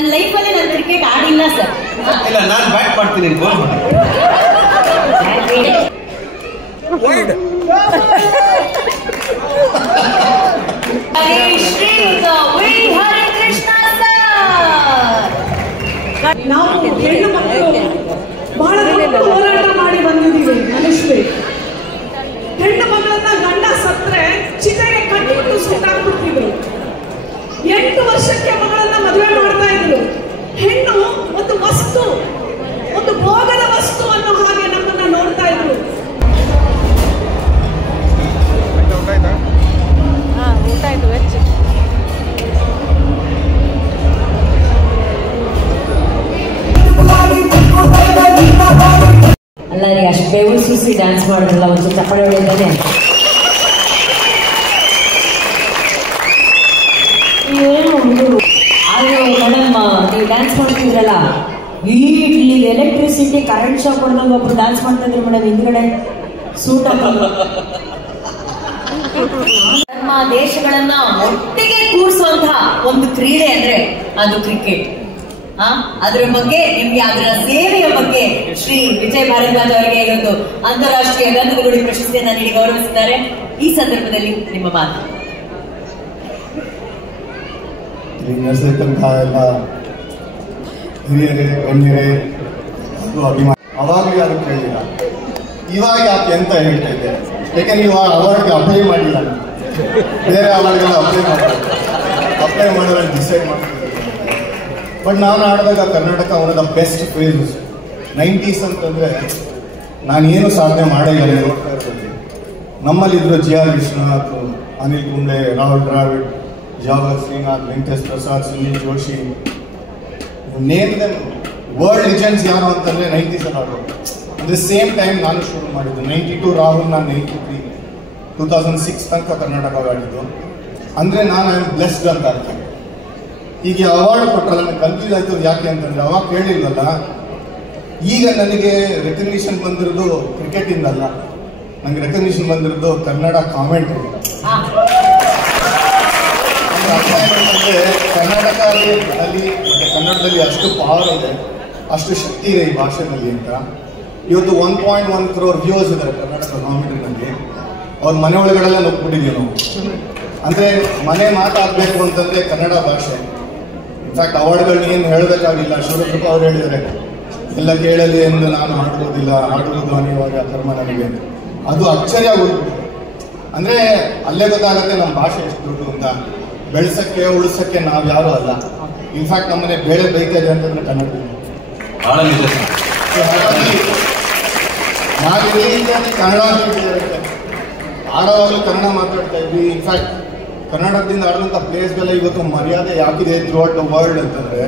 ನನ್ನ ಲೈಫಲ್ಲಿ ನಾನು ಕ್ರಿಕೆಟ್ ಆಡಿಲ್ಲ ಸರ್. ಇಲ್ಲ, ನಾನು ಬ್ಯಾಟ್ ಮಾಡ್ತೀನಿ, ಗೋಲ್ ಮಾಡಿ. ನಾವು ಹೆಣ್ಣು ಮಕ್ಕಳು ಬಹಳ ಹೋರಾಟ ಮಾಡಿ ಬಂದಿದ್ದೀವಿ. ಮನುಷ್ಯರು ಹೆಣ್ಣು ಮಕ್ಕಳನ್ನ ಗಂಡ ಸತ್ರೆ ಚಿತೆಗೆ ಕಟ್ಟಿಬಿಟ್ಟು ಸುಟ್ಟಾಕ್ಬಿಡ್ತಿದ್ರು. 8 ವರ್ಷಕ್ಕೆ ಮಗಳನ್ನ ಮದುವೆ ಮಾಡ್ತಾ ಇದ್ರು. ಹೆಣ್ಣು ಒಂದು ವಸ್ತು, ಒಂದು ಭೋಗದ ವಸ್ತು ಅನ್ನೋ ಹಾಗೆ ನಮ್ಮನ್ನ ನೋಡ್ತಾ ಇದ್ರು. ಊಟ ಆಯ್ತು ವೆಚ್ಚ. ಅಲ್ಲ ರೀ, ಅಷ್ಟು ಬೆವರು ಸುರಿಸಿ ಡ್ಯಾನ್ಸ್ ಮಾಡಿದ್ರಲ್ಲ, ಒಂದು ಚಪ್ಪಳೆ ಹೊಡೆದಾನೆ. ಆದ್ರೆ ಮೇಡಮ್, ನೀವು ಡ್ಯಾನ್ಸ್ ಮಾಡ್ತಿದ್ರಲ್ಲ, ಇಲ್ಲಿ ಎಲೆಕ್ಟ್ರಿಸಿಟಿ ಕರೆಂಟ್ ಶಾಕ್ ಹೊಡೆದಾಗ ಒಬ್ರು ಡ್ಯಾನ್ಸ್ ಮಾಡ್ತಾ ಇದ್ರು ಮೇಡಮ್, ಹಿಂದ್ಗಡೆ ಸೂಟ್ ಹಾಕೊಂಡು. ನಮ್ಮ ದೇಶಗಳನ್ನ ಒಟ್ಟಿಗೆ ಕೂರಿಸುವಂತಹ ಒಂದು ಕ್ರೀಡೆ ಅಂದ್ರೆ ಅದು ಕ್ರಿಕೆಟ್. ಅದರ ಬಗ್ಗೆ ನಿಮ್ಗೆ ಅದರ ಸೇವೆಯ ಬಗ್ಗೆ ಶ್ರೀ ವಿಜಯ್ ಭಾರದ್ವಾಜ್ ಅವರಿಗೆ ಇವತ್ತು ಅಂತಾರಾಷ್ಟ್ರೀಯ ಗಂಧದ ಪ್ರಶಸ್ತಿಯನ್ನ ನೀಡಿ ಗೌರವಿಸಿದ್ದಾರೆ. ಈ ಸಂದರ್ಭದಲ್ಲಿ ನಿಮ್ಮ ಮಾತು. ಎಲ್ಲ ಹಿರಿಯರೇ, ಗಣ್ಯರೇ ಹಾಗೂ ಅಭಿಮಾನ ಅವಾಗಲೂ ಯಾರು ಕೇಳಿಲ್ಲ, ಇವಾಗ ಯಾಕೆ ಅಂತ ಹೇಳ್ತಾ ಇದ್ದೆ. ಯಾಕಂದ್ರೆ ಇವಾಗ ಅವಾರ್ಡ್ಗೆ ಅಪ್ಲೈ ಮಾಡಿಲ್ಲ, ಬೇರೆ ಅವಾರ್ಡ್ಗೆಲ್ಲ ಅಪ್ಲೈ ಮಾಡೋದು ಡಿಸೈಡ್ ಮಾಡ್ತಿದ್ದೆ. ಬಟ್ ನಾನು ಆಡಿದಾಗ Karnataka one of the best phase. 90s ಅಂತಂದರೆ ನಾನೇನು ಸಾಧನೆ ಮಾಡಿಲ್ಲ. ನೋಡ್ತಾ ಇರ್ಬೋದು, ನಮ್ಮಲ್ಲಿದ್ದರು G R. Vishwanath, Anil Kumble, Rahul Dravid, Javagal Srinath, Venkatesh Prasad, Sunil Joshi, name them. World legends ಯಾರು ಅಂತಂದರೆ 90s ಆಡೋದು. ಅಂದರೆ ಸೇಮ್ ಟೈಮ್ ನಾನು ಶುರು ಮಾಡಿದ್ದು 92 ರಾಹುಲ್, ನಾನು 93, 2006 ತನಕ ಕರ್ನಾಟಕ ಆಡಿದ್ದು. ಅಂದರೆ ನಾನು ಐ ಆಮ್ ಬ್ಲೆಸ್ಡ್ ಅಂತ ಅರ್ಥ. ಈಗ ಅವಾರ್ಡ್ ಕೊಟ್ಟರಲ್ಲ, ನನಗೆ ಕನ್ಫ್ಯೂಸ್ ಆಯಿತು. ಯಾಕೆ ಅಂತಂದರೆ ಅವಾಗ ಕೇಳಿಲ್ವಲ್ಲ. ಈಗ ನನಗೆ ರೆಕಗ್ನಿಷನ್ ಬಂದಿರೋದು ಕ್ರಿಕೆಟಿಂದಲ್ಲ, ನನಗೆ ರೆಕಗ್ನಿಷನ್ ಬಂದಿರೋದು ಕನ್ನಡ ಕಾಮೆಂಟ್ರಿ. ಅರ್ಥ ಏನಂತಂದರೆ ಕರ್ನಾಟಕದಲ್ಲಿ ಮತ್ತು ಕನ್ನಡದಲ್ಲಿ ಅಷ್ಟು ಪವರ್ ಇದೆ, ಅಷ್ಟು ಶಕ್ತಿ ಇದೆ ಈ ಭಾಷೆನಲ್ಲಿ ಅಂತ. ಇವತ್ತು 1.1 crore ವ್ಯೂಸ್ ಇದ್ದಾರೆ ಕರ್ನಾಟಕ ಕಾಮೆಂಟ್ರಿನಲ್ಲಿ. ಅವ್ರ ಮನೆ ಒಳಗಡೆಲ್ಲ ನುಗ್ಬಿಟ್ಟಿದ್ದೀವಿ ನಾವು. ಅಂದರೆ ಮನೆ ಮಾತಾಡಬೇಕು ಅಂತಂದರೆ ಕನ್ನಡ ಭಾಷೆ. ಇನ್ಫ್ಯಾಕ್ಟ್ ಅವಾರ್ಡ್ಗಳನ್ನ ಏನು ಹೇಳಬೇಕಾಗಿಲ್ಲ, ಶಿವರುದ್ರಪ್ಪ ಅವ್ರು ಹೇಳಿದ್ದಾರೆ, ಎಲ್ಲ ಕೇಳಲಿ ಎಂದು ನಾನು ಹಾಡುವುದಿಲ್ಲ, ಹಾಡುವುದು ಅನಿವಾರ್ಯ ಕರ್ಮ ನನಗೆ. ಅದು ಅಚ್ಚರಿಯಾಗಿ ಹೋಗ್ಬಿಟ್ಟು ಅಂದರೆ ಅಲ್ಲೇ ಗೊತ್ತಾಗುತ್ತೆ ನಮ್ಮ ಭಾಷೆ ಎಷ್ಟು ದುಡ್ಡು ಅಂತ. ಬೆಳೆಸಕ್ಕೆ ಉಳಿಸಕ್ಕೆ ನಾವು ಯಾರೂ ಅಲ್ಲ. ಇನ್ಫ್ಯಾಕ್ಟ್ ನಮ್ಮನೆ ಬೇಳೆ ಬೈತಾ ಇದೆ ಅಂತಂದ್ರೆ ಕನ್ನಡ. ನಾವಿಲ್ಲಿ ಕನ್ನಡ ಆಡೋವಾಗಲೂ ಕನ್ನಡ ಮಾತಾಡ್ತಾ ಇದ್ವಿ. ಇನ್ಫ್ಯಾಕ್ಟ್ ಕನ್ನಡದಿಂದ ಆಡುವಂಥ ಪ್ಲೇಸ್ಗೆಲ್ಲ ಇವತ್ತು ಮರ್ಯಾದೆ ಯಾಕಿದೆ ಥ್ರೂ ಔಟ್ ದ ವರ್ಲ್ಡ್ ಅಂತಂದರೆ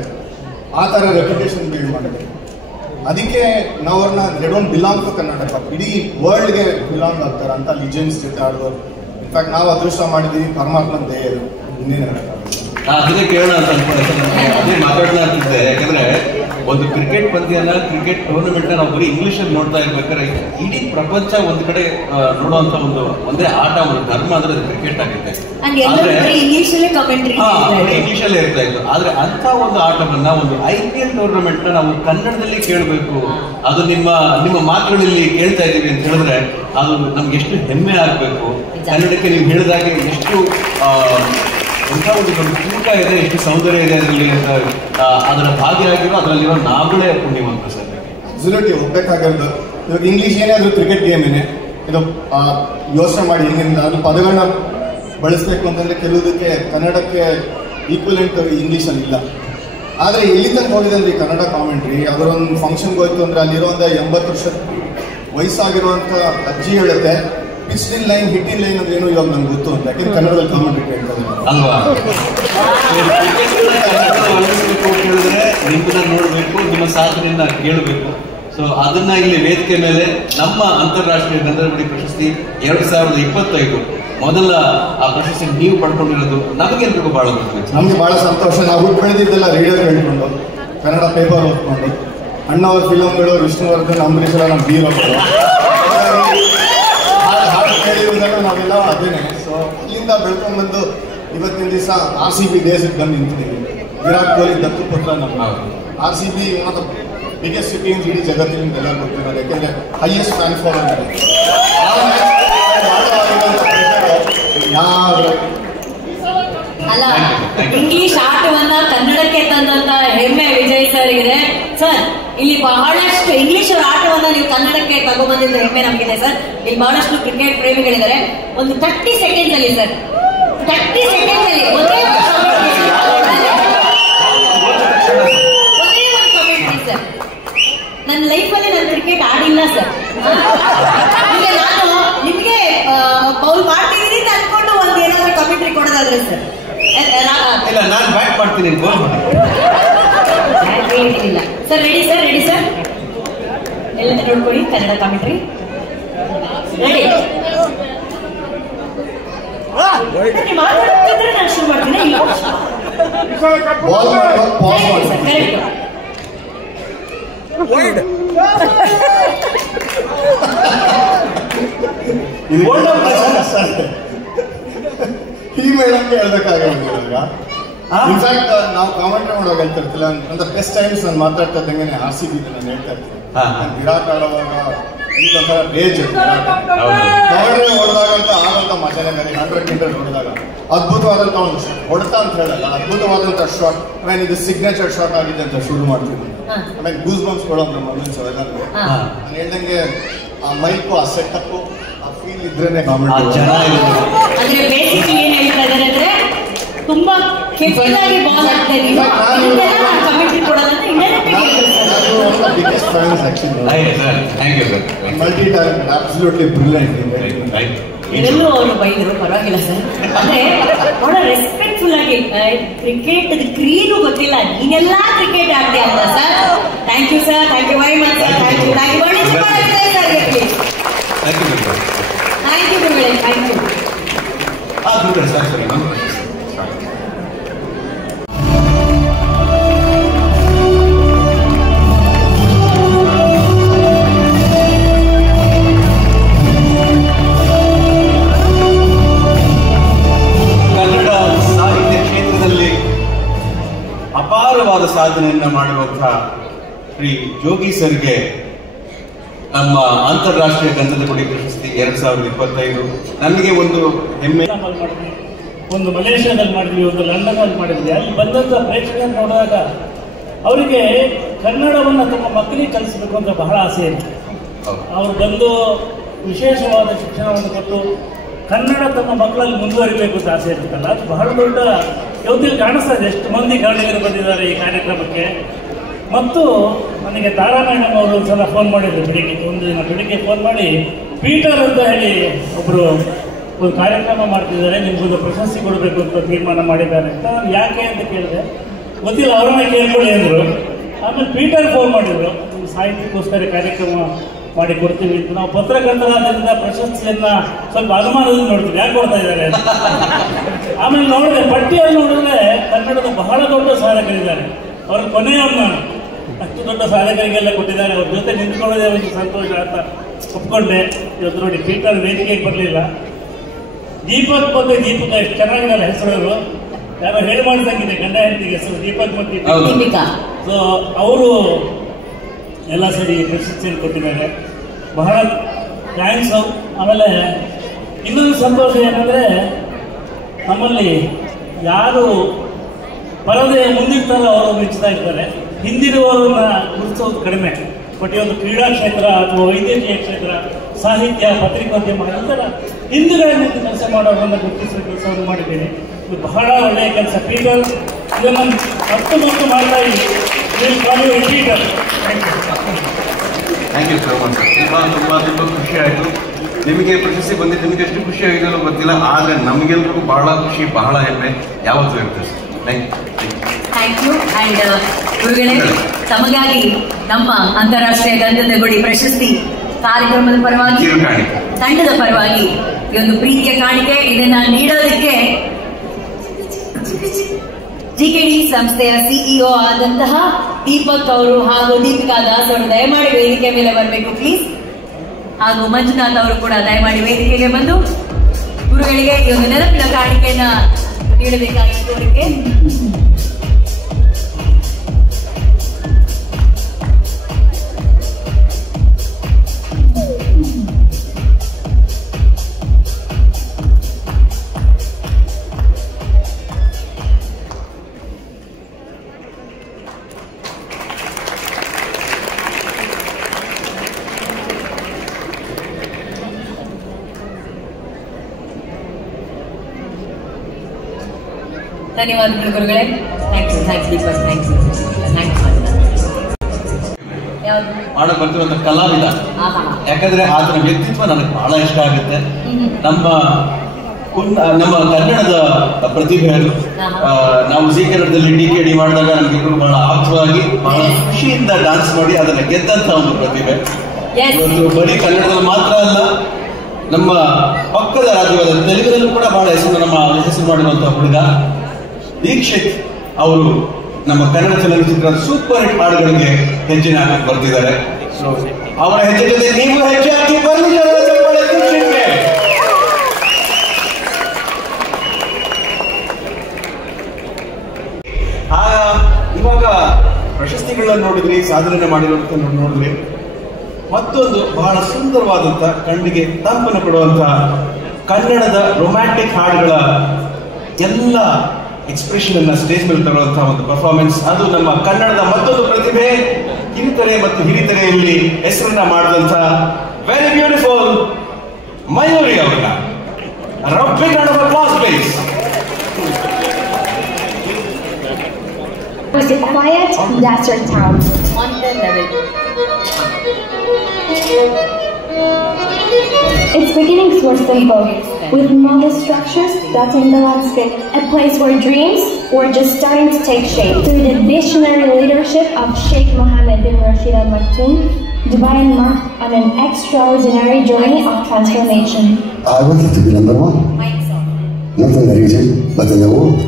ಆ ಥರ ರೆಪ್ಯುಟೇಷನ್ ಬಿಲ್ಡ್ ಮಾಡಿದೆ. ಅದಕ್ಕೆ ನಾವು ಅವ್ರನ್ನ they don't belong to Karnataka, ಇಡೀ ವರ್ಲ್ಡ್ಗೆ ಬಿಲಾಂಗ್ ಆಗ್ತಾರೆ ಅಂತ ಲಿಜೆಂಡ್ಸ್ ಜೊತೆ ಆಡೋರು. ಇನ್ಫ್ಯಾಕ್ಟ್ ನಾವು ಅದೃಷ್ಟ ಮಾಡಿದ್ದೀವಿ, ಪರಮಾತ್ಮನ ದಯೆ. ಇನ್ನೇನು ಹೇಳೋಕ್ಕಾಗಲ್ಲ. ಅದನ್ನೇ ಕೇಳೋಣ ಅಂತ ಅನ್ಕೊಂಡೆ, ಅದೇ ಮಾತಾಡೋಣ ಅಂತಿದ್ದೆ. ಯಾಕಂದ್ರೆ ಒಂದು ಕ್ರಿಕೆಟ್ ಪಂದ್ಯನ, ಕ್ರಿಕೆಟ್ ಟೂರ್ನಮೆಂಟ್ ನಾವು ಬರೀ ಇಂಗ್ಲಿಷಲ್ಲಿ ನೋಡ್ತಾ ಇರ್ಬೇಕಾದ್ರೆ ಇಡೀ ಪ್ರಪಂಚ ಒಂದ್ ಕಡೆ ನೋಡುವಂತ ಒಂದೇ ಆಟ, ಒಂದು ಧರ್ಮ ಅಂದ್ರೆ ಅದು ಕ್ರಿಕೆಟ್ ಆಗುತ್ತೆ. ಇಂಗ್ಲಿಷಲ್ಲೇ ಇರ್ತಾ ಇತ್ತು. ಆದ್ರೆ ಅಂತ ಒಂದು ಆಟವನ್ನ, ಒಂದು IPL ಟೂರ್ನಮೆಂಟ್ ನ ನಾವು ಕನ್ನಡದಲ್ಲಿ ಕೇಳಬೇಕು, ಅದು ನಿಮ್ಮ ಮಾತುಗಳಲ್ಲಿ ಕೇಳ್ತಾ ಇದೀವಿ ಅಂತ ಹೇಳಿದ್ರೆ ಅದು ನಮ್ಗೆ ಎಷ್ಟು ಹೆಮ್ಮೆ ಆಗ್ಬೇಕು. ಕನ್ನಡಕ್ಕೆ ನೀವು ಹೇಳಿದಾಗೆ ಎಷ್ಟು ಎಂಥ ಒಂದು ತೂಕ ಇದೆ, ಎಷ್ಟು ಸೌಂದರ್ಯ ಇದೆ ಅದರಲ್ಲಿ ಅಂತ ಅದರ ಭಾಗಿಯಾಗಿರೋ ಅದರಲ್ಲಿರೋ ನಾವುಗಳೇ ಪುಣ್ಯವಂತ ಸರ್. ಅಬ್ಸಲ್ಯೂಟ್ಲಿ ಹೋಗ್ಬೇಕಾಗಿರೋದು. ಇವಾಗ ಇಂಗ್ಲೀಷ್ ಏನೇ ಆದರೂ ಕ್ರಿಕೆಟ್ ಗೇಮ್ ಏನೇ ಇದು ಯೋಚನೆ ಮಾಡಿ ಹೆಂಗಿಂದ ಅದು ಪದಗಳನ್ನ ಬಳಸಬೇಕು ಅಂತಂದರೆ ಕೆಲವುದಕ್ಕೆ ಕನ್ನಡಕ್ಕೆ ಈಕ್ವಲೆಂಟ್ ಇಂಗ್ಲೀಷಲ್ಲಿ ಇಲ್ಲ. ಆದರೆ ಎಲ್ಲಿ ತನಕ ಹೋಗಿದೆ ಅಂದರೆ ಈ ಕನ್ನಡ ಕಾಮೆಂಟ್ರಿ, ಅದರೊಂದು ಫಂಕ್ಷನ್ಗೆ ಹೋಯ್ತು ಅಂದರೆ ಅಲ್ಲಿರುವಂಥ 80 ವರ್ಷದ ವಯಸ್ಸಾಗಿರುವಂಥ ಅಜ್ಜಿ ಹೇಳುತ್ತೆ, ಪಿಚ್ಡಿನ್ ಲೈನ್ ಹಿಟ್ಟಿನ ಲೈನ್ ಅಂದ್ರೆ ಏನು ಇವಾಗ ನಂಗೆ ಗೊತ್ತು ಅಂತ. ಯಾಕೆಂದ್ರೆ ಕನ್ನಡದಲ್ಲಿ ಕಾಮೆಂಟ್ರಿ ಕೇಳ್ತಾರೆ ಅಲ್ವಾ. ಹೇಳಿದ್ರೆ ನಿಮ್ಮನ್ನ ನೋಡಬೇಕು, ನಿಮ್ಮ ಸಾಧನೆಯನ್ನ ಕೇಳಬೇಕು. ಸೊ ಅದನ್ನ ಇಲ್ಲಿ ವೇದಿಕೆ ಮೇಲೆ ನಮ್ಮ ಅಂತಾರಾಷ್ಟ್ರೀಯ ಗಂಧರ್ವಡಿ ಪ್ರಶಸ್ತಿ 2025 ಮೊದಲ ಆ ಪ್ರಶಸ್ತಿ ನೀವು ಪಡ್ಕೊಂಡಿರೋದು ನಮಗೆಲ್ರಿಗೂ ಬಹಳ ನಮ್ಗೆ ಬಹಳ ಸಂತೋಷ. ನಾವು ಹುಟ್ಟು ಬೆಳೆದಿದ್ದೆಲ್ಲ ರೇಡಿಯೋ ಹೇಳ್ಕೊಂಡು, ಕನ್ನಡ ಪೇಪರ್ ಓದ್ಕೊಂಡು, ಅಣ್ಣವ್ರ ಫಿಲಮ್ಗಳು, ವಿಷ್ಣುವರ್ಧನ್, ಅಂಬರೀಷ್ ಎಲ್ಲ ನಮ್ಮ ಹೀರೋಗಳು ಹಾಡು ಕೇಳಿರೋದನ್ನು ನಾವೆಲ್ಲ ಅದೇನೆ. ಸೊ ಇಲ್ಲಿಂದ ಬೆಳ್ಕೊಂಡ್ಬಂದು ಇವತ್ತಿನ ದಿವಸ RCB ದೇಶಕ್ಕೆ ಬಂದು ನಿಂತಿದ್ದೀವಿ. ವಿರಾಟ್ ಕೊಹ್ಲಿ ದತ್ತುಪುತ್ರ ನಮ್ಮ RCB one of the biggest city in ಇಡೀ ಜಗತ್ತಿನಿಂದ ಎಲ್ಲ ಗೊತ್ತಿರೋದು, ಯಾಕೆಂದ್ರೆ ಹೈಯೆಸ್ಟ್ ಫ್ಯಾನ್ ಫಾಲೋವರ್ ಇದೆ. ಅಲ್ಲ, ಇಂಗ್ಲಿಷ್ ಆಟವನ್ನ ಕನ್ನಡಕ್ಕೆ ತಂದಂತ ಹೆಮ್ಮೆ ವಿಜಯ್ ಸರ್ ಇದೆ. ಸರ್, ಇಲ್ಲಿ ಬಹಳಷ್ಟು ಇಂಗ್ಲಿಷ್ ಆಟವನ್ನ ನೀವು ಕನ್ನಡಕ್ಕೆ ತಗೊಂಡ್ಬಂದಿದ್ದ ಹೆಮ್ಮೆ ನಮಗಿದೆ ಸರ್. ಇಲ್ಲಿ ಬಹಳಷ್ಟು ಕ್ರಿಕೆಟ್ ಪ್ರೇಮಿಗಳಿದ್ದಾರೆ. ಒಂದು 30 ಸೆಕೆಂಡ್ಸ್ ಅಲ್ಲಿ ಸರ್, 30 ಸೆಕೆಂಡ್ಸ್ ಅಲ್ಲಿ ಒಂದೇ ಒಂದು ಕಮೆಂಟ್ರಿ ಸರ್. ನನ್ನ ಲೈಫಲ್ಲಿ ನಾನು ಕ್ರಿಕೆಟ್ ಆಡಿಲ್ಲ ಸರ್. ಈಗ ನಾನು ನಿಮ್ಗೆ ಬೌಲ್ ಮಾಡ್ತಿದ್ದೀನಿ ಅಂತ ಅನ್ಕೊಂಡು ಒಂದ್ ಏನಾದ್ರೂ ಕಮೆಂಟ್ರಿ ಕೊಡೋದಾದ್ರೆ ಸರ್. ಇಲ್ಲ, ನಾನು ಬ್ಯಾಟ್ ಮಾಡ್ತೀನಿ, ಗೋಲ್ ಮಾಡಿ. ಇಲ್ಲ sir, ready sir, ready sir, ಎಲ್ಲ ನೋಡ್ಕೊಳ್ಳಿ. Kannada commentary ready. ನೀವು ಮಾತಾಡ್ತಿದ್ರೆ ನಾನು ಶುರು ಮಾಡ್ತೀನಿ. ಇಲ್ಲ ಕರೆಕ್ಟ್. ಈ ಮೇಡಮ್ಗೆ ಹೇಳ್ಬೇಕಾಗಿಲ್ಲ. ಇನ್ಫ್ಯಾಕ್ಟ್ ನಾವು ಕಾಮೆಂಟ್ರಿ ಮಾಡೋಕೆ ಹೇಳ್ತಾ ಇರ್ತಿಲ್ಲ ಅಂದ್ರೆ ಬೆಸ್ಟ್ ಟೈಮ್ಸ್ ನಾನು ಮಾತಾಡ್ತಾ ಇದ್ದಂಗೆ RCB ನಾನು ಹೇಳ್ತಾ ಇರ್ತೀನಿ. ವಿರಾಟ್ ಆಡುವಾಗ ಈಗ ಒಂಥರ ರೇಜ್ ಕಾಮೆಂಟ್ರಿ ಹೊಡೆದಾಗಂತ ಆಗಂತ ಮಜಾನೆ ಬೇರೆ. 100 ಹೊಡೆದಾಗ ಅದ್ಭುತವಾದಂತ ಒಂದು ಹೊಡೆತ ಅಂತ ಹೇಳಲ್ಲ, ಅದ್ಭುತವಾದಂತ ಶಾಟ್. ಆಮೇಲೆ ಇದು ಸಿಗ್ನೇಚರ್ ಶಾಟ್ ಆಗಿದೆ ಅಂತ ಶುರು ಮಾಡ್ತೀನಿ. ಆಮೇಲೆ ಗೂಸ್ ಬಂಪ್ಸ್ ಕೊಡೋ ನಮ್ಮ ಮೊಮೆಂಟ್ಸ್ ಅವೆಲ್ಲರೂ ನಾನು ಹೇಳ್ದಂಗೆ ಆ ಮೈಕು, ಆ ಸೆಟಪ್, ಆ ಫೀಲ್ ಇದ್ರೇನೆ ಕಾಮೆಂಟ್ರಿ. ಅಂದ್ರೆ ಬೇಸಿಕಲಿ ಏನ್ ಹೇಳ್ತಾ ಇದ್ದಾರೆ ಅಂದ್ರೆ ತುಂಬಾ ಕೆಟ್ಟದಾಗಿ ಬಾಲ್ ಆಗ್ತಾ ಇದೀವಿ, ಕಮೆಂಟ್ರಿ ಕೊಡೋದಂತ biggest fans actually. Thank you sir. Multi-talented, absolutely brilliant. ಇದೆಲ್ಲೂ ಅವರು ಬೈದರು, ಪರವಾಗಿಲ್ಲ ಸರ್. ಅಂದ್ರೆ ಬಹಳ ರೆಸ್ಪೆಕ್ಟ್ಫುಲ್ ಆಗಿ ಕ್ರಿಕೆಟ್ ಕ್ರೀನು ಗೊತ್ತಿಲ್ಲ, ನೀನೆಲ್ಲ ಕ್ರಿಕೆಟ್ ಆಡ್ತೀಯ ಅಂತ sir. Thank you sir, thank you very much sir. Thank you, thank you very much sir. Thank you ಗುರುಗಳೇ, ಥ್ಯಾಂಕ್ ಯು. ಗುರುಗಳೇ ಸರ್, ಸರಿ ಅಪಾರವಾದ ಸಾಧನೆಯನ್ನ ಮಾಡಿರುವಂತಹ ಶ್ರೀ ಜೋಗಿ ಸರ್ಗೆ ನಮ್ಮ ಅಂತಾರಾಷ್ಟ್ರೀಯ ಗಂಧದ ಗುಡಿ ಪ್ರಶಸ್ತಿ 2025 ನಮಗೆ ಒಂದು ಹೆಮ್ಮೆ. ಒಂದು ಮಲೇಷ್ಯಾದಲ್ಲಿ ಮಾಡಿದ್ವಿ, ಒಂದು ಲಂಡನ್ ಅಲ್ಲಿ ಮಾಡಿದ್ವಿ. ಅಲ್ಲಿ ಬಂದಂತ ಪ್ರೇಕ್ಷಕರು ನೋಡಿದಾಗ ಅವರಿಗೆ ಕನ್ನಡವನ್ನು ತಮ್ಮ ಮಕ್ಕಳಿಗೆ ಕಲಿಸಬೇಕು ಅಂತ ಬಹಳ ಆಸೆ ಇದೆ. ಅವರು ಬಂದು ವಿಶೇಷವಾದ ಶಿಕ್ಷಣವನ್ನು ಕೊಟ್ಟು ಕನ್ನಡ ತಮ್ಮ ಮಕ್ಕಳಲ್ಲಿ ಮುಂದುವರಿಬೇಕು ಅಂತ ಆಸೆ ಇರುತ್ತಲ್ಲ, ಅದು ಬಹಳ ದೊಡ್ಡ ಇವತ್ತಿಲ್ಲಿ ಕಾಣಿಸ್ತಾ ಇದೆ. ಎಷ್ಟು ಮಂದಿ ಕನ್ನಡಿಗರು ಬಂದಿದ್ದಾರೆ ಈ ಕಾರ್ಯಕ್ರಮಕ್ಕೆ. ಮತ್ತು ನನಗೆ ತಾರಾ ಮೇಡಮ್ ಅವರು ಒಂದ್ಸಲ ಫೋನ್ ಮಾಡಿದ್ರು ಬೆಳಿಗ್ಗೆ, ಒಂದು ದಿನ ಬೆಳಿಗ್ಗೆ ಫೋನ್ ಮಾಡಿ ಪೀಟರ್ ಅಂತ ಹೇಳಿ ಒಬ್ಬರು ಒಂದು ಕಾರ್ಯಕ್ರಮ ಮಾಡ್ತಿದ್ದಾರೆ, ನಿಮ್ಗೊಂದು ಪ್ರಶಸ್ತಿ ಕೊಡಬೇಕು ಅಂತ ತೀರ್ಮಾನ ಮಾಡಿದ್ದಾರೆ ಅಂತ. ನಾನು ಯಾಕೆ ಅಂತ ಕೇಳಿದೆ, ಗೊತ್ತಿಲ್ಲ, ಅವರನ್ನ ಕೇಳ್ಕೊಳ್ಳಿ ಅಂದರು. ಆಮೇಲೆ ಪೀಟರ್ ಫೋನ್ ಮಾಡಿದ್ರು, ಸಾಹಿತ್ಯಕ್ಕೋಸ್ಕರ ಕಾರ್ಯಕ್ರಮ ಮಾಡಿ ಕೊಡ್ತೀವಿ ಅಂತ. ನಾವು ಪತ್ರಕರ್ತರಾದ್ರಿಂದ ಪ್ರಶಸ್ತಿಯನ್ನ ಸ್ವಲ್ಪ ಅನುಮಾನದಿಂದ ನೋಡ್ತೀವಿ, ಯಾಕೆ ಕೊಡ್ತಾ ಇದ್ದಾರೆ. ಆಮೇಲೆ ನೋಡಿದ್ರೆ ಪಟ್ಟಿಯಲ್ಲಿ ನೋಡಿದ್ರೆ ಕನ್ನಡದ ಬಹಳ ದೊಡ್ಡ ಸಾಧಕರಿದ್ದಾರೆ. ಅವ್ರ ಕೊನೆಯವ್ರು ನಾನು ಅಷ್ಟು ದೊಡ್ಡ ಸಾಧಕರಿಗೆಲ್ಲ ಕೊಟ್ಟಿದ್ದಾರೆ. ಅವ್ರ ಜೊತೆ ನಿಂತ್ಕೊಳ್ಳೋದೇ ಒಂದು ಸಂತೋಷ ಅಂತ ಒಪ್ಕೊಂಡೆ. ಇವತ್ತು ನೋಡಿ ಪೀಟರ್ ವೇದಿಕೆಗೆ ಬರಲಿಲ್ಲ. ದೀಪಕ್ ಮತ್ತೆ ದೀಪಿಕಾ ಎಷ್ಟು ಚೆನ್ನಾಗಿದ್ದಾರೆ ಹೆಸರು, ಯಾರೋ ಹೇಳಿ ಮಾಡ್ದಂಗಿದೆ ಗಂಡ ಹೆಂಡತಿಗೆ ಹೆಸರು ದೀಪಕ್ ಮತ್ತೆ ದೀಪಿಕಾ. ಸೊ ಅವರು ಎಲ್ಲ ಸರಿ ಪ್ರಶಸ್ತಿಯನ್ನು ಕೊಟ್ಟಿದ್ದಾರೆ, ಬಹಳ ಥ್ಯಾಂಕ್ಸ್. ಆಮೇಲೆ ಇನ್ನೊಂದು ಸಂತೋಷ ಏನಂದರೆ, ನಮ್ಮಲ್ಲಿ ಯಾರು ಪರದೆಯ ಮುಂದಿರ್ತಾರೋ ಅವರು ಮೆಚ್ಚುತ್ತಾ ಇರ್ತಾರೆ, ಹಿಂದಿರುವವರನ್ನ ಗುರುತಿಸೋದು ಕಡಿಮೆ. ಬಟ್ ಒಂದು ಕ್ರೀಡಾ ಕ್ಷೇತ್ರ ಅಥವಾ ವೈದ್ಯಕೀಯ ಕ್ಷೇತ್ರ, ಸಾಹಿತ್ಯ, ಪತ್ರಿಕೋದ್ಯಮ ಈ ಥರ ಹಿಂದುಗಳನ್ನು ಕೆಲಸ ಮಾಡೋರನ್ನ ಗುರುತಿಸುವ ಕೆಲಸವನ್ನು ಮಾಡಿದ್ದೀನಿ. ಇದು ಬಹಳ ಒಳ್ಳೆಯ ಕೆಲಸ. ಪೀಟರ್ ಇದನ್ನು ಮತ್ತು ಮಾಡ್ತಾ ಇದ್ದೀವಿ. Peter thank you so much. ತುಂಬ ಖುಷಿ ಆಯಿತು. ನಿಮಗೆ ಪ್ರಶಸ್ತಿ ಬಂದಿದ್ದು ನಿಮಗೆ ಎಷ್ಟು ಖುಷಿ ಆಗಿದೆಯೋ ಗೊತ್ತಿಲ್ಲ, ಆದರೆ ನಮಗೆಲ್ರಿಗೂ ಬಹಳ ಖುಷಿ, ಬಹಳ ಹೆಮ್ಮೆ ಯಾವತ್ತೂ ಇರ್ತದೆ ಸರ್. Thank you. ಅಂಡ್ ಗುರುಗಳೇ, ತಮಗಾಗಿ ನಮ್ಮ ಅಂತಾರಾಷ್ಟ್ರೀಯ ಗಂಧದ ಗುಡಿ ಪ್ರಶಸ್ತಿ ಕಾರ್ಯಕ್ರಮದ ಪರವಾಗಿ, ತಂಡದ ಪರವಾಗಿ ಈ ಒಂದು ಪ್ರೀತಿಯ ಕಾಣಿಕೆ. ಇದನ್ನ ನೀಡೋದಕ್ಕೆ GKD ಸಂಸ್ಥೆಯ CEO ಆದಂತಹ ದೀಪಕ್ ಅವರು ಹಾಗೂ ದೀಪಿಕಾ ದಾಸ್ ಅವರು ದಯಮಾಡಿ ವೇದಿಕೆ ಮೇಲೆ ಬರಬೇಕು ಪ್ಲೀಸ್. ಹಾಗೂ ಮಂಜುನಾಥ್ ಅವರು ಕೂಡ ದಯಮಾಡಿ ವೇದಿಕೆಗೆ ಬಂದು ಗುರುಗಳಿಗೆ ಈ ಒಂದು ನೆನಪಿನ ಕಾಣಿಕೆಯನ್ನ ನೀಡಬೇಕಾಗಿತ್ತು. ಅವರಿಗೆ ಧನ್ಯವಾದಗಳು ಗುರುಗಳೇ. ಥ್ಯಾಂಕ್ಸ್ ದೀಪಕ್, ಥ್ಯಾಂಕ್ಸ್ ಮಾಡಕ್ ಬರ್ತಿರುವಂತ ಕಲಾವಿದ. ಯಾಕಂದ್ರೆ ಆತನ ವ್ಯಕ್ತಿತ್ವ ನನಗೆ ಬಹಳ ಇಷ್ಟ ಆಗುತ್ತೆ. ನಮ್ಮ ಕನ್ನಡದ ಪ್ರತಿಭೆಗಳು ನಾವು ಕನ್ನಡದಲ್ಲಿ ಡಿ ಮಾಡಿದಾಗ ನಮ್ಗಿಬ್ರು ಬಹಳ ಆಪ್ತವಾಗಿ ಬಹಳ ಖುಷಿಯಿಂದ ಡಾನ್ಸ್ ಮಾಡಿ ಅದನ್ನ ಗೆದ್ದಂತ ಒಂದು ಪ್ರತಿಭೆ. ಇವತ್ತು ಬರೀ ಕನ್ನಡದಲ್ಲಿ ಮಾತ್ರ ಅಲ್ಲ, ನಮ್ಮ ಪಕ್ಕದ ರಾಜ್ಯವಾದ ತೆಲುಗಿನಲ್ಲೂ ಕೂಡ ಬಹಳ ಹೆಸರು ಮಾಡಿರುವಂತಹ ಹುಡುಗ ದೀಕ್ಷಿತ್ ಅವರು ನಮ್ಮ ಕನ್ನಡ ಚಲನಚಿತ್ರದ ಸೂಪರ್ ಹಿಟ್ ಹಾಡುಗಳಿಗೆ ಹೆಜ್ಜೆ ಹಾಕಿ ಬರ್ತಿದ್ದಾರೆ. ಸೊ ಅವರ ಹೆಜ್ಜೆ ಜೊತೆ ನೀವು ಹೆಜ್ಜೆ ಹಾಕಿ ಬನ್ನಿ. ಇವಾಗ ಪ್ರಶಸ್ತಿಗಳನ್ನ ನೋಡಿದ್ರಿ, ಸಾಧನೆ ಮಾಡಿರೋದಕ್ಕೆ ನೋಡಿದ್ರಿ. ಮತ್ತೊಂದು ಬಹಳ ಸುಂದರವಾದಂತ ಕಣ್ಣಿಗೆ ತಂಪನ್ನು ಕೊಡುವಂತ ಕನ್ನಡದ ರೊಮ್ಯಾಂಟಿಕ್ ಹಾಡುಗಳ ಎಲ್ಲ ಎಕ್ಸ್ಪ್ರೆಷನ್ ಅನ್ನ ಸ್ಟೇಜ್ ಮೇಲೆ ತಗೊಳ್ಳುವಂತಹ ಒಂದು ಪರ್ಫಾರ್ಮೆನ್ಸ್, ಅದು ನಮ್ಮ ಕನ್ನಡದ ಮತ್ತೊಂದು ಪ್ರತಿಭೆ ಕಿರುತೆರೆ ಮತ್ತು ಹಿರಿತೆರೆಯಲ್ಲಿ ಹೆಸರನ್ನ ಮಾಡಿದಂತ ವೆರಿ ಬ್ಯೂಟಿಫುಲ್ ಮಯೂರಿ ಅವರನ್ನ big round of applause please. Was a quiet desert town. On the level. Its beginnings were simple, with modest structures dotting the landscape, a place where dreams were just starting to take shape. Through the visionary leadership of Sheikh Mohammed bin Rashid Al Maktoum, Dubai embarked on an extraordinary journey of transformation. I wanted to be number one, not in the region, but in the world.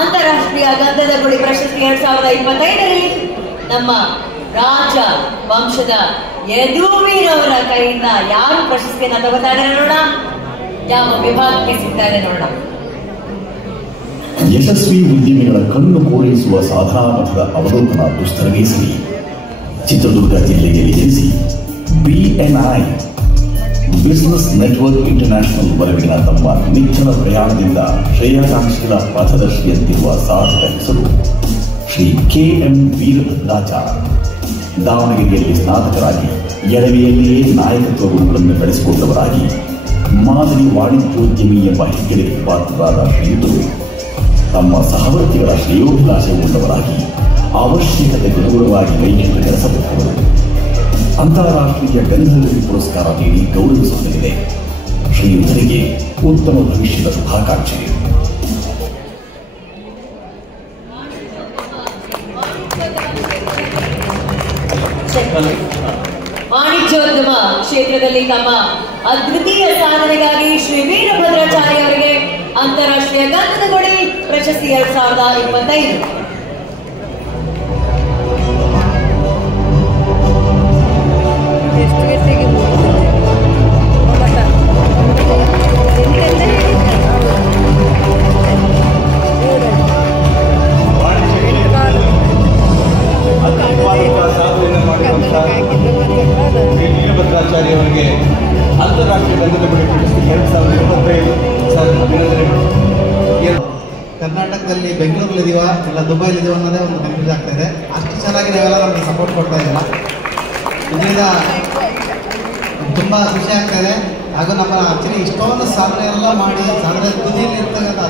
ಅಂತಾರಾಷ್ಟ್ರೀಯ ಗಂಧದ ಗುಡಿ ಪ್ರಶಸ್ತಿ 2025ರಲ್ಲಿ ನಮ್ಮ ರಾಜ ವಂಶದ ಯದುವೀರವರ ಕೈಯಿಂದ ಯಾರು ಪ್ರಶಸ್ತಿಯನ್ನ ತಗೋತಾರೆ ನೋಡೋಣ, ಯಾವ ವಿಭಾಗಕ್ಕೆ ಸಿಗ್ತಾರೆ ನೋಡೋಣ. ಯಶಸ್ವಿ ಉದ್ಯಮಿಗಳ ಕಣ್ಣು ಕೋರೈಸುವ ಸಾಧನಾ ಪಥದ ಅವಲೋಕನ ದುಸ್ತರವೇ ಸರಿ. ಚಿತ್ರದುರ್ಗ ಜಿಲ್ಲೆಯಲ್ಲಿ ಜನಿಸಿ BNI ಬಿಸಿನೆಸ್ ನೆಟ್ವರ್ಕ್ ಇಂಟರ್ನ್ಯಾಷನಲ್ ವರೆಗಿನ ತಮ್ಮ ನಿಚ್ಚಳ ಪ್ರಯಾಣದಿಂದ ಶ್ರೇಯಾಕಾಂಕ್ಷಿಗಳ ಪಥದರ್ಶಿಯಂತಿರುವ ಸಾಧಕ ಹೆಸರು ಶ್ರೀ KM ವೀರಭದ್ರಾಚಾರ್ಯ. ದಾವಣಗೆರೆಯಲ್ಲಿ ಸ್ನಾತಕರಾಗಿ ಎಳವೆಯಲ್ಲಿಯೇ ನಾಯಕತ್ವ ಗುಣಗಳನ್ನು ಬೆಳೆಸಿಕೊಂಡವರಾಗಿ ಮಾದರಿ ವಾಣಿಜ್ಯೋದ್ಯಮಿ ಎಂಬ ಹೆಗ್ಗಳಿಕೆ ಪಾತ್ರರಾದ ಶ್ರೀಯುತರು ತಮ್ಮ ಸಹವರ್ತಿಗಳ ಶ್ರೇಯೋಭಿಲಾಷೆ ಉಳ್ಳವರಾಗಿ ಅವಶ್ಯಕತೆಗೆ ಅನುಗುಣವಾಗಿ ವೈಯಕ್ತಿಕ ಕೆಲಸಪಟ್ಟವರು. ಅಂತಾರಾಷ್ಟ್ರೀಯ ಗಂಧದ ಪುರಸ್ಕಾರ ನೀಡಿ ಗೌರವಿಸುತ್ತಿದೆ. ಶ್ರೀಯುತರಿಗೆ ಉತ್ತಮ ಭವಿಷ್ಯದ ಶುಭಾಕಾಂಕ್ಷೆ. ವಾಣಿಜ್ಯೋದ್ಯಮ ಕ್ಷೇತ್ರದಲ್ಲಿ ತಮ್ಮ ಅದ್ವಿತೀಯ ಸಾಧನೆಗಾಗಿ ಶ್ರೀ ವೀರಭದ್ರಾಚಾರ್ಯ ಅವರಿಗೆ ಅಂತಾರಾಷ್ಟ್ರೀಯ ಗಂಧದ ಗುಡಿ ಪ್ರಶಸ್ತಿ 2025. ವೀರಭದ್ರಾಚಾರ್ಯ ಅವರಿಗೆ ಅಂತಾರಾಷ್ಟ್ರೀಯ ಗಂಧದ ಗುಡಿ ಪ್ರಶಸ್ತಿ 2025 ಸರ್ ಅಭಿನಂದನೆಗಳು. ಕರ್ನಾಟಕದಲ್ಲಿ ಬೆಂಗಳೂರಲ್ಲಿದ್ದೀವ ಇಲ್ಲ ದುಬೈಲಿದ್ದೀವ ಅನ್ನೋದೇ ಒಂದು ಕನ್ಫ್ಯೂಸ್ ಆಗ್ತಾ ಇದೆ. ಅಷ್ಟು ಚೆನ್ನಾಗಿ ನೀವೆಲ್ಲ ನಮಗೆ ಸಪೋರ್ಟ್ ಕೊಡ್ತಾ ಇದ್ದೀರ. ಇದರಿಂದ ತುಂಬ ಖುಷಿ ಆಗ್ತಾ ಇದೆ. ಹಾಗೂ ನಮ್ಮ ಆಕ್ಚುಲಿ ಇಷ್ಟೊಂದು ಸಾಧನೆ ಎಲ್ಲ ಮಾಡಿ ಸಾಧನೆ ತುದಿಯಲ್ಲಿ ಇರ್ತಕ್ಕಂಥ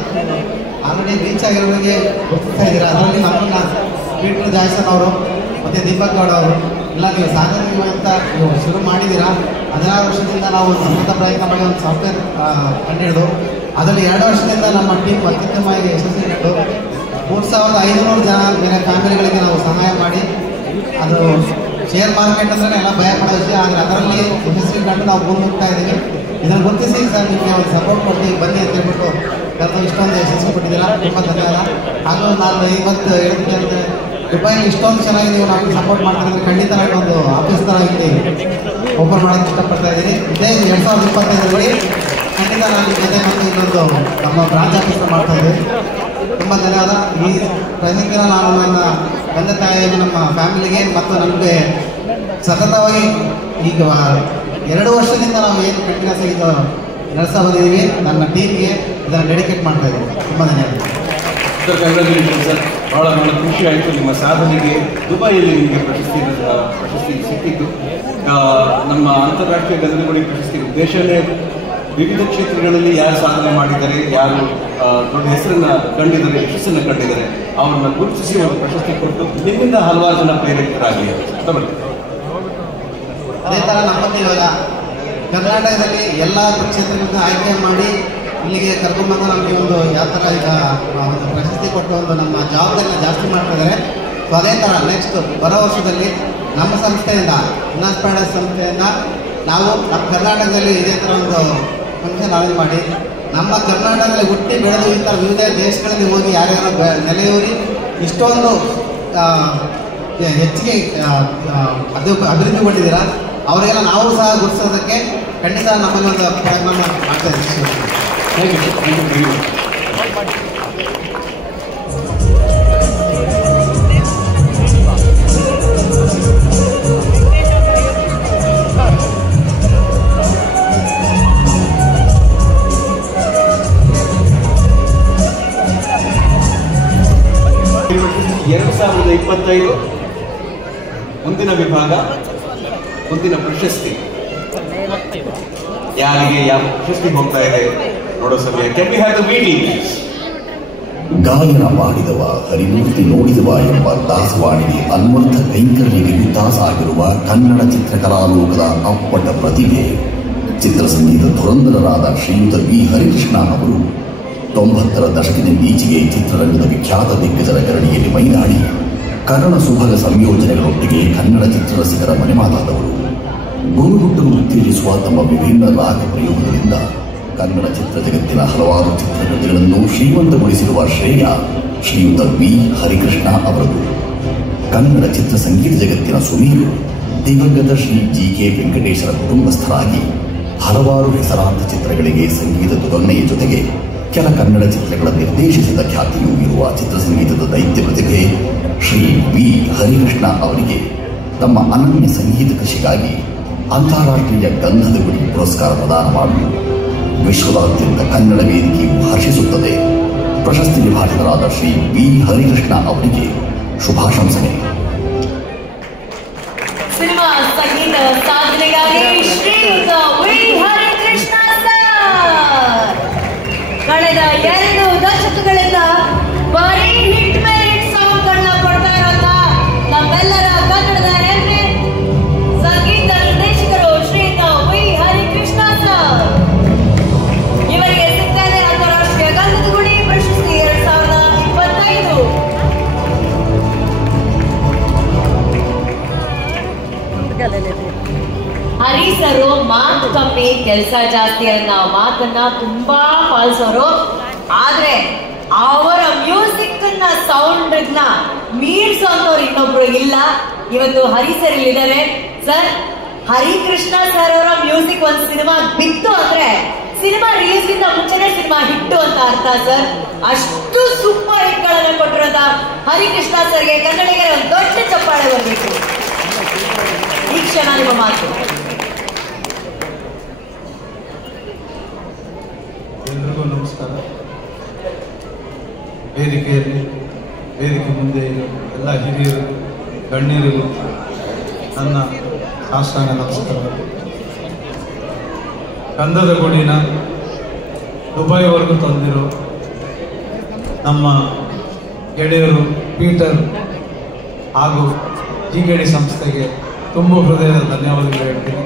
ಆಲ್ರೆಡಿ ರೀಚ್ ಆಗಿರೋರಿಗೆ ಗೊತ್ತಿಸ್ತಾ ಇದ್ದೀರಾ. ಅದರಲ್ಲಿ ನಮ್ಮನ್ನ ಪೀಟರ್ ಜಾಯ್ಸನ್ ಅವರು ಮತ್ತು ದೀಪಕ್ ಗೌಡ ಅವರು ಇಲ್ಲ ನೀವು ಸಾಧನೆ ಅಂತ ನೀವು ಶುರು ಮಾಡಿದ್ದೀರಾ. 16 ವರ್ಷದಿಂದ ನಾವು ಸಮರ್ಥ ಪ್ರಯತ್ನ ಮಾಡಿ ಒಂದು ಸಾಫ್ಟ್ವೇರ್ ಕಂಡಿಡಿದು ಅದರಲ್ಲಿ 2 ವರ್ಷದಿಂದ ನಮ್ಮ ಟೀಮ್ ಅತ್ಯುತ್ತಮವಾಗಿ ಯಶಸ್ವಿ ನೀಡಿದ್ದು 3500 ಜನ ಬೇರೆ ಫ್ಯಾಮಿಲಿಗಳಿಗೆ ನಾವು ಸಹಾಯ ಮಾಡಿ ಅದು ಶೇರ್ ಮಾರ್ಕೆಟ್ ಅಂದ್ರೆ ಎಲ್ಲ ಭಯ ಪಡೋ ವಿಷಯ, ಆದರೆ ಅದರಲ್ಲಿ ಯಶಸ್ವಿ ಕಂಡು ನಾವು ಮುಂದೆ ಹೋಗ್ತಾ ಇದ್ದೀವಿ. ಇದನ್ನು ಗುರುತಿಸಿ ಸರ್ ನಿಮಗೆ ಒಂದು ಸಪೋರ್ಟ್ ಕೊಡ್ತೀವಿ ಬನ್ನಿ ಅಂತ ಹೇಳ್ಬಿಟ್ಟು ಕರೆದು ಇಷ್ಟೊಂದು ಯಶಸ್ವಿ ಕೊಟ್ಟಿದ್ದೀರಾ, ತುಂಬ ಧನ್ಯವಾದ. ಹಾಗೂ ನಾನು ಇವತ್ತು ಹೇಳಿದ್ದೆ ಅಂದರೆ ದುಬೈಲಿ ಇಷ್ಟೊಂದು ಚೆನ್ನಾಗಿ ನೀವು ನಮಗೆ ಸಪೋರ್ಟ್ ಮಾಡ್ತಿದ್ರೆ ಖಂಡಿತ ಒಂದು ಆಫೀಸ್ ಥರ ಇಲ್ಲಿ ಓಪನ್ ಮಾಡೋಕ್ಕೆ ಇಷ್ಟಪಡ್ತಾ ಇದ್ದೀನಿ. ಇದೇ 2025ರಲ್ಲಿ ಖಂಡಿತ ನಾನು ನಿಮ್ಮ ಜೊತೆ ಬಂದು ಇನ್ನೊಂದು ನಮ್ಮ ಬ್ರಾಂಚ್ ಆಫೀಸ್ ಮಾಡ್ತಾ ಇದ್ದೀವಿ. ತುಂಬ ಧನ್ಯವಾದ. ಈ ಪ್ರಸಂಗ ನಾನು ನನ್ನ ತಂದೆ ತಾಯಿಗೆ, ನಮ್ಮ ಫ್ಯಾಮಿಲಿಗೆ ಮತ್ತು ನಮಗೆ ಸತತವಾಗಿ ಈಗ 2 ವರ್ಷದಿಂದ ನಾವು ಏನು ಕಂಟಿನ್ಯೂಸ್ ಆಗಿ ನಡೆಸ್ತಾ ಬಂದಿದ್ದೀವಿ, ನನ್ನ ಟೀಮ್ಗೆ ಇದನ್ನು ಡೆಡಿಕೇಟ್ ಮಾಡ್ತಾ ಇದ್ದೀವಿ. ತುಂಬ ಧನ್ಯವಾದ ಸರ್. Congratulation sir. ಭಾಳ ಖುಷಿ ಆಯಿತು ನಿಮ್ಮ ಸಾಧನೆಗೆ. ದುಬೈಯಲ್ಲಿ ನಿಮಗೆ ಪ್ರಶಸ್ತಿ ಸಿಕ್ಕಿದ್ದು. ನಮ್ಮ ಅಂತಾರಾಷ್ಟ್ರೀಯ ಗಂಧಗುಡಿ ಪ್ರಶಸ್ತಿ ಉದ್ದೇಶನೇ ವಿವಿಧ ಕ್ಷೇತ್ರಗಳಲ್ಲಿ ಯಾರು ಸಾಧನೆ ಮಾಡಿದ್ದಾರೆ, ಯಾರು ದೊಡ್ಡ ಹೆಸರನ್ನ ಕಂಡಿದ್ದಾರೆ, ಯಶಸ್ಸನ್ನು ಕಂಡಿದ್ದಾರೆ, ಅವ್ರನ್ನ ಗುರುತಿಸಿ ಒಂದು ಪ್ರಶಸ್ತಿ ಕೊಟ್ಟು ನಿಮ್ಮಿಂದ ಹಲವಾರು ಜನ ಪ್ರೇರಿತರಾಗಿ ಅದೇ ಥರ ನಮ್ಮಲ್ಲಿ ಇವಾಗ ಕರ್ನಾಟಕದಲ್ಲಿ ಎಲ್ಲ ಕ್ಷೇತ್ರಗಳಿಂದ ಆಯ್ಕೆ ಮಾಡಿ ಇಲ್ಲಿಗೆ ಕರ್ಕೊಂಡ್ಬಂದು ನಮಗೆ ಒಂದು ಯಾವ ಥರ ಈಗ ಒಂದು ಪ್ರಶಸ್ತಿ ಕೊಟ್ಟು ಒಂದು ನಮ್ಮ ಜವಾಬ್ದಾರಿನ ಜಾಸ್ತಿ ಮಾಡ್ತಿದ್ದಾರೆ. ಸೊ ಅದೇ ಥರ ನೆಕ್ಸ್ಟ್ ಬರೋ ವರ್ಷದಲ್ಲಿ ನಮ್ಮ ಸಂಸ್ಥೆಯಿಂದ ಇನ್ನಾಸ್ ಪ್ಯಾರಡೈಸ್ ಸಂಸ್ಥೆಯಿಂದ ನಾವು ನಮ್ಮ ಕರ್ನಾಟಕದಲ್ಲಿ ಇದೇ ಥರ ಒಂದು ಫಂಕ್ಷನ್ ಅರೇಂಜ್ ಮಾಡಿ ನಮ್ಮ ಕರ್ನಾಟಕದಲ್ಲಿ ಹುಟ್ಟಿ ಬೆಳೆದು ಈ ಥರ ವಿವಿಧ ದೇಶಗಳಲ್ಲಿ ಹೋಗಿ ಯಾರ್ಯಾರು ನೆಲೆಯೂರಿ ಇಷ್ಟೊಂದು ಹೆಚ್ಚಿಗೆ ಅಭಿವೃದ್ಧಿಗೊಂಡಿದ್ದೀರಾ ಅವರಿಗೆಲ್ಲ ನಾವು ಸಹ ಗುರುತಿಸೋದಕ್ಕೆ ಖಂಡಿತ ನಮ್ಮಲ್ಲಿ ಒಂದು ಪ್ರಯತ್ನ ಮಾಡ್ತಾ ಇದ್ದೀವಿ. ಮುಂದಿನ ವಿಭಾಗ, ಮುಂದಿನ ಪ್ರಶಸ್ತಿ ಯಾರಿಗೆ ಯಾವ ಪ್ರಶಸ್ತಿ ಹೋಗ್ತಾ ಇದೆ ನೋಡೋ ಸಮಯ. Can we have the meeting? ಗಾಯನ ಮಾಡಿದವ ಹರಿಮೂರ್ತಿ ನೋಡಿದವ ಎಂಬ ದಾಸವಾಣಿಗೆ ಅನ್ವರ್ಥ ಕೈಂಕರ್ಯಕ್ಕೆ ದಾಸಾಗಿರುವ ಕನ್ನಡ ಚಿತ್ರಕಲಾಲೋಕದ ಅಪ್ಪಟ ಪ್ರತಿಭೆ ಚಿತ್ರಸಂಗೀತ ಧುರಂಧರರಾದ ಶ್ರೀಯುತ ವಿ ಹರಿಕೃಷ್ಣ ಅವರು 90ರ ದಶಕದಿಂದೀಚೆಗೆ ಚಿತ್ರರಂಗದ ವಿಖ್ಯಾತ ದಿಗ್ಗಜರ ಗರಡಿಯಲ್ಲಿ ಮೈದಾಡಿ ಕನ್ನಡ ಸುಭಗ ಸಂಯೋಜನೆಗಳೊಟ್ಟಿಗೆ ಕನ್ನಡ ಚಿತ್ರರಸಿಕರ ಮನೆಮಾತಾದವರು. ಗುರುಗುಟ್ಟನ್ನು ಉತ್ತೇಜಿಸುವ ತಮ್ಮ ವಿಭಿನ್ನ ರಾಗ ಪ್ರಯೋಗಗಳಿಂದ ಕನ್ನಡ ಚಿತ್ರ ಜಗತ್ತಿನ ಹಲವಾರು ಚಿತ್ರಕೃತಿಗಳನ್ನು ಶ್ರೀಮಂತಗೊಳಿಸಿರುವ ಶ್ರೇಯ ಶ್ರೀಯುತ ವಿ ಹರಿಕೃಷ್ಣ ಅವರದು. ಕನ್ನಡ ಚಿತ್ರ ಸಂಗೀತ ಜಗತ್ತಿನ ಸುಮೀರು ದಿವಂಗತ ಶ್ರೀ ಜಿ.ಕೆ. ವೆಂಕಟೇಶರ ಕುಟುಂಬಸ್ಥರಾಗಿ ಹಲವಾರು ಹೆಸರಾಂತ ಚಿತ್ರಗಳಿಗೆ ಸಂಗೀತದ ದೊನ್ನೆಯ ಜೊತೆಗೆ ಕೆಲ ಕನ್ನಡ ಚಿತ್ರಗಳ ನಿರ್ದೇಶಿಸಿದ ಖ್ಯಾತಿಯೂ ಇರುವ ಚಿತ್ರಸಂಗೀತದ ದೈತ್ಯ ಪ್ರತಿಭೆ ಶ್ರೀ ವಿ ಹರಿಕೃಷ್ಣ ಅವರಿಗೆ ತಮ್ಮ ಅನನ್ಯ ಸಂಗೀತ ಕೃಷಿಗಾಗಿ ಅಂತಾರಾಷ್ಟ್ರೀಯ ಗಂಧದ ಗುಡಿ ಪುರಸ್ಕಾರ ಪ್ರದಾನ ಮಾಡಲು ವಿಶ್ವದಾದ್ಯಂತ ಕನ್ನಡ ವೇದಿಕೆಯು ಹರ್ಷಿಸುತ್ತದೆ. ಪ್ರಶಸ್ತಿ ವಿಭಾಜಕರಾದ ಶ್ರೀ ವಿ ಹರಿಕೃಷ್ಣ ಅವರಿಗೆ ಶುಭಾಶಂಸನೆ. ಸಿನಿಮಾ ಸಂಗೀತ ಸಾಧನೆಗಾಗಿ ಶ್ರೀಯುತ ವಿ ಹರಿಕೃಷ್ಣ ಸರ್ ಕಳೆದ 2 ದಶಕಗಳಿಂದ ಬರೀ ಹಿಟ್ ಮೇಲೆ ಹಿಟ್ ಸಾಂಗ್ಗಳನ್ನ ಕೊಡ್ತಾ ಇರೋಂತ ನಮ್ಮೆಲ್ಲರ ಕನ್ನಡದ ಹೆಮ್ಮೆ ಸಂಗೀತ ನಿರ್ದೇಶಕರು ಶ್ರೀಯುತ ವಿ ಹರಿಕೃಷ್ಣ ಸರ್. ಇವರಿಗೆ ಸಿಗ್ತಾ ಇದೆ ಅಂತಾರಾಷ್ಟ್ರೀಯ ಗಂಧದ ಗುಡಿ ಪ್ರಶಸ್ತಿ 2025. ಹರಿ ಸರು ಮಾತು ಕಮ್ಮಿ ಕೆಲಸ ಜಾಸ್ತಿ ಅನ್ನೋ ಮಾತನ್ನ ತುಂಬಾ ಪಾಲಿಸೋರು. ಆದ್ರೆ ಅವರ ಮ್ಯೂಸಿಕ್ ನ ಸೌಂಡ್ ನ ಮೀರ್ಸೋಂತವ್ರು ಇನ್ನೊಬ್ರು ಇಲ್ಲ. ಇವತ್ತು ಹರಿ ಸರ್ ಇಲ್ಲಿದ್ದಾರೆ. ಸರ್, ಹರಿಕೃಷ್ಣ ಸರ್ ಅವರ ಮ್ಯೂಸಿಕ್ ಒಂದು ಸಿನಿಮಾ ಬಿತ್ತು ಅಂದ್ರೆ ಸಿನಿಮಾ ರಿಲೀಸ್ ಗಿಂತ ಮುಂಚೆನೆ ಸಿನಿಮಾ ಹಿಟ್ಟು ಅಂತ ಅರ್ಥ ಸರ್. ಅಷ್ಟು ಸೂಪರ್ ಹಿಟ್ ಗಳನ್ನ ಕೊಟ್ಟಿರೋದ ಹರಿಕೃಷ್ಣ ಸರ್ಗೆ ಕನ್ನಡಿಗರ ಒಂದು ದೊಡ್ಡ ಚಪ್ಪಾಳೆ ಬರಬೇಕು. ಈ ಕ್ಷಣ ನಿಮ್ಮ ಮಾತು. ಎಲ್ರಿಗೂ ನಮಸ್ಕಾರ. ವೇದಿಕೆ ಮುಂದೆ ಇರೋ ಎಲ್ಲ ಹಿರಿಯರು ಗಣ್ಯರಿಗೂ ನನ್ನ ಸಾಷ್ಟಾಂಗ ನಮಸ್ಕಾರ. ಗಂಧದ ಗುಡಿನ ದುಬೈವರೆಗೂ ತಂದಿರೋ ನಮ್ಮ ಗೆಳೆಯರು ಪೀಟರ್ ಹಾಗೂ ಜಿಗಡಿ ಸಂಸ್ಥೆಗೆ ತುಂಬ ಹೃದಯದ ಧನ್ಯವಾದಗಳು ಹೇಳ್ತೀನಿ.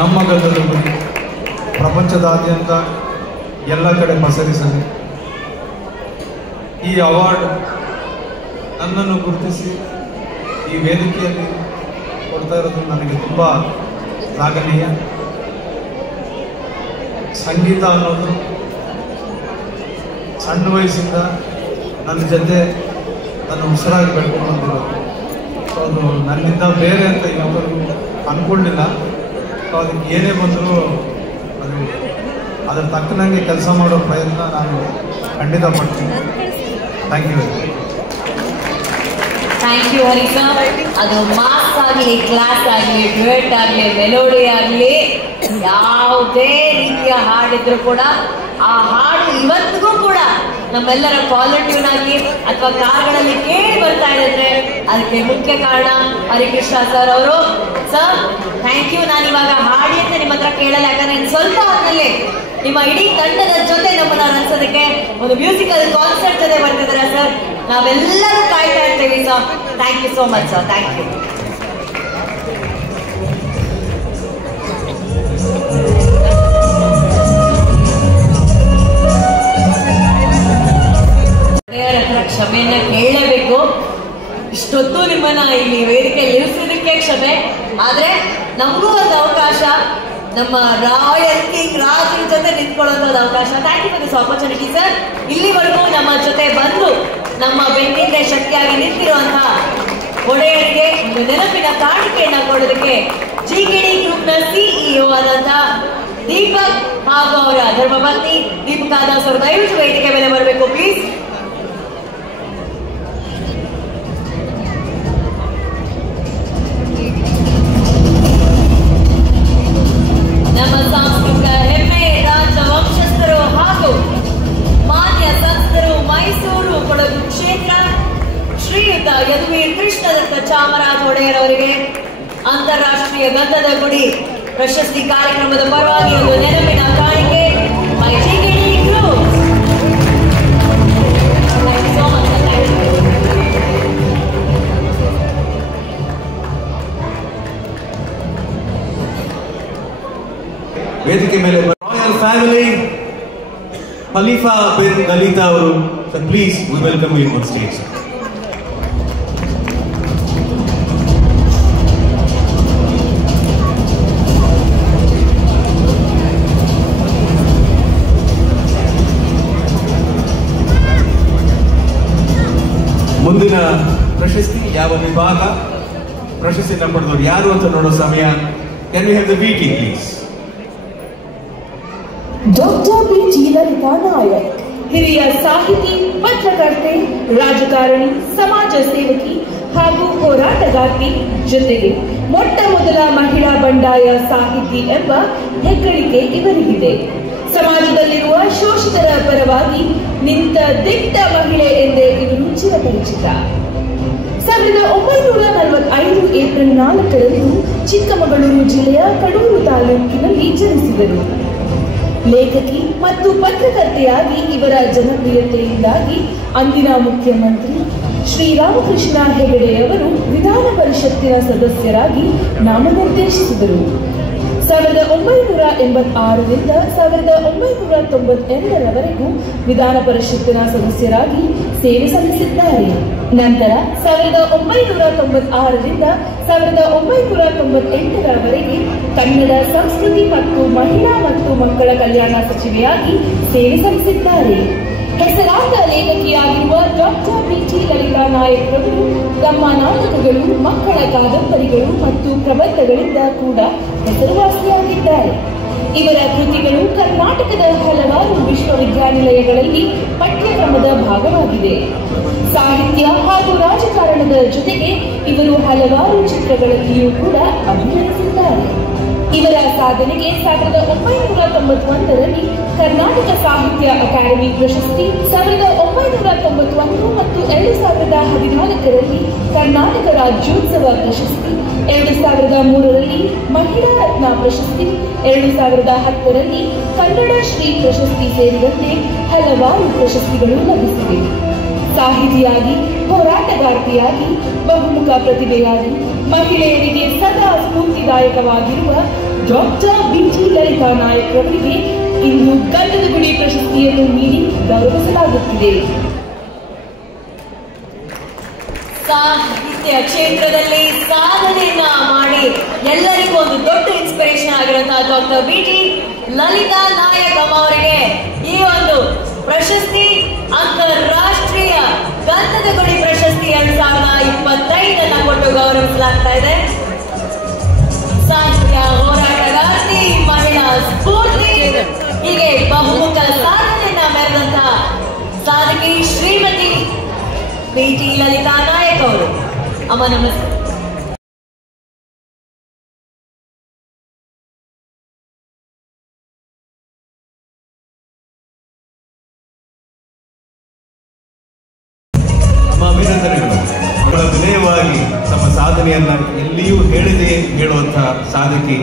ನಮ್ಮ ಗಂಧದ ಗುಡಿ ಪ್ರಪಂಚದಾದ್ಯಂತ ಎಲ್ಲ ಕಡೆ ಪಸರಿಸಲಿ. ಈ ಅವಾರ್ಡ್ ನನ್ನನ್ನು ಗುರುತಿಸಿ ಈ ವೇದಿಕೆಯಲ್ಲಿ ಕೊಡ್ತಾ ಇರೋದು ನನಗೆ ತುಂಬ ಶ್ಲಾಘನೀಯ. ಸಂಗೀತ ಅನ್ನೋದು ಸಣ್ಣ ವಯಸ್ಸಿಂದ ನನ್ನ ಜೊತೆ ನಾನು ಉಸಿರಾಗಿ ಬೆಳ್ಕೊಂಡು ಬಂದಿರೋದು. ಸೊ ಅದು ನನ್ನಿಂದ ಬೇರೆ ಅಂತ ಯಾವಾಗಲೂ ಅಂದ್ಕೊಂಡಿಲ್ಲ. ಸೊ ಅದಕ್ಕೆ ಏನೇ ಬಂದರೂ ಅದು ಅದ್ರ ತಕ್ಕನಂಗೆ ಕೆಲಸ ಮಾಡೋ ಪ್ರಯತ್ನ ನಾನು ಖಂಡಿತ ಪಡ್ತೀನಿ. Thank you. Thank you Hari sir. ಅದು ಮಾಸ್ ಆಗಲಿ, ಕ್ಲಾಸ್ ಆಗಲಿ, ಡ್ಯುಯೆಟ್ ಆಗಲಿ, ಮೆಲೋಡಿ ಆಗಲಿ, ಯಾವುದೇ ರೀತಿಯ ಹಾಡಿದ್ರು ಕೂಡ ಆ ಹಾಡು ಇವತ್ತಿಗೂ ಕೂಡ ನಮ್ಮೆಲ್ಲರ ಕಾಲರ್ ಟ್ಯೂನ್ ಆಗಲಿ ಅಥವಾ ಕಾರ್ಗಳಲ್ಲಿ ಕೇಳಿ ಬರ್ತಾ ಇದ್ರೆ ಅದಕ್ಕೆ ಮುಖ್ಯ ಕಾರಣ ಹರಿಕೃಷ್ಣ ಸರ್ ಅವರು. Sir thank you. ನಾನು ಇವಾಗ ಹಾಡಿ ಅಂತ ನಿಮ್ಮ ಹತ್ರ ಕೇಳಲ್ಲ, ಯಾಕಂದ್ರೆ ಸ್ವಲ್ಪ ಹೊತ್ತಲ್ಲಿ ನಿಮ್ಮ ಇಡೀ ತಂಡದ ಜೊತೆ ನಮ್ಮನ್ನ ರಚಿಸೋದಕ್ಕೆ ಒಂದು ಮ್ಯೂಸಿಕಲ್ ಕಾನ್ಸರ್ಟ್ ಜೊತೆ ಬರ್ತಿದ್ದಾರೆ ಸರ್. ನಾವೆಲ್ಲರೂ ಕಾಯ್ತಾ ಇರ್ತೀವಿ sir. Thank you so much sir. Thank you. ಕ್ಷಮೆಯನ್ನ ಕೇಳಲೇಬೇಕು. ಇಷ್ಟೊತ್ತು ನಿಮ್ಮನ್ನ ಇಲ್ಲಿ ವೇದಿಕೆ ನಿಲ್ಲಿಸೋದಕ್ಕೆ ಕ್ಷಮೆ. ಆದ್ರೆ ನಮಗೂ ಒಂದು ಅವಕಾಶ, ನಮ್ಮ ರಾಯಲ್ ಕಿಂಗ್ ರಾಜನ್ ಜೊತೆ ನಿಂತ್ಕೊಳ್ಳೋದು ಅವಕಾಶ. Thank you for this opportunity sir. ಇಲ್ಲಿವರೆಗೂ ನಮ್ಮ ಜೊತೆ ಬಂದು ನಮ್ಮ ಬೆನ್ನಿಂದೆ ಶಕ್ತಿಯಾಗಿ ನಿಂತಿರುವಂತಹ ಒಡೆಯರಿಗೆ ಒಂದು ನೆನಪಿನ ಕಾಣಿಕೆಯನ್ನ ಕೊಡೋದಕ್ಕೆ ಜಿಕೆಡಿ ಗ್ರೂಪ್ ನ ಸಿಇಒ ಆದಂತಹ ದೀಪಕ್ ಹಾಗೂ ಅವರ ಧರ್ಮಪತ್ನಿ ದೀಪಿಕಾ ದಾಸ್ ಅವರು ದಯವಿಟ್ಟು ವೇದಿಕೆ ಮೇಲೆ ಬರಬೇಕು ಪ್ಲೀಸ್. ನಮ್ಮ ಸಾಂಸ್ಕೃತಿಕ ಹೆಮ್ಮೆ ರಾಜವಂಶಸ್ಥರು ಹಾಗೂ ಮಾನ್ಯ ಸಂಸ್ಥರು ಮೈಸೂರು ಕೊಡಗು ಕ್ಷೇತ್ರ ಶ್ರೀಯುತ ಯದುವೀರ್ ಕೃಷ್ಣದತ್ತ ಚಾಮರಾಜ ಒಡೆಯರ್ ಅವರಿಗೆ ಅಂತಾರಾಷ್ಟ್ರೀಯ ಗಂಧದ ಗುಡಿ ಪ್ರಶಸ್ತಿ ಕಾರ್ಯಕ್ರಮದ ಪರವಾಗಿ ಒಂದು ನೆನಪಿನ ಕಾಣಿಕೆ by GKD group. Thank you so much. ವೇದಿಕೆ ಮೇಲೆ royal family Khalifa bin Khalifa ಅವರು. Sir please we welcome you on stage. ಮುಂದಿನ ಪ್ರಶಸ್ತಿ ಯಾವ ವಿಭಾಗ ಪ್ರಶಸ್ತಿನ ಪಡೆದವರು ಯಾರು ಅಂತ ನೋಡೋ ಸಮಯ. Can we have the VT please. Doctor B G. Lalitha Naik ಹಿರಿಯ ಸಾಹಿತಿ, ಪತ್ರಕರ್ತೆ, ರಾಜಕಾರಣಿ, ಸಮಾಜ ಸೇವಕಿ ಹಾಗೂ ಹೋರಾಟಗಾರ್ತಿ, ಜೊತೆಗೆ ಮೊಟ್ಟ ಮೊದಲ ಮಹಿಳಾ ಬಂಡಾಯ ಸಾಹಿತಿ ಎಂಬ ಹೆಗ್ಗಳಿಕೆ ಇವರಿಗಿದೆ. ಸಮಾಜದಲ್ಲಿರುವ ಶೋಷಿತರ ಪರವಾಗಿ ನಿಂತ ದಿಟ್ಟ ಮಹಿಳೆ ಎಂದೇ ಇವರು ಚಿರಪರಿಚಿತ. 1945 ಏಪ್ರಿಲ್ 4ರಂದು ಚಿಕ್ಕಮಗಳೂರು ಜಿಲ್ಲೆಯ ಕಡೂರು ತಾಲೂಕಿನಲ್ಲಿ ಜನಿಸಿದರು. ಲೇಖಕಿ ಮತ್ತು ಪತ್ರಕರ್ತೆಯಾಗಿ ಇವರ ಜನಪ್ರಿಯತೆಯಿಂದಾಗಿ ಅಂದಿನ ಮುಖ್ಯಮಂತ್ರಿ ಶ್ರೀರಾಮಕೃಷ್ಣ ಹೆಗಡೆಯವರು ವಿಧಾನ ಪರಿಷತ್ತಿನ ಸದಸ್ಯರಾಗಿ ನಾಮನಿರ್ದೇಶಿಸಿದರು. 1986ರಿಂದ 1992ರವರೆಗೂ ವಿಧಾನ ಪರಿಷತ್ತಿನ ಸದಸ್ಯರಾಗಿ ಸೇವೆ ಸಲ್ಲಿಸಿದ್ದಾರೆ. ನಂತರ 1996ರಿಂದ 1998ರವರೆಗೆ ಕನ್ನಡ ಸಂಸ್ಕೃತಿ ಮತ್ತು ಮಹಿಳಾ ಮತ್ತು ಮಕ್ಕಳ ಕಲ್ಯಾಣ ಸಚಿವೆಯಾಗಿ ಸೇವೆ ಸಲ್ಲಿಸಿದ್ದಾರೆ. ಹೆಸರಾಂತ ಲೇಖಕಿಯಾಗಿರುವ ಡಾಕ್ಟರ್ ಬಿ.ಜಿ. ಲಲಿತಾ ನಾಯಕ್ ರವರು ತಮ್ಮ ನಾಟಕಗಳು, ಮಕ್ಕಳ ಕಾದಂಬರಿಗಳು ಮತ್ತು ಪ್ರಬಂಧಗಳಿಂದ ಕೂಡ ಹೆಸರುವಾಸಿಯಾಗಿದ್ದಾರೆ. ಇವರ ಕೃತಿಗಳು ಕರ್ನಾಟಕದ ಹಲವಾರು ವಿಶ್ವವಿದ್ಯಾನಿಲಯಗಳಲ್ಲಿ ಪಠ್ಯಕ್ರಮದ ಭಾಗವಾಗಿದೆ. ಸಾಹಿತ್ಯ ಹಾಗೂ ರಾಜಕಾರಣದ ಜೊತೆಗೆ ಇವರು ಹಲವಾರು ಚಿತ್ರಗಳಲ್ಲಿಯೂ ಕೂಡ ಅಭಿನಯಿಸಿದ್ದಾರೆ. ಇವರ ಸಾಧನೆಗೆ 1991ರಲ್ಲಿ ಕರ್ನಾಟಕ ಸಾಹಿತ್ಯ ಅಕಾಡೆಮಿ ಪ್ರಶಸ್ತಿ, 1991 ಮತ್ತು 2014ರಲ್ಲಿ ಕರ್ನಾಟಕ ರಾಜ್ಯೋತ್ಸವ ಪ್ರಶಸ್ತಿ, 2003ರಲ್ಲಿ ಮಹಿಳಾ ರತ್ನ ಪ್ರಶಸ್ತಿ, 2010ರಲ್ಲಿ ಕನ್ನಡ ಶ್ರೀ ಪ್ರಶಸ್ತಿ ಸೇರಿದಂತೆ ಹಲವಾರು ಪ್ರಶಸ್ತಿಗಳು ಲಭಿಸಿವೆ. ಸಾಹಿತಿಯಾಗಿ, ಹೋರಾಟಗಾರ್ತಿಯಾಗಿ, ಬಹುಮುಖ ಪ್ರತಿಭೆಯಾಗಿ, ಮಹಿಳೆಯರಿಗೆ ಸದಾ ಸ್ಫೂರ್ತಿದಾಯಕವಾಗಿರುವ ಡಾಕ್ಟರ್ ಬಿ.ಜಿ. ಲಲಿತಾ ನಾಯಕ್ ಅವರಿಗೆ ಇಂದು ಗಂಧದ ಗುಡಿ ಪ್ರಶಸ್ತಿಯನ್ನು ನೀಡಿ ಗೌರವಿಸಲಾಗುತ್ತಿದೆ. ಸಾಹಿತ್ಯ ಕ್ಷೇತ್ರದಲ್ಲಿ ಸಾಧನೆಯನ್ನ ಮಾಡಿ ಎಲ್ಲರಿಗೂ ಒಂದು ದೊಡ್ಡ ಇನ್ಸ್ಪಿರೇಷನ್ ಆಗಿರುವಂತಹ ಡಾಕ್ಟರ್ BT ಲಲಿತಾ ನಾಯಕ್ ಅವರಿಗೆ ಈ ಒಂದು ಪ್ರಶಸ್ತಿ ಅಂತಾರಾಷ್ಟ್ರೀಯ ಗಂಧದ ಗುಡಿ ಪ್ರಶಸ್ತಿ 2025 ಕೊಟ್ಟು ಗೌರವಿಸಲಾಗ್ತಾ ಇದೆ. ಸಾಹಿತ್ಯ ಹೋರಾಟಗಾರ್ತಿ, ಮಹಿಳಾ ಸ್ಫೂರ್ತಿ, ಹೀಗೆ ಬಹುಮುಖ ಸಾಧನೆಯನ್ನ ಮೆರೆದಂತಹ ಸಾಧಕಿ ಶ್ರೀಮತಿ BT ಲಲಿತಾ ನಾಯಕ್ ಅವರು. ಅಮ್ಮ ನಮಸ್ತೆ. ಅಭಿನಂದನೆಗಳು. ಬಹಳ ವಿನಯವಾಗಿ ತಮ್ಮ ಸಾಧನೆಯನ್ನ ಎಲ್ಲಿಯೂ ಹೇಳಿದೆ ಹೇಳುವಂತಹ ಸಾಧಕಿ.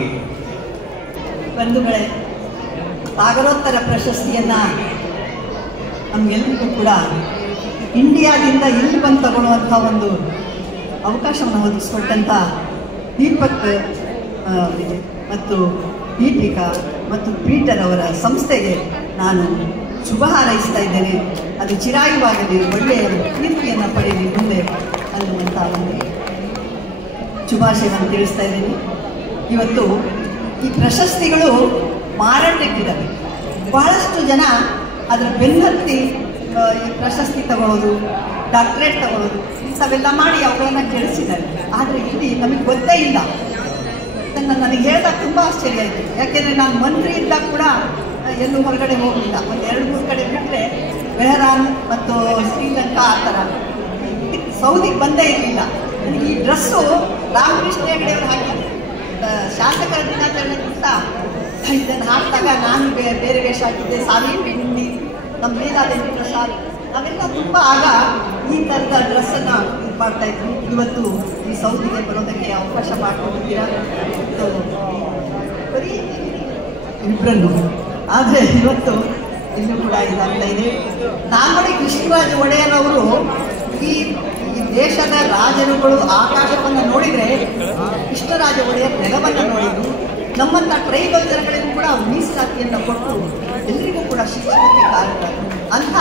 ಬಂಧುಗಳೇ, ಸಾಗರೋತ್ತರ ಪ್ರಶಸ್ತಿಯನ್ನ ನಮ್ಗೆಲ್ಲರಿಗೂ ಕೂಡ ಇಂಡಿಯಾದಿಂದ ಇಲ್ಲಿ ಬಂದು ತಗೊಳ್ಳುವಂಥ ಒಂದು ಅವಕಾಶವನ್ನು ಒದಗಿಸ್ಕೊಟ್ಟಂಥ ದೀಪಕ್ ಮತ್ತು ದೀಪಿಕಾ ಮತ್ತು ಪೀಟರ್ ಅವರ ಸಂಸ್ಥೆಗೆ ನಾನು ಶುಭ ಹಾರೈಸ್ತಾ ಇದ್ದೇನೆ. ಅದು ಚಿರಾಯುವಾಗಲಿ, ಒಳ್ಳೆಯ ಕೀರ್ತಿಯನ್ನು ಪಡೆಯಲಿ ಮುಂದೆ ಅನ್ನುವಂಥ ಒಂದು ಶುಭಾಶಯವನ್ನು ತಿಳಿಸ್ತಾ ಇದ್ದೀನಿ. ಇವತ್ತು ಈ ಪ್ರಶಸ್ತಿಗಳು ಮಾರಾಟಕ್ಕಿದ್ದಾವೆ. ಬಹಳಷ್ಟು ಜನ ಅದರ ಬೆನ್ನತ್ತಿ ಈ ಪ್ರಶಸ್ತಿ ತಗೊಳ್ಳೋದು, ಡಾಕ್ಟರೇಟ್ ತಗೊಳ್ಳೋದು, ಇಂಥವೆಲ್ಲ ಮಾಡಿ ಅವುಗಳನ್ನು ಕೆಡಿಸಿದ್ದಾರೆ. ಆದರೆ ಇಲ್ಲಿ ನಮಗೆ ಗೊತ್ತೇ ಇಲ್ಲ. ನನಗೆ ಹೇಳಿದಾಗ ತುಂಬ ಆಶ್ಚರ್ಯ ಆಯಿತು. ಯಾಕೆಂದರೆ ನಾನು ಮಂತ್ರಿ ಇದ್ದಾಗ ಕೂಡ ಎಲ್ಲೂ ಹೊರಗಡೆ ಹೋಗಲಿಲ್ಲ. ಒಂದು 2-3 ಕಡೆ ಬಿಟ್ಟರೆ ಬೆಹರಾನ್ ಮತ್ತು ಶ್ರೀಲಂಕಾ ಆ ಥರ ಸೌದಿಗೆ ಬಂದೇ ಇರಲಿಲ್ಲ. ನನಗೆ ಈ ಡ್ರೆಸ್ಸು ರಾಮಕೃಷ್ಣ ಹೆಗಡೆಯವರು ಹಾಕಿದ್ದೆ. ಶಾಸಕರ ದಿನಾಚರಣೆ ದಿವಸ ಇದನ್ನು ಹಾಕಿದಾಗ ನಾನು ಬೇರೆ ವೇಷ ಹಾಕಿದ್ದೆ. ಸಾವಿತ್ರಿ ಹಿಂದಿ, ನಮ್ಮ ವೇದಾದೇವಿ ಪ್ರಸಾದ್, ನಾವೆಲ್ಲ ತುಂಬ ಆಗ ಈ ಥರದ ಡ್ರೆಸ್ಸನ್ನು ಇದು ಮಾಡ್ತಾಯಿದ್ವಿ. ಇವತ್ತು ಈ ಸೌದಿಗೆ ಬರೋದಕ್ಕೆ ಅವಕಾಶ ಮಾಡಿಕೊಡ್ತೀರಾ ಬರೀ ಇಬ್ಬರನ್ನು. ಆದರೆ ಇವತ್ತು ಇಲ್ಲೂ ಕೂಡ ಇದಾಗ್ತಾ ಇದೆ. ನಾಲ್ವಡಿ ಕೃಷ್ಣರಾಜ ಒಡೆಯರ್ ಅವರು ಈ ದೇಶದ ರಾಜರುಗಳು ಆಕಾಶವನ್ನು ನೋಡಿದರೆ ಕೃಷ್ಣರಾಜ ಒಡೆಯರ್ ನೆಲವನ್ನು ನೋಡಿದ್ರು. ನಮ್ಮಂಥ ಟ್ರೈಬಲ್ ಜನಗಳಿಗೂ ಕೂಡ ಮೀಸಲಾತಿಯನ್ನು ಕೊಟ್ಟು ಎಲ್ಲರಿಗೂ ಕೂಡ ಶಿಕ್ಷಣಕ್ಕೆ ಕಾರಣರಾದರು. ಅಂಥ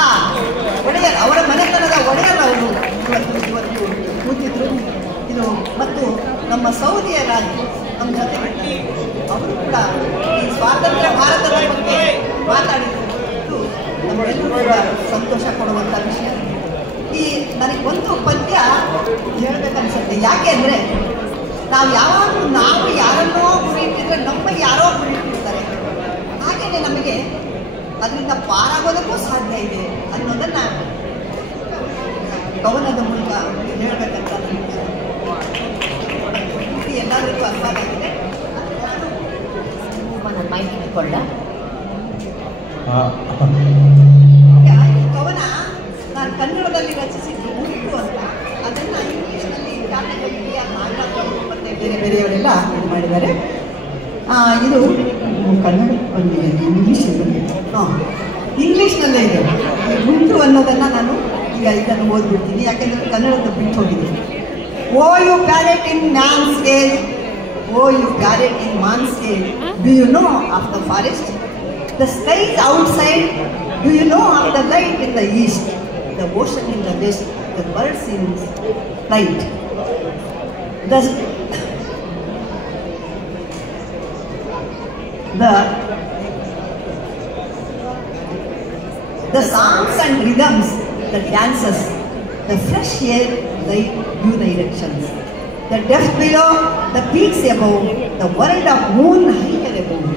ಒಡೆಯರ್, ಅವರ ಮನೆತನದ ಒಡೆಯರ್ ಅವರು ಇವತ್ತು ಕೂತಿದ್ರು. ಇದು ಮತ್ತು ನಮ್ಮ ಸೌದಿಯ ರಾಜ ನಮ್ಮ ಜೊತೆ ಅವರು ಕೂಡ ಈ ಸ್ವಾತಂತ್ರ್ಯ ಭಾರತದ ಬಗ್ಗೆ ಮಾತಾಡಿದ್ದು ನಮ್ಮೆಲ್ಲರೂ ಕೂಡ ಸಂತೋಷ ಕೊಡುವಂಥ ವಿಷಯ. ಈ ನನಗೆ ಒಂದು ಪದ್ಯ ಹೇಳ್ಬೇಕನ್ಸುತ್ತೆ. ಯಾಕೆ ಅಂದರೆ ನಾವು ನಾವು ಯಾರನ್ನೋ ಗುರಿ ಇಟ್ಟಿದ್ರೆ ನಮಗೆ ಯಾರೋ ಗುರಿ ಇಟ್ಟಿರ್ತಾರೆ. ಹಾಗೆಯೇ ನಮಗೆ ಅದರಿಂದ ಪಾರಾಗೋದಕ್ಕೂ ಸಾಧ್ಯ ಇದೆ ಅನ್ನೋದನ್ನು ಕವನದ ಮೂಲಕ ಹೇಳಬೇಕಂತ ನನಗೆ ಎಲ್ಲರಿಗೂ ಅರ್ಥ ಆಗಿದೆ. ಮೈಕೊಳ್ಳ ಈ ಕವನ ನಾನು ಕನ್ನಡದಲ್ಲಿ ರಚಿಸಿದ್ದು ಉಂಟು ಅಂತ. ಅದನ್ನು ಇಂಗ್ಲೀಷ್ನಲ್ಲಿ ಮತ್ತೆ ಬೇರೆಯವರೆಲ್ಲ ಇದು ಮಾಡಿದ್ದಾರೆ. ಇದು ಕನ್ನಡಕ್ಕೆ ಬಂದಿದೆ, ಇಂಗ್ಲೀಷ್ ಬಂದಿದೆ. ಇಂಗ್ಲೀಷ್ನಲ್ಲೇ ಇದೆ. ಉಂಟು ಅನ್ನೋದನ್ನು ನಾನು ಈಗ ಇದನ್ನು ಓದ್ಬಿಡ್ತೀನಿ, ಯಾಕೆಂದರೆ ಕನ್ನಡದ ಬಿಟ್ಟು ಹೋಗಿದೆ. Oh you parrot in man's age, oh you parrot in man's age, do you know of the forest? The sky is outside, do you know of the light in the east? The ocean in the west, the birds in flight. The songs and rhythms, the dances, the fresh air light new directions. The deaf below, the peaks above, the world of moon higher above.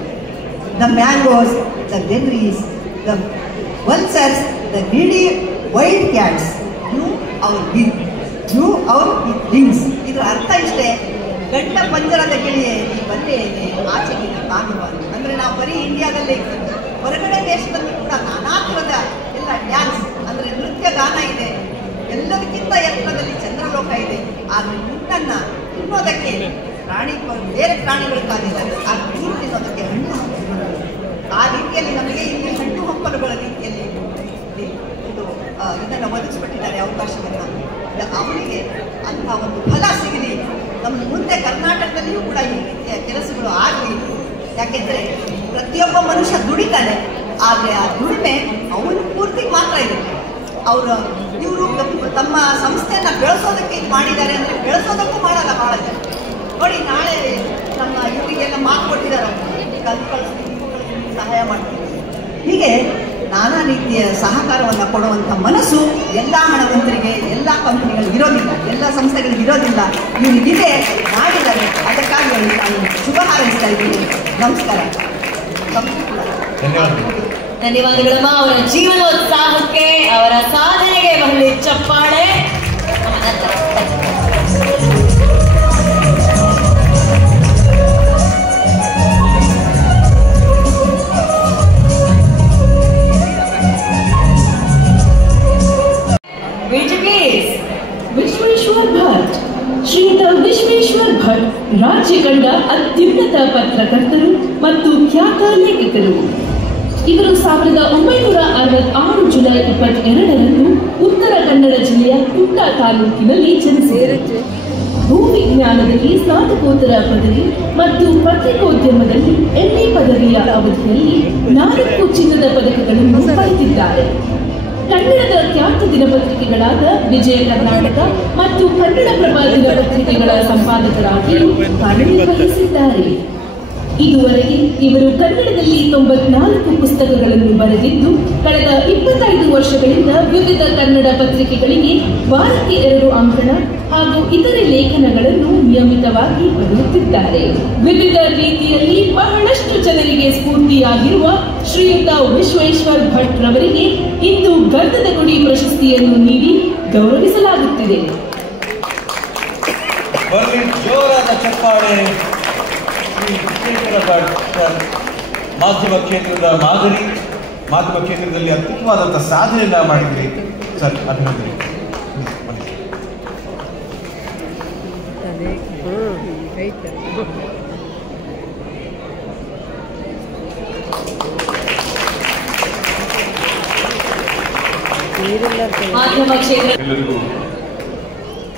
The mangoes, the berries, the vultures, the greedy wild cats, do our wings. ಇದರ ಅರ್ಥ ಇಷ್ಟೇ. ಗಂಡ ಪಂಜರದ ಗಿಳಿಯೇ ಈ ಬಂದೆಯೇ ಆಚೆಗಿನ ಕಾಣುವಾನು. ಅಂದರೆ ನಾವು ಬರೀ ಇಂಡಿಯಾದಲ್ಲೇ ಇದ್ದೀವಿ. ಹೊರಗಡೆ ದೇಶದಲ್ಲಿ ಕೂಡ ನಾನಾ ಥರದ ಎಲ್ಲ ಡ್ಯಾನ್ಸ್ ಅಂದರೆ ನೃತ್ಯ ಗಾನ ಇದೆ. ಎಲ್ಲದಕ್ಕಿಂತ ಎತ್ತರದಲ್ಲಿ ಚಂದ್ರಲೋಕ ಇದೆ. ಆದರೆ ನಿನ್ನನ್ನು ತಿನ್ನೋದಕ್ಕೆ ಬೇರೆ ಪ್ರಾಣಿಗಳು ಕಾದಿದ್ದಾರೆ. ಆ ನೀರು ತಿನ್ನೋದಕ್ಕೆ ಹಣ್ಣು ಹಂಪಲುಗಳು. ಆ ರೀತಿಯಲ್ಲಿ ನಮಗೆ ಇಲ್ಲಿ ಹಣ್ಣು ಹಂಪಲುಗಳ ರೀತಿಯಲ್ಲಿ ಇದನ್ನು ಒದಗಿಸ್ಬಿಟ್ಟಿದ್ದಾರೆ ಅವಕಾಶವನ್ನು. ಅವರಿಗೆ ಅಂಥ ಒಂದು ಫಲ ಸಿಗಲಿ. ನಮ್ಮ ಮುಂದೆ ಕರ್ನಾಟಕದಲ್ಲಿಯೂ ಕೂಡ ಈ ರೀತಿಯ ಕೆಲಸಗಳು ಆಗಲಿ. ಯಾಕೆಂದರೆ ಪ್ರತಿಯೊಬ್ಬ ಮನುಷ್ಯ ದುಡಿತಾನೆ, ಆದರೆ ಆ ದುಡಿಮೆ ಅವನು ಪೂರ್ತಿ ಮಾತ್ರ ಇದೆ. ಇವರು ತಮ್ಮ ಸಂಸ್ಥೆಯನ್ನ ಬೆಳೆಸೋದಕ್ಕೆ ಇದು ಮಾಡಿದ್ದಾರೆ ಅಂದ್ರೆ ಬೆಳೆಸೋದಕ್ಕೂ ಮಾಡಲ್ಲ ಬಹಳ ಜನ. ನೋಡಿ ನಾಳೆ ನಮ್ಮ ಇವರಿಗೆಲ್ಲ ಮಾತು ಕೊಟ್ಟಿದ್ದಾರೆ, ಸಹಾಯ ಮಾಡ್ತೀವಿ. ಹೀಗೆ ನಾನಾ ರೀತಿಯ ಸಹಕಾರವನ್ನು ಕೊಡುವಂಥ ಮನಸ್ಸು ಎಲ್ಲ ಹಣವಂತರಿಗೆ, ಎಲ್ಲ ಕಂಪನಿಗಳಿಗೆ ಇರೋದಿಲ್ಲ, ಎಲ್ಲ ಸಂಸ್ಥೆಗಳಿಗೆ ಇರೋದಿಲ್ಲ. ಇವರಿಗಿದೆ, ಮಾಡಿದ್ದಾರೆ. ಅದಕ್ಕಾಗಿ ನಾನು ಶುಭ ಹಾರೈಸ್ತಾ ಇದ್ದೀನಿ. ನಮಸ್ಕಾರ. ಧನ್ಯವಾದಗಳಮ್ಮ. ಅವರ ಜೀವನೋತ್ಸಾಹಕ್ಕೆ, ಅವರ ಸಾಧನೆಗೆ ಬಹಳ ಚಪ್ಪಾಳೆ. ವಿಶ್ವೇಶ್ವರ್ ಭಟ್. ಶ್ರೀಯುತ ವಿಶ್ವೇಶ್ವರ್ ಭಟ್ ರಾಜ್ಯ ಕಂಡ ಅತ್ಯುನ್ನತ ಪತ್ರಕರ್ತರು ಮತ್ತು ಖ್ಯಾತ ಲೇಖಕರು. ಇವರು 1966 ಜುಲೈ 22ರಂದು ಉತ್ತರ ಕನ್ನಡ ಜಿಲ್ಲೆಯ ಕುಟ್ಟ ತಾಲೂಕಿನಲ್ಲಿ ಜನಿಸಿದರು. ಭೂವಿಜ್ಞಾನದಲ್ಲಿ ಸ್ನಾತಕೋತ್ತರ ಪದವಿ ಮತ್ತು ಪತ್ರಿಕೋದ್ಯಮದಲ್ಲಿ MA ಪದವಿಯ ಅವಧಿಯಲ್ಲಿ 4 ಚಿನ್ನದ ಪದಕಗಳನ್ನು ಪಡೆದಿದ್ದಾರೆ. ಕನ್ನಡದ ಖ್ಯಾತ ದಿನಪತ್ರಿಕೆಗಳಾದ ವಿಜಯ ಕರ್ನಾಟಕ ಮತ್ತು ಕನ್ನಡಪ್ರಭ ದಿನಪತ್ರಿಕೆಗಳ ಸಂಪಾದಕರಾಗಿಯೂ ಕಾರ್ಯನಿರ್ವಹಿಸಿದ್ದಾರೆ. ಇದುವರೆಗೆ ಇವರು ಕನ್ನಡದಲ್ಲಿ 94 ಪುಸ್ತಕಗಳನ್ನು ಬರೆದಿದ್ದು, ಕಳೆದ 25 ವರ್ಷಗಳಿಂದ ವಿವಿಧ ಕನ್ನಡ ಪತ್ರಿಕೆಗಳಿಗೆ ವಾರಕ್ಕೆ 2 ಅಂಕಣ ಹಾಗೂ ಇತರೆ ಲೇಖನಗಳನ್ನು ನಿಯಮಿತವಾಗಿ ಬರೆಯುತ್ತಿದ್ದಾರೆ. ವಿವಿಧ ರೀತಿಯಲ್ಲಿ ಬಹಳಷ್ಟು ಜನರಿಗೆ ಸ್ಫೂರ್ತಿಯಾಗಿರುವ ಶ್ರೀಯುತ ವಿಶ್ವೇಶ್ವರ್ ಭಟ್ ರವರಿಗೆ ಇಂದು ಗಂಧದ ಗುಡಿ ಪ್ರಶಸ್ತಿಯನ್ನು ನೀಡಿ ಗೌರವಿಸಲಾಗುತ್ತಿದೆ. ಜೋರಾದ ಚಪ್ಪಾಳೆ. ಮಾಧ್ಯಮ ಕ್ಷೇತ್ರದ ಮಾದರಿ, ಮಾಧ್ಯಮ ಕ್ಷೇತ್ರದಲ್ಲಿ ಅತ್ಯುತ್ತಮವಾದಂತಹ ಸಾಧನೆಯನ್ನ ಮಾಡಿದ್ರಿ ಸರ್, ಅಭಿನಂದನೆ. ಎಲ್ಲರಿಗೂ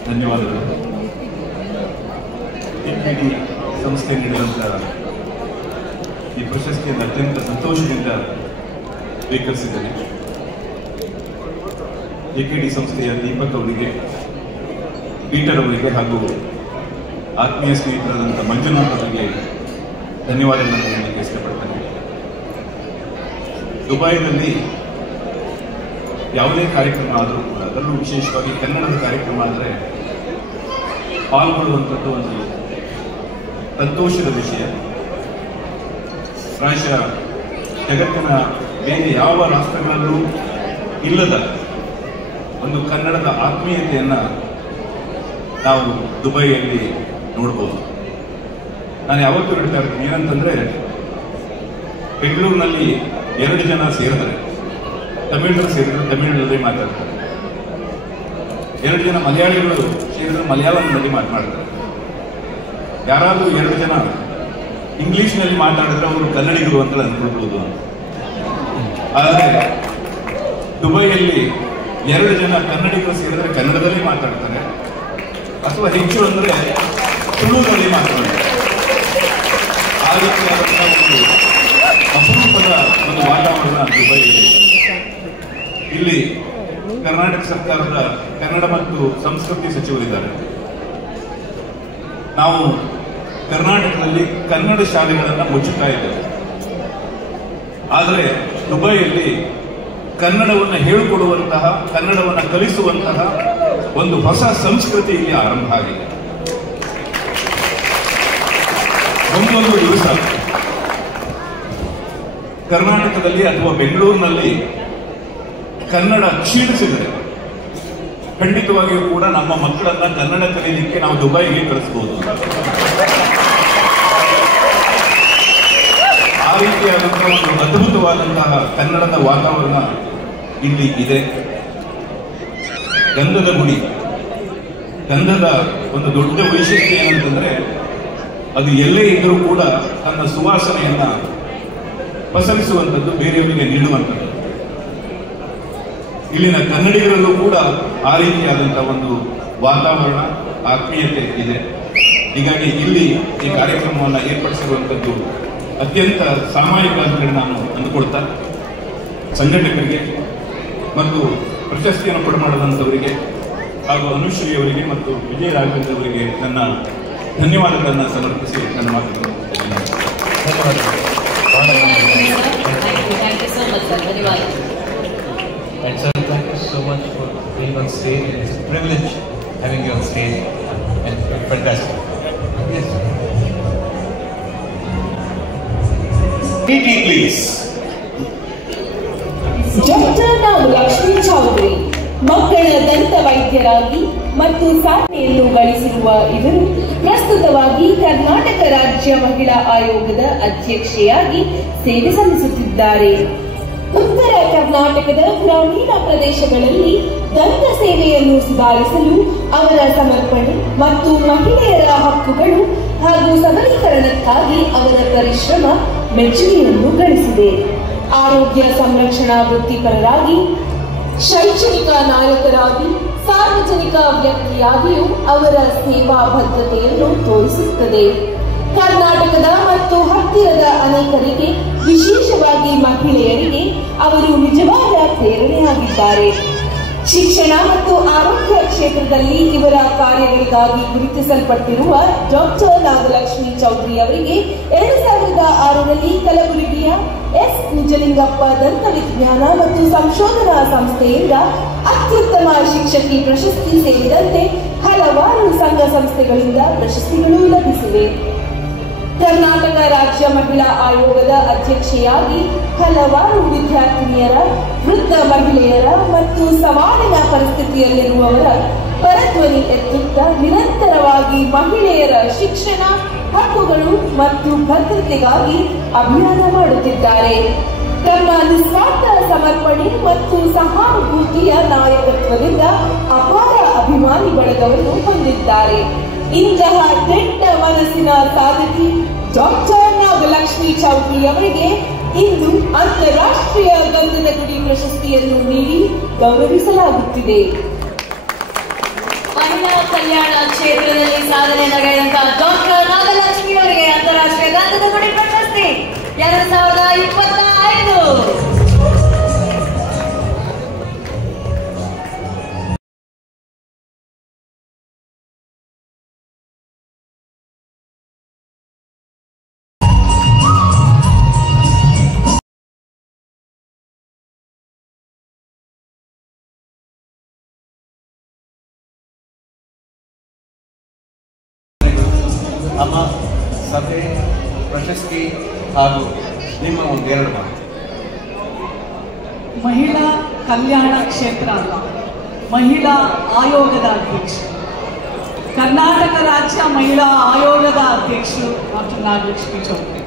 ಧನ್ಯವಾದಗಳು. ಸಂಸ್ಥೆ ನೀಡಿದಂಥ ಈ ಪ್ರಶಸ್ತಿಯನ್ನು ಅತ್ಯಂತ ಸಂತೋಷದಿಂದ ಸ್ವೀಕರಿಸಿದ್ದೇನೆ. AKD ಸಂಸ್ಥೆಯ ದೀಪಕ್ ಅವರಿಗೆ, ಪೀಟರ್ ಅವರಿಗೆ ಹಾಗೂ ಆತ್ಮೀಯ ಸ್ನೇಹಿತರಾದಂಥ ಮಂಜುನಾಥ್ ಅವರಿಗೆ ಧನ್ಯವಾದಗಳನ್ನು ಹೇಳಲಿಕ್ಕೆ ಇಷ್ಟಪಡ್ತೇನೆ. ದುಬೈನಲ್ಲಿ ಯಾವುದೇ ಕಾರ್ಯಕ್ರಮ ಆದರೂ ಕೂಡ, ಅದರಲ್ಲೂ ವಿಶೇಷವಾಗಿ ಕನ್ನಡದ ಕಾರ್ಯಕ್ರಮ ಆದರೆ ಪಾಲ್ಗೊಳ್ಳುವಂಥದ್ದು ಒಂದು ಸಂತೋಷದ ವಿಷಯ. ಪ್ರಾಯಶಃ ಜಗತ್ತಿನ ಬೇರೆ ಯಾವ ರಾಷ್ಟ್ರಗಳಲ್ಲೂ ಇಲ್ಲದ ಒಂದು ಕನ್ನಡದ ಆತ್ಮೀಯತೆಯನ್ನು ನಾವು ದುಬೈಯಲ್ಲಿ ನೋಡ್ಬೋದು. ನಾನು ಯಾವತ್ತೂ ಹೇಳ್ತಾ ಇರ್ತೀನಿ, ಏನಂತಂದ್ರೆ ಬೆಂಗಳೂರಿನಲ್ಲಿ 2 ಜನ ಸೇರಿದ್ರೆ, ತಮಿಳರು ಸೇರಿದ್ರೆ ತಮಿಳಿನಲ್ಲಿ ಮಾತಾಡ್ತಾರೆ, 2 ಜನ ಮಲಯಾಳಿಗಳು ಸೇರಿದ್ರೆ ಮಲಯಾಳಂನಲ್ಲಿ ಮಾತನಾಡ್ತಾರೆ, ಯಾರಾದರೂ 2 ಜನ ಇಂಗ್ಲಿಷ್ನಲ್ಲಿ ಮಾತಾಡಿದ್ರೆ ಅವರು ಕನ್ನಡಿಗರು ಅಂತ ಅಂದ್ಕೊಳ್ಬಹುದು. ಆದರೆ ದುಬೈಯಲ್ಲಿ 2 ಜನ ಕನ್ನಡಿಗರು ಸೇರಿದ್ರೆ ಕನ್ನಡದಲ್ಲಿ ಮಾತಾಡ್ತಾರೆ, ಅಥವಾ ಹೆಚ್ಚು ಅಂದರೆ ತುಳುನಲ್ಲಿ ಮಾತಾಡ್ತಾರೆ. ಆ ರೀತಿಯಾದಂತಹ ಒಂದು ಅಪರೂಪದ ಒಂದು ವಾತಾವರಣ ದುಬೈಯಲ್ಲಿ. ಇಲ್ಲಿ ಕರ್ನಾಟಕ ಸರ್ಕಾರದ ಕನ್ನಡ ಮತ್ತು ಸಂಸ್ಕೃತಿ ಸಚಿವರಿದ್ದಾರೆ. ನಾವು ಕರ್ನಾಟಕದಲ್ಲಿ ಕನ್ನಡ ಶಾಲೆಗಳನ್ನು ಮುಚ್ಚುತ್ತಾ ಇದ್ದೇವೆ. ಆದರೆ ದುಬೈಯಲ್ಲಿ ಕನ್ನಡವನ್ನು ಹೇಳಿಕೊಡುವಂತಹ, ಕನ್ನಡವನ್ನು ಕಲಿಸುವಂತಹ ಒಂದು ಹೊಸ ಸಂಸ್ಕೃತಿ ಇಲ್ಲಿ ಆರಂಭ ಆಗಿದೆ. ಒಂದೊಂದು ದಿವಸ ಕರ್ನಾಟಕದಲ್ಲಿ ಅಥವಾ ಬೆಂಗಳೂರಿನಲ್ಲಿ ಕನ್ನಡ ಕ್ಷೀಣಿಸಿದರೆ ಖಂಡಿತವಾಗಿಯೂ ಕೂಡ ನಮ್ಮ ಮಕ್ಕಳನ್ನ ಕನ್ನಡ ಕಲಿಯಲಿಕ್ಕೆ ನಾವು ದುಬೈಗೆ ಕಳಿಸಬಹುದು. ಆ ರೀತಿಯಾದಂತಹ ಒಂದು ಅದ್ಭುತವಾದಂತಹ ಕನ್ನಡದ ವಾತಾವರಣ ಇಲ್ಲಿ ಇದೆ. ಗಂಧದ ಗುಡಿ, ಗಂಧದ ಒಂದು ದೊಡ್ಡ ವೈಶಿಷ್ಟ್ಯ ಏನಂತಂದ್ರೆ ಅದು ಎಲ್ಲೇ ಇದ್ದರೂ ಕೂಡ ತನ್ನ ಸುವಾಸನೆಯನ್ನ ಪಸರಿಸುವಂಥದ್ದು, ಬೇರೆಯವರಿಗೆ ನೀಡುವಂಥದ್ದು. ಇಲ್ಲಿನ ಕನ್ನಡಿಗರಲ್ಲೂ ಕೂಡ ಆ ರೀತಿಯಾದಂತಹ ಒಂದು ವಾತಾವರಣ, ಆತ್ಮೀಯತೆ ಇದೆ. ಹೀಗಾಗಿ ಇಲ್ಲಿ ಈ ಕಾರ್ಯಕ್ರಮವನ್ನು ಏರ್ಪಡಿಸಿರುವಂಥದ್ದು ಅತ್ಯಂತ ಸಾಮಾಜಿಕ ಅಂತ ನಾನು ಅಂದುಕೊಳ್ತಾ, ಸಂಘಟಕರಿಗೆ ಮತ್ತು ಪ್ರಶಸ್ತಿಯನ್ನು ಕೊಡಮಾಡಿದಂಥವರಿಗೆ ಹಾಗೂ ಅನುಶ್ರೀ ಅವರಿಗೆ ಮತ್ತು ವಿಜಯ ರಾಘವೇಂದ್ರ ಅವರಿಗೆ ನನ್ನ ಧನ್ಯವಾದಗಳನ್ನು ಸಮರ್ಪಿಸಿ ನನ್ನ ಮಾತುಗಳು ಧನ್ಯವಾದಗಳು. And sir, thank you so much for being on stage. It's a privilege having you on stage, and fantastic. Yes. PT, please. Doctor Nagalakshmi Chaudhary ಮಕ್ಕಳ ದಂತ ವೈದ್ಯರಾಗಿ ಮತ್ತು ಸಾಧನೆಯನ್ನು ಗಳಿಸಿರುವ ಇವರು ಪ್ರಸ್ತುತವಾಗಿ ಕರ್ನಾಟಕ ರಾಜ್ಯ ಮಹಿಳಾ ಆಯೋಗದ ಅಧ್ಯಕ್ಷೆಯಾಗಿ ಸೇವೆ ಸಲ್ಲಿಸುತ್ತಿದ್ದಾರೆ. ಉತ್ತರ ಕರ್ನಾಟಕದ ಗ್ರಾಮೀಣ ಪ್ರದೇಶಗಳಲ್ಲಿ ದಂತ ಸೇವೆಯನ್ನು ಸುಧಾರಿಸಲು ಅವರ ಸಮರ್ಪಣೆ ಮತ್ತು ಮಹಿಳೆಯರ ಹಕ್ಕುಗಳು ಹಾಗೂ ಸಬಲೀಕರಣಕ್ಕಾಗಿ ಅವರ ಪರಿಶ್ರಮ ಮೆಚ್ಚುಗೆಯನ್ನು ಗಳಿಸಿದೆ. ಆರೋಗ್ಯ ಸಂರಕ್ಷಣಾ ವೃತ್ತಿಪರರಾಗಿ, ಶೈಕ್ಷಣಿಕ ನಾಯಕರಾಗಿ, ಸಾರ್ವಜನಿಕ ವ್ಯಕ್ತಿಯಾಗಿಯೂ ಅವರ ಸೇವಾ ಬದ್ಧತೆಯನ್ನು ತೋರಿಸುತ್ತದೆ. ಕರ್ನಾಟಕದ ಮತ್ತು ಹತ್ತಿರದ ಅನೇಕರಿಗೆ, ವಿಶೇಷವಾಗಿ ಮಹಿಳೆಯರಿಗೆ ಅವರು ನಿಜವಾದ ಪ್ರೇರಣೆಯಾಗಿದ್ದಾರೆ. ಶಿಕ್ಷಣ ಮತ್ತು ಆರೋಗ್ಯ ಕ್ಷೇತ್ರದಲ್ಲಿ ಇವರ ಕಾರ್ಯಗಳಿಗಾಗಿ ಗುರುತಿಸಲ್ಪಟ್ಟಿರುವ ಡಾಕ್ಟರ್ ನಾಗಲಕ್ಷ್ಮಿ ಚೌಧರಿ ಅವರಿಗೆ 2006ರಲ್ಲಿ ಕಲಬುರಗಿಯ ಎಸ್ ನಿಜಲಿಂಗಪ್ಪ ದಂತ ವಿಜ್ಞಾನ ಮತ್ತು ಸಂಶೋಧನಾ ಸಂಸ್ಥೆಯಿಂದ ಅತ್ಯುತ್ತಮ ಶಿಕ್ಷಕಿ ಪ್ರಶಸ್ತಿ ಸೇರಿದಂತೆ ಹಲವಾರು ಸಂಘ ಸಂಸ್ಥೆಗಳಿಂದ ಪ್ರಶಸ್ತಿಗಳು ಲಭಿಸಿವೆ. ಕರ್ನಾಟಕ ರಾಜ್ಯ ಮಹಿಳಾ ಆಯೋಗದ ಅಧ್ಯಕ್ಷೆಯಾಗಿ ಹಲವಾರು ವಿದ್ಯಾರ್ಥಿನಿಯರ, ವೃದ್ಧ ಮಹಿಳೆಯರ ಮತ್ತು ಸವಾಲಿನ ಪರಿಸ್ಥಿತಿಯಲ್ಲಿರುವವರ ಪರಧ್ವನಿ ಎತ್ತುತ್ತಾ ನಿರಂತರವಾಗಿ ಮಹಿಳೆಯರ ಶಿಕ್ಷಣ, ಹಕ್ಕುಗಳು ಮತ್ತು ಭದ್ರತೆಗಾಗಿ ಅಭಿಯಾನ ಮಾಡುತ್ತಿದ್ದಾರೆ. ತಮ್ಮ ನಿಸ್ವಾರ್ಥ ಸಮರ್ಪಣೆ ಮತ್ತು ಸಹಾನುಭೂತಿಯ ನಾಯಕತ್ವದಿಂದ ಅಪಾರ ಅಭಿಮಾನಿ ಬಳಗವನ್ನು ಹೊಂದಿದ್ದಾರೆ. ಇಂತಹ ದೊಡ್ಡ ಮನಸ್ಸಿನ ಸಾಧಕಿ ಡಾಕ್ಟರ್ ನಾಗಲಕ್ಷ್ಮಿ ಚೌಧರಿ ಅವರಿಗೆ ಇಂದು ಅಂತಾರಾಷ್ಟ್ರೀಯ ಗಂಧದ ಗುಡಿ ಪ್ರಶಸ್ತಿಯನ್ನು ನೀಡಿ ಗೌರವಿಸಲಾಗುತ್ತಿದೆ. ಮಹಿಳಾ ಕಲ್ಯಾಣ ಕ್ಷೇತ್ರದಲ್ಲಿ ಸಾಧನೆ ನಡೆದಂತಹ ಡಾಕ್ಟರ್ ನಾಗಲಕ್ಷ್ಮಿ ಅವರಿಗೆ ಅಂತಾರಾಷ್ಟ್ರೀಯ ಗಂಧದ ಗುಡಿ ಪ್ರಶಸ್ತಿ 2025. ಅಮ್ಮ, ಸಭೆ, ಪ್ರಶಸ್ತಿ ಹಾಗೂ ನಿಮ್ಮ ಒಂದೆರಡು ಮಾತು. ಮಹಿಳಾ ಕಲ್ಯಾಣ ಕ್ಷೇತ್ರ ಅಲ್ಲ, ಮಹಿಳಾ ಆಯೋಗದ ಅಧ್ಯಕ್ಷ, ಕರ್ನಾಟಕ ರಾಜ್ಯ ಮಹಿಳಾ ಆಯೋಗದ ಅಧ್ಯಕ್ಷರು ಡಾಕ್ಟರ್ ನಾಗಲಕ್ಷ್ಮಿ ಚೌಧರಿ.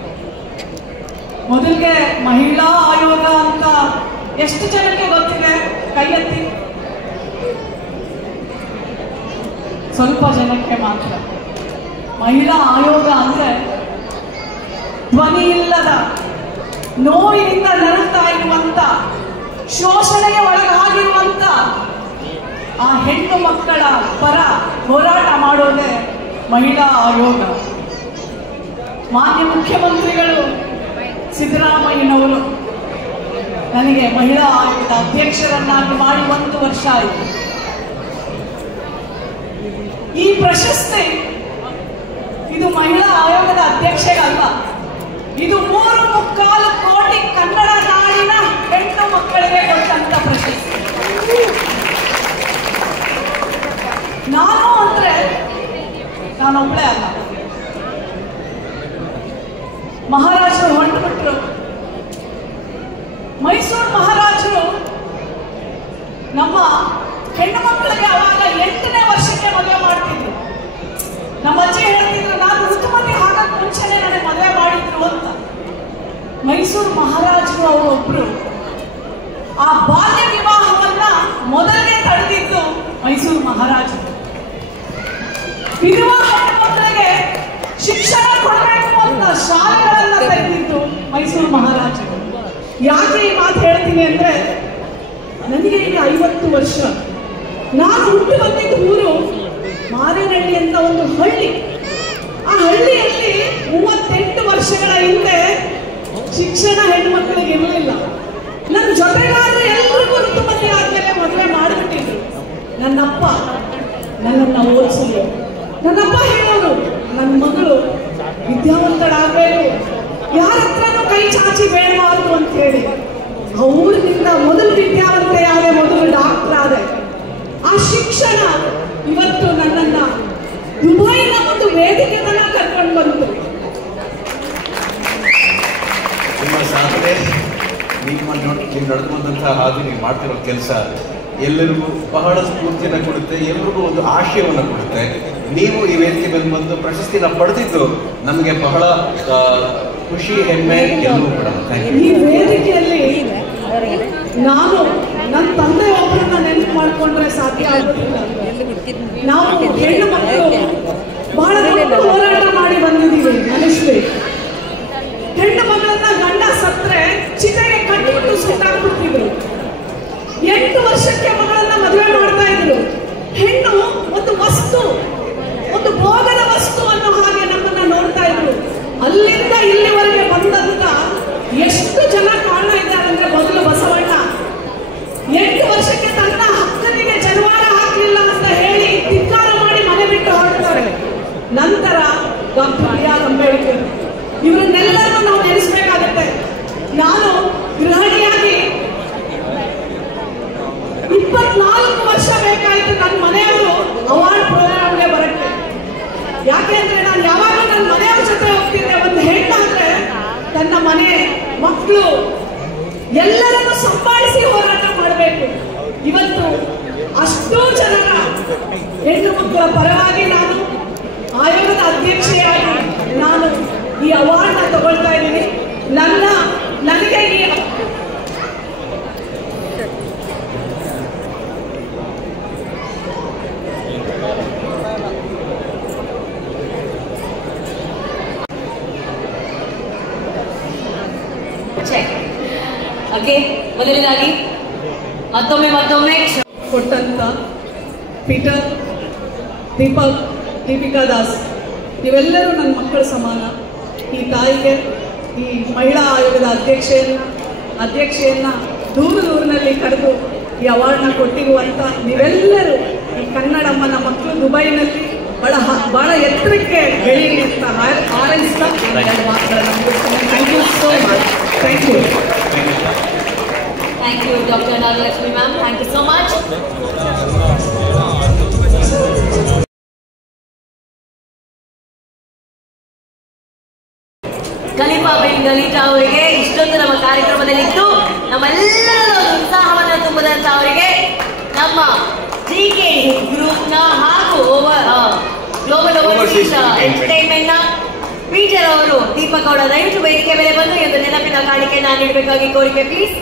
ಮೊದಲಿಗೆ ಮಹಿಳಾ ಆಯೋಗ ಅಂತ ಎಷ್ಟು ಜನಕ್ಕೆ ಗೊತ್ತಿದೆ? ಕೈ ಎತ್ತಿ. ಸ್ವಲ್ಪ ಜನಕ್ಕೆ ಮಾತ್ರ. ಮಹಿಳಾ ಆಯೋಗ ಅಂದ್ರೆ ಧ್ವನಿ ಇಲ್ಲದ, ನೋವಿನಿಂದ ನರಳುತ್ತಾ ಇರುವಂತ, ಶೋಷಣೆಗೆ ಒಳಗಾಗಿರುವಂತ ಆ ಹೆಣ್ಣು ಮಕ್ಕಳ ಪರ ಹೋರಾಟ ಮಾಡೋದೇ ಮಹಿಳಾ ಆಯೋಗ. ಮಾನ್ಯ ಮುಖ್ಯಮಂತ್ರಿಗಳು ಸಿದ್ದರಾಮಯ್ಯನವರು ನನಗೆ ಮಹಿಳಾ ಆಯೋಗದ ಅಧ್ಯಕ್ಷರನ್ನಾಗಿ ಮಾಡಿ 1 ವರ್ಷ ಆಯಿತು. ಈ ಪ್ರಶಸ್ತಿ ಇದು ಮಹಿಳಾ ಆಯೋಗದ ಅಧ್ಯಕ್ಷೆಗಲ್ಲ, ಇದು 3.25 ಕೋಟಿ ಕನ್ನಡ ನಾಡಿನ ಹೆಣ್ಣು ಮಕ್ಕಳಿಗೆ ಕೊಟ್ಟಂತ ಪ್ರಶಸ್ತಿ. ನಾನು ಅಂದ್ರೆ ನಾನೊಬ್ಳೆ ಅಲ್ಲ. ಮಹಾರಾಜರು ಹೊರಟುಬಿಟ್ರು. ಮೈಸೂರು ಮಹಾರಾಜರು ನಮ್ಮ ಹೆಣ್ಣು ಮಕ್ಕಳಿಗೆ ಅವಾಗ 8ನೇ ವರ್ಷಕ್ಕೆ ಮದುವೆ ಮಾಡ್ತಿದ್ರು. ನಮ್ಮ ಅಜ್ಜಿ ಹೇಳ್ತಿದ್ರು, ನಾನು ಋತುಮತಿ ಆಗಕ್ಕೆ ಮುಂಚೆನೆ ನನಗೆ ಮದುವೆ ಮಾಡಿದ್ರು ಅಂತ. ಮೈಸೂರು ಮಹಾರಾಜರು ಅವರೊಬ್ರು ಆ ಬಾಲ್ಯ ವಿವಾಹವನ್ನ ಮೊದಲನೇ ತಡೆದಿದ್ದು ಮೈಸೂರು ಮಹಾರಾಜರು. ಇರುವ ಹೆಣ್ಣು ಮಕ್ಕಳಿಗೆ ಶಿಕ್ಷಣ ಕೊಡಬೇಕು ಅಂತ ಶಾಲೆಗಳನ್ನ ತೆಗೆದಿದ್ದು ಮೈಸೂರು ಮಹಾರಾಜರು. ಯಾಕೆ ಈ ಮಾತು ಹೇಳ್ತೀನಿ ಅಂದ್ರೆ, ನನಗೆ ಈಗ 50 ವರ್ಷ. ನಾನು ಹುಟ್ಟು ಬಂದಿದ್ದ ಊರು ಮಾರೇನಹಳ್ಳಿ ಅಂತ ಒಂದು ಹಳ್ಳಿ. ಆ ಹಳ್ಳಿಯಲ್ಲಿ 38 ವರ್ಷಗಳ ಹಿಂದೆ ಶಿಕ್ಷಣ ಹೆಣ್ಣು ಮಕ್ಕಳಿಗೆ ಇರಲಿಲ್ಲ. ನನ್ನ ಜೊತೆಗಾರರು ಎಲ್ಲರಿಗೂ ಋತುಮತಿ ಆದ್ಮೇಲೆ ಮದುವೆ ನನ್ನಪ್ಪ ನನ್ನನ್ನು ಓದಿಸಲು. ನನ್ನಪ್ಪ ಹೇಳೋರು, ನನ್ನ ಮಗಳು ವಿದ್ಯಾವಂತರಾಗಬೇಕು, ಯಾರ ಹತ್ರನೂ ಕೈ ಚಾಚಿ ಬೇಡಬಾರ್ದು ಅಂತ ಹೇಳಿ. ಊರಿನಿಂದ ಮೊದಲು ವಿದ್ಯಾವಂತೆ ಆದೆ, ಮೊದಲು ಡಾಕ್ಟರ್ ಆದೆ. ಆ ಶಿಕ್ಷಣ ಇವತ್ತು ನನ್ನನ್ನ ದುಬೈನ ಒಂದು ವೇದಿಕೆ ತನಕ ಕರ್ಕೊಂಡು ಬಂತು. ನಿಮ್ಮ ಸಾಧನೆ, ನೀವು ನಡೆದು ಬಂದಂತಹ ಹಾದಿ, ನೀವು ಮಾಡ್ತಿರೋ ಕೆಲಸ ಎಲ್ಲರಿಗೂ ಬಹಳ ಸ್ಫೂರ್ತಿಯನ್ನು ಕೊಡುತ್ತೆ, ಎಲ್ಲರಿಗೂ ಒಂದು ಆಶಯವನ್ನು ಕೊಡುತ್ತೆ. ನೀವು ಈ ವೇದಿಕೆ ಮೇಲೆ ಬಂದು ಪ್ರಶಸ್ತಿನ ಪಡೆದಿದ್ದು ನಮಗೆ ಬಹಳ ಖುಷಿ, ಹೆಮ್ಮೆ ಎಲ್ಲವೂ ಕೂಡ. ಈ ವೇದಿಕೆಯಲ್ಲಿ ನಾನು ನನ್ನ ತಂದೆ ಒಬ್ಬರನ್ನ ನೆನಪು ಮಾಡಿಕೊಂಡ್ರೆ ಸಾಧ್ಯ ಆಗುತ್ತಿಲ್ಲ. ನಾವು ಹೆಣ್ಣು ಮಕ್ಕಳು ಬಹಳ ದೊಡ್ಡ ಹೋರಾಟ ಮಾಡಿ ಬಂದಿದ್ದೀವಿ. ಮನುಷ್ಯರೇ, ಹೆಣ್ಣು ಮಕ್ಕಳನ್ನ ಗಂಡ ಸತ್ರೆ ಚಿತೆಗೆ ಕಟ್ಟಿಬಿಟ್ಟು ಸುಟ್ಟಾಕ್ಬಿಡ್ತಿದ್ರು. 8 ವರ್ಷಕ್ಕೆ ಮಗಳನ್ನ ಮದುವೆ ಮಾಡ್ತಾ ಇದ್ರು. ಹೆಣ್ಣು ಒಂದು ವಸ್ತು, ಒಂದು ಭೋಗದ ವಸ್ತು ಅನ್ನೋ ಹಾಗೆ ನಮ್ಮನ್ನ ನೋಡ್ತಾ ಇದ್ರು. ಅಲ್ಲಿಂದ ಇಲ್ಲಿವರೆಗೆ ಬಂದಂತ ಎಷ್ಟು ಜನ ಕಾರಣ ಇದ್ದಾರೆ ಅಂದ್ರೆ, ಮೊದಲು ಬಸವಣ್ಣ 8 ವರ್ಷಕ್ಕೆ ತನ್ನ ಹಕ್ಕನಿಗೆ ಜರವಾರ ಹಾಕಲಿಲ್ಲ ಅಂತ ಹೇಳಿ ಧಿಕ್ಕಾರ ಮಾಡಿ ಮನೆ ಬಿಟ್ಟು ಹೊರಡ್ತಾರೆ. ನಂತರ ಡಾಕ್ಟರ್ ಬಿ.ಆರ್. ಅಂಬೇಡ್ಕರ್, ಇವರನ್ನೆಲ್ಲರೂ ನಾವು ನೆನೆಸ್ಬೇಕಾಗತ್ತೆ. ನಾನು ಗೃಹಿಣಿಯಾಗಿ 24 ವರ್ಷ ಬೇಕಾಯಿತು ನನ್ನ ಮನೆಯವರು ಅವಾರ್ಡ್ ಪ್ರೋಗ್ರಾಮ್ಗೆ ಬರಕ್ಕೆ. ಯಾಕೆಂದ್ರೆ ನಾನು ಯಾವಾಗ ನನ್ನ ಮನೆಯವ್ರ ಜೊತೆ ಹೋಗ್ತಿದ್ದೆ, ಒಂದು ಹೆಣ್ಣಾದ್ರೆ ತನ್ನ ಮನೆ ಮಕ್ಕಳು ಎಲ್ಲರನ್ನು ಸಂಭಾಳಿಸಿ ಹೋರಾಟ ಮಾಡಬೇಕು. ಇವತ್ತು ಅಷ್ಟೋ ಜನರ ಹೆಣ್ಣು ಮಕ್ಕಳ ಪರವಾಗಿ ನಾನು ಆಯೋಗದ ಅಧ್ಯಕ್ಷೆಯಾಗಿ ನಾನು ಈ ಅವಾರ್ಡ್ನ ತಗೊಳ್ತಾ ಇದ್ದೀನಿ. ನನಗೆ ಈ ಮೊದಲನೇದಾಗಿ ಮತ್ತೊಮ್ಮೆ ಕೊಟ್ಟಂತ ಪೀಟರ್, ದೀಪಕ್, ದೀಪಿಕಾ ದಾಸ್, ಇವೆಲ್ಲರೂ ನನ್ನ ಮಕ್ಕಳ ಸಮಾನ. ಈ ತಾಯಿಗೆ, ಈ ಮಹಿಳಾ ಆಯೋಗದ ಅಧ್ಯಕ್ಷೆಯನ್ನ ದೂರಿನಲ್ಲಿ ಕರೆದು ಈ ಅವಾರ್ಡ್ನ ಕೊಟ್ಟಿರುವಂತ ನೀವೆಲ್ಲರೂ, ಈ ಕನ್ನಡಮ್ಮನ ಮಕ್ಕಳು ದುಬೈನಲ್ಲಿ ಬಹಳ ಎತ್ತರಕ್ಕೆ ಬೆಳೀಲಿ ಅಂತ ಹಾರೈಸ್ತಾ thank you so much. Thank you. Thank you, Dr. Nagalaxmi ma'am. Thank you so much. Khalifa bin ಗಲೀಟಾ ಅವರಿಗೆ ಇಷ್ಟೊಂದು ನಮ್ಮ ಕಾರ್ಯಕ್ರಮದಲ್ಲಿದ್ದು ನಮ್ಮೆಲ್ಲರ ಉತ್ಸಾಹವನ್ನು ತುಂಬದಂತ ಅವರಿಗೆ ನಮ್ಮ ಜಿಕೆ ಗ್ರೂಪ್ನ ಹಾಗೂ ಗ್ಲೋಬಲ್ ಓವರ್ಸೀಸ್ ಎಂಟರ್ಟೈನ್ಮೆಂಟ್ ನ ಪೀಟರ್ ಅವರು, ದೀಪಕ್ ಗೌಡ, ದಯವಿಟ್ಟು ವೇದಿಕೆ ಮೇಲೆ ಬಂದು ಎಂದು ನೆನಪಿನ ಕಾಣಿಕೆಯನ್ನು ನೀಡಬೇಕಾಗಿ ಕೋರಿಕೆ ಪ್ಲೀಸ್.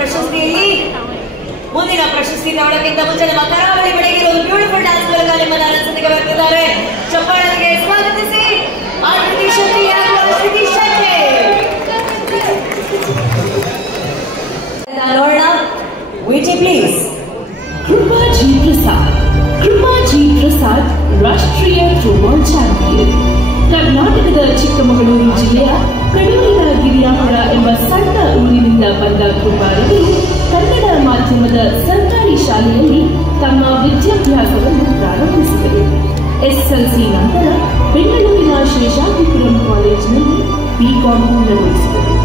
ಪ್ರಶಸ್ತಿಯಲ್ಲಿ ಮುಂದಿನ ಪ್ರಶಸ್ತಿ ತಗೊಳ್ಳೋಕ್ಕಿಂತ ಮುಂಚೆ ನಮ್ಮ ಕರಾವಳಿ ಬೆಳಗ್ಗೆ ಒಂದು ಬ್ಯೂಟಿಫುಲ್ ಡ್ಯಾನ್ಸ್ ಮೂಲಕ ನಿಮ್ಮನ್ನ ರಸತಿಗೆ ಬರ್ತಿದ್ದಾರೆ. ಚಪ್ಪಾಳೆಗೆ ಸ್ವಾಗತಿಸಿ ಆರತಿ ಶೆಟ್ಟಿ ಶ್ರುತಿ ಶೆಟ್ಟಿ. ನೋಡೋಣ, ವಿಜಿ ಪ್ಲೀಸ್. ಕೃಪಾಜಿ ಪ್ರಸಾದ್ ರಾಷ್ಟ್ರೀಯ ಥ್ರೋಬಾಲ್ ಚಾಂಪಿಯನ್. ಕರ್ನಾಟಕದ ಚಿಕ್ಕಮಗಳೂರು ಜಿಲ್ಲೆಯ ಕಡೂರಿನ ಗಿರಿಯಾಪುರ ಎಂಬ ಸಣ್ಣ ಊರಿನಿಂದ ಬಂದ ಕೃಪಾರವರು ಕನ್ನಡ ಮಾಧ್ಯಮದ ಸರ್ಕಾರಿ ಶಾಲೆಯಲ್ಲಿ ತಮ್ಮ ವಿದ್ಯಾಭ್ಯಾಸವನ್ನು ಪ್ರಾರಂಭಿಸಿದರು. ಎಸ್ಎಲ್ಸಿ ನಂತರ ಬೆಂಗಳೂರಿನ ಶೇಷಾದ್ರಿಪುರಂ ಕಾಲೇಜಿನಲ್ಲಿ ಬಿಕಾಂ ಪೂರ್ಣಗೊಳಿಸಿದರು.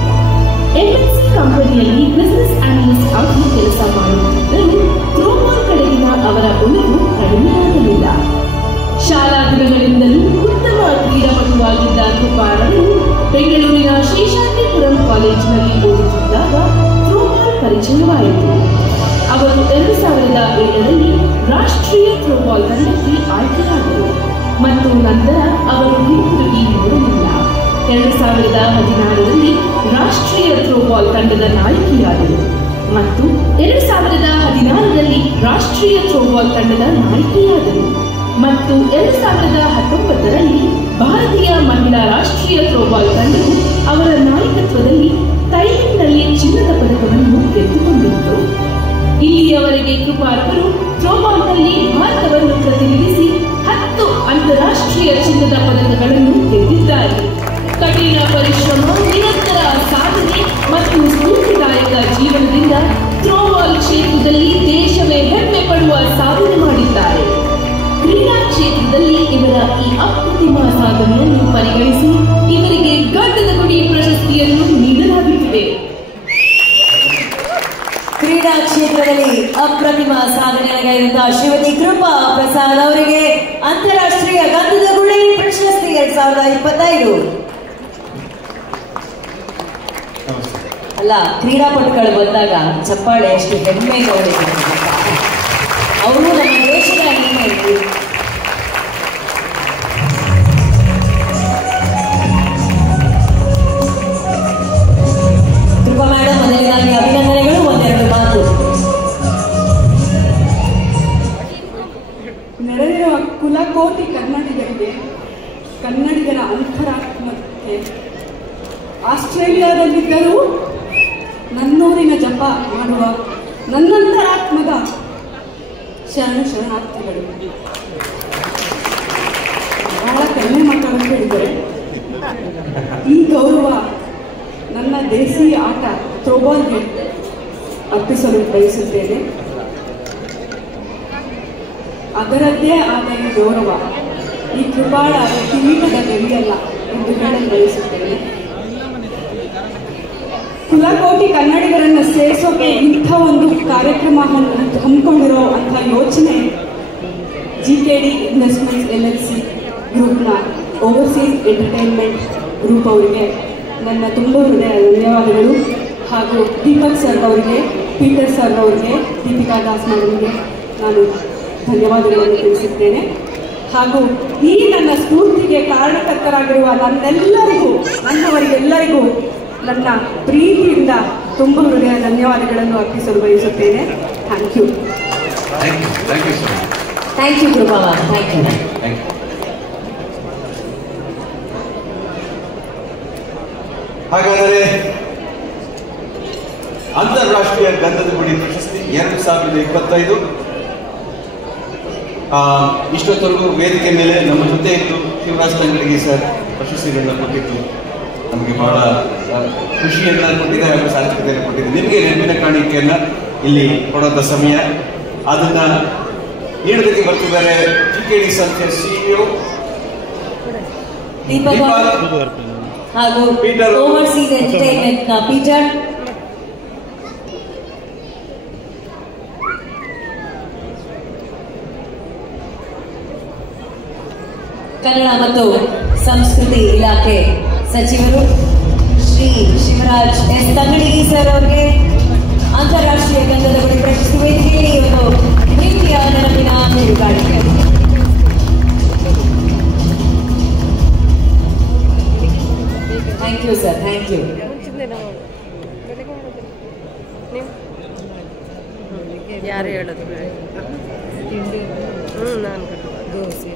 ಎಂಎನ್ಸಿ ಕಂಪನಿಯಲ್ಲಿ ಬಿಸಿನೆಸ್ ಅನಲಿಸ್ಟ್ ಆಗಿ ಕೆಲಸ ಮಾಡುತ್ತಿದ್ದರೂ ಥ್ರೋಬಾಲ್ ಕಡೆಗಿನ ಅವರ ಒಲವು ಕಡಿಮೆಯಾಗಲಿಲ್ಲ. ಶಾಲಾ ದಿನಗಳಿಂದಲೂ ಉತ್ತಮ ಕ್ರೀಡಾಪಟುವಾಗಿದ್ದ ಕೃಪಾರವರು ಬೆಂಗಳೂರಿನ ಶೇಷಾದ್ರಿಪುರಂ ಕಾಲೇಜಿನಲ್ಲಿ ಓದುತ್ತಿದ್ದಾಗ ಥ್ರೋಬಾಲ್ ಪರಿಚಯವಾಯಿತು. ಅವರು 2007ರಲ್ಲಿ ರಾಷ್ಟ್ರೀಯ ಥ್ರೋಬಾಲ್ ತಂಡಕ್ಕೆ ಆಯ್ಕೆಯಾದರು. 2016ರಲ್ಲಿ ರಾಷ್ಟ್ರೀಯ ಥ್ರೋಬಾಲ್ ತಂಡದ ನಾಯಕಿಯಾದರು ಮತ್ತು 2016ರಲ್ಲಿ ರಾಷ್ಟ್ರೀಯ ಥ್ರೋಬಾಲ್ ತಂಡದ ನಾಯಕಿಯಾದರು ಮತ್ತು 2019ರಲ್ಲಿ ಭಾರತೀಯ ಮಹಿಳಾ ರಾಷ್ಟ್ರೀಯ ಥ್ರೋಬಾಲ್ ತಂಡವು ಅವರ ನಾಯಕತ್ವದಲ್ಲಿ ಥೈಲ್ಯಾಂಡ್ನಲ್ಲಿ ಚಿನ್ನದ ಪದಕವನ್ನು ಗೆದ್ದುಕೊಂಡಿತ್ತು. ಇಲ್ಲಿಯವರೆಗೆ ಕೃಪಾರವರು ಥ್ರೋಬಾಲ್ನಲ್ಲಿ ಭಾರತವನ್ನು ಪ್ರತಿನಿಧಿಸಿ 10 ಅಂತಾರಾಷ್ಟ್ರೀಯ ಚಿನ್ನದ ಪದಕಗಳನ್ನು ಗೆದ್ದಿದ್ದಾರೆ. ಕಠಿಣ ಪರಿಶ್ರಮ, ನಿರಂತರ ಸಾಧನೆ ಮತ್ತು ಸ್ಫೂರ್ತಿದಾಯಕ ಜೀವನದಿಂದ ಥ್ರೋಬಾಲ್ ಕ್ಷೇತ್ರದಲ್ಲಿ ದೇಶವೇ ಹೆಮ್ಮೆ ಪಡುವ ಸಾಧನೆ ಮಾಡಿದ್ದಾರೆ. ಕ್ರೀಡಾ ಕ್ಷೇತ್ರದಲ್ಲಿ ಇವರ ಈ ಅಪ್ರತಿಮ ಸಾಧನೆಯನ್ನು ಪರಿಗಣಿಸಿ ಇವರಿಗೆ ಗಡ್ಡದ ಗುಡಿ ಪ್ರಶಸ್ತಿಯನ್ನು ನೀಡಲಾಗುತ್ತಿದೆ. ಕ್ರೀಡಾ ಕ್ಷೇತ್ರದಲ್ಲಿ ಅಪ್ರತಿಮ ಸಾಧನೆಯಾಗಿರುವಂತಹ ಶ್ರೀಮತಿ ಕೃಪಾ ಪ್ರಸಾದ್ ಅವರಿಗೆ ಅಂತಾರಾಷ್ಟ್ರೀಯ ಗಂಧದ ಗುಡಿ ಪ್ರಶಸ್ತಿ 2025. ಅಲ್ಲ, ಕ್ರೀಡಾಪಟುಗಳು ಬಂದಾಗ ಚಪ್ಪಾಳೆ ಎಷ್ಟು ಹೆಮ್ಮೆ ಅವರು ನಮ್ಮ ದೇಶದ ಹೆಮ್ಮೆ. ಕೃಪಾ ಮೇಡಮ್, ಮೊದಲನೇದಾಗಿ ಅಭಿನಂದನೆಗಳು. ಒಂದೆರಡು ಮಾತು. ನೆರೆದಿರುವ ಕುಲಕೋಟಿ ಕನ್ನಡಿಗರಿಗೆ, ಕನ್ನಡಿಗರ ಅಂತರಾತ್ಮಕ್ಕೆ ಆಸ್ಟ್ರೇಲಿಯಾದಲ್ಲಿದ್ದರೂ ನನ್ನೂರಿನ ಜಪ ಮಾಡುವ ನನ್ನಂತರಾತ್ಮದ ಶರಣಾರ್ಥಿಗಳು. ಬಹಳ ಕಡಿಮೆ ಮಕ್ಕಳು ಹೇಳಿದ್ದಾರೆ. ಈ ಗೌರವ ನನ್ನ ದೇಸಿ ಆಟ ಥ್ರೋಬಾಲ್ಗೆ ಅರ್ಪಿಸಲು ಬಯಸುತ್ತೇನೆ. ಅದರದ್ದೇ ಆದ ಈ ಗೌರವ ಈ ಕೃಪಾಳ ಕಿರೀಟದ ಗಡಿಯಲ್ಲ ಎಂದು ಹೇಳಲು ಬಯಸುತ್ತೇನೆ. ಕುಲಕೋಟಿ ಕನ್ನಡಿಗರನ್ನು ಸೇರಿಸೋಕೆ ಇಂಥ ಒಂದು ಕಾರ್ಯಕ್ರಮವನ್ನು ಹಮ್ಮಿಕೊಂಡಿರೋ ಅಂಥ ಯೋಚನೆ GKD ಇನ್ವೆಸ್ಟ್ಮೆಂಟ್ಸ್ LLC ಗ್ರೂಪ್ನ ಓವರ್ಸೀಸ್ ಎಂಟರ್ಟೈನ್ಮೆಂಟ್ ಗ್ರೂಪ್ ಅವರಿಗೆ ನನ್ನ ತುಂಬ ಹೃದಯ ಧನ್ಯವಾದಗಳು. ಹಾಗೂ ದೀಪಕ್ ಸರ್ ಅವರಿಗೆ, ಪೀಟರ್ ಸರ್ ಅವರಿಗೆ, ದೀಪಿಕಾ ದಾಸ್ ಮೇಡಮ್ಗೆ ನಾನು ಧನ್ಯವಾದಗಳನ್ನು ತಿಳಿಸುತ್ತೇನೆ. ಹಾಗೂ ಈ ನನ್ನ ಸ್ಫೂರ್ತಿಗೆ ಕಾರಣಕರ್ತರಾಗಿರುವ ನನ್ನವರಿಗೆಲ್ಲರಿಗೂ ನನ್ನ ಪ್ರೀತಿಯಿಂದ ತುಂಬ ಹೃದಯ ಧನ್ಯವಾದಗಳನ್ನು ಅರ್ಪಿಸಲು ಬಯಸುತ್ತೇನೆ. Thank you. Thank you Krupa. Thank you. ಹಾಗಾದರೆ ಅಂತಾರಾಷ್ಟ್ರೀಯ ಗಂಧದ ಗುಡಿ ಪ್ರಶಸ್ತಿ 2025 ಇಷ್ಟೊತ್ತವರೆಗೂ ವೇದಿಕೆ ಮೇಲೆ ನಮ್ಮ ಜೊತೆ ಇತ್ತು ಶಿವರಾಜ್ ತಂಗಡಗಿ ಸರ್ ಪ್ರಶಸ್ತಿಗಳನ್ನ ಕೊಟ್ಟಿದ್ದು ನಮಗೆ ಬಹಳ ಖುಷಿಯನ್ನ ಕೊಟ್ಟಿದೆ ಹಾಗೂ ಸಾರ್ಥಕತೆಯನ್ನು ಕೊಟ್ಟಿದೆ. ನಿಮಗೆ ನೆನಪಿನ ಕಾಣಿಕೆಯನ್ನ ಇಲ್ಲಿ ಕೊಡುವಂಥ ಸಮಯ. ಅದನ್ನ ನೀಡೋದಕ್ಕೆ ಬರ್ತಿದ್ದಾರೆ GKD ಸಂಸ್ಥೆ CEO ದೀಪಕ್ ಹಾಗೂ ಪೀಟರ್, ಓವರ್ಸೀಸ್ ಎಂಟರ್ಟೈನ್ಮೆಂಟ್ ನ ಪೀಟರ್. ಕನ್ನಡ ಮತ್ತು ಸಂಸ್ಕೃತಿ ಇಲಾಖೆ ಸಚಿವರು ಶ್ರೀ ಶಿವರಾಜ್ ಎಸ್ ತಂಗಡಗಿ ಸರ್ ಅವರಿಗೆ ಅಂತಾರಾಷ್ಟ್ರೀಯ ಗಂಧದ ಗುಡಿ ಪ್ರಶಸ್ತಿ ವೇದಿಕೆಯಲ್ಲಿ ಒಂದು ಪ್ರೀತಿಯ ನೆನಪಿನ ಬಿಡುಗಾಡಿಕೆ. Thank you sir. Thank you. ಯಾರು ಹೇಳೋದು? ನಾನು ದೋಸೆ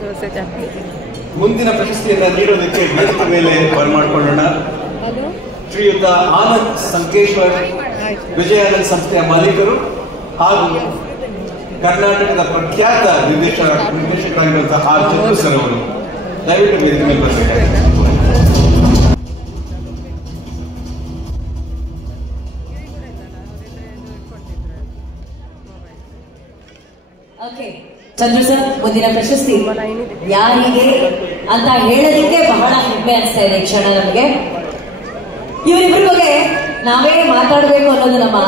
ದೋಸೆ ಚಟ್ನಿ. ಮುಂದಿನ ಪ್ರಶಸ್ತಿಯನ್ನ ನೀಡೋದಕ್ಕೆ ವೇದಿಕೆ ಮೇಲೆ ಬರಮಾಡಿಕೊಳ್ಳೋಣ. ಶ್ರೀಯುತ ಆನಂದ್ ಸಂಕೇಶ್ವರ್, ವಿಜಯಾನಂದ್ ಸಂಸ್ಥೆಯ ಮಾಲೀಕರು ಹಾಗೂ ಕರ್ನಾಟಕದ ಪ್ರಖ್ಯಾತ ನಿರ್ದೇಶಕರಾಗಿರುವಂತಹ ಆರ್ ಚಂದ್ರು ಸರ್ ಅವರು ದಯವಿಟ್ಟು ವೇದಿಕೆ ಮೇಲೆ ಬರಬೇಕಾಗಿದೆ. ಓಕೆ ಚಂದ್ರು ಸರ್, ಮುಂದಿನ ಪ್ರಶಸ್ತಿ ಯಾರಿಗೆ ಅಂತ ಹೇಳೋದಕ್ಕೆ ಬಹಳ ಹೆಮ್ಮೆ ಅನಿಸ್ತಾ ಇದೆ ಈ ಕ್ಷಣ ನಮಗೆ. ಇವರಿಬ್ಬರ ಬಗ್ಗೆ ನಾವೇ ಮಾತಾಡಬೇಕು ಅನ್ನೋದು ನಮ್ಮ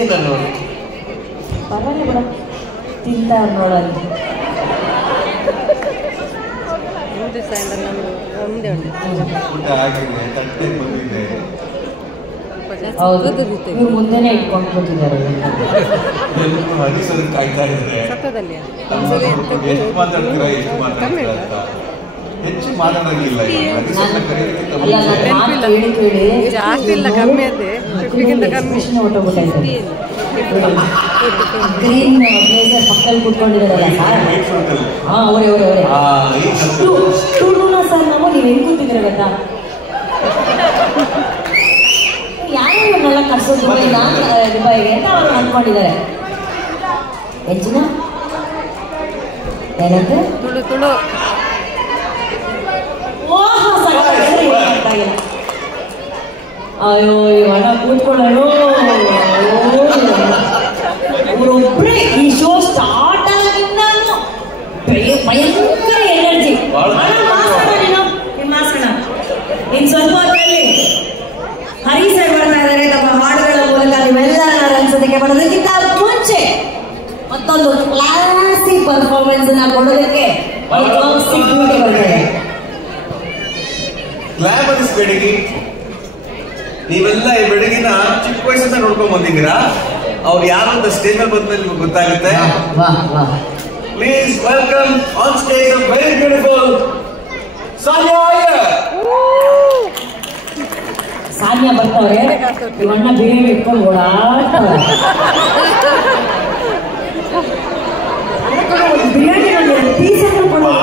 ಹೇಗಿದ್ದಾರೆ ಅವರು? ಪರವಾಗಿಲ್ಲ ಬಿಡ, ತಿಂತಾರ ನೋಡೋದು. ಊಟ ಆಗಿದೆ, ತಟ್ಟೆ ಬಂದಿದೆ. ಹೌದು, ಇವ್ರು ಮುಂದೆನೆ ಇಟ್ಕೊಂಡು ಕೂತಿದ್ದಾರೆ. ಎಲ್ಲರೂ ಹರಿಸಲು ಕಾಯ್ತಾ ಇದ್ದಾರೆ. ಎಷ್ಟು ಮಾತಾಡ್ತೀರಾ ಎಷ್ಟು ಮಾತಾಡ್ತೀರಾ ಅಂತ. ಹೆಚ್ಚು ಮಾತಾಡೋಂಗಿಲ್ಲ. ಅಲ್ಲ, ನನ್ನ ಮಾತು ಕೇಳಿ ಕೇಳಿ ಜಾಸ್ತಿ ಇಲ್ಲ, ಕಮ್ಮಿ ಅದೇ, 50ಗಿಂತ ಕಮ್ಮಿ. ಗ್ರೀನ್ ಬ್ಲೇಸರ್ ಪಕ್ಕದಲ್ಲಿ ಕೂತ್ಕೊಂಡಿದ್ದಾರಲ್ಲ ಸರ್, ಹಾಂ ಅವರೇ ಟೂರ್ನ ಸರ್. ನಾವು ನೀವು ಹೆಂಗೆ ಕೂತಿದ್ದೀರ ಗೊತ್ತಾ, ಯಾರನ್ನೆಲ್ಲ ಕರ್ಸೋದು ದುಬೈಗೆ ಅಂತ ಅವರು ಅಂದ್ಕೊಂಡಿದ್ದಾರೆ. ಹೆಚ್ಚಿನ ಏನಂತೆ ತುಳು ತುಳು ಅಯ್ಯೋ ಇವಾಗ ಕೂತ್ಕೊಳ್ಳೋರು ಅವರೊಬ್ಬರೇ ಈ ಶೋ ಸ್ಟಾರ್ಟ್ ಆಗಿಂದ ಭಯಂಕರ ಎನರ್ಜಿ. ಮಾಸಣ ಇನ್ ಸ್ವಲ್ಪ ಹೊತ್ತಲ್ಲಿ ಹರಿ ಸರ್ ಬರ್ತಾ ಇದ್ದಾರೆ. ತಮ್ಮ ಹಾಡುಗಳ ಮೂಲಕ ನೀವೆಲ್ಲರ ಅನ್ಸೋದಕ್ಕೆ ಬರೋದಕ್ಕಿಂತ ಮುಂಚೆ ಮತ್ತೊಂದು ಕ್ಲಾಸಿ ಪರ್ಫಾರ್ಮೆನ್ಸ್ ಕೊಡೋದಕ್ಕೆ ಗ್ಲಾಮರಸ್ ಬೆಡಗಿ. ನೀವೆಲ್ಲ ಈ ಬೆಡಗಿನ ಚಿಕ್ಕ ವಯಸ್ಸಿಂದ ನೋಡ್ಕೊಂಡ್ ಬಂದಿದ್ದೀರಾ. ಅವ್ರು ಯಾರಂತ ಸ್ಟೇಜ್ ಮೇಲೆ ಬಂದ್ಮೇಲೆ ನಿಮ್ಗೆ ಗೊತ್ತಾಗುತ್ತೆ. Please welcome on stage very beautiful Sanya Iyer. Sanya ಬರ್ತಾವ್ರೆ, ಇವಣ್ಣ ಬಿರಿಯಾನಿ ಇಟ್ಕೊಂಡು ಓಡಾಡ್ತಾವ್ರೆ. ಬಿರಿಯಾನಿ ಪೀಸ್ ಕೊಡೋದು.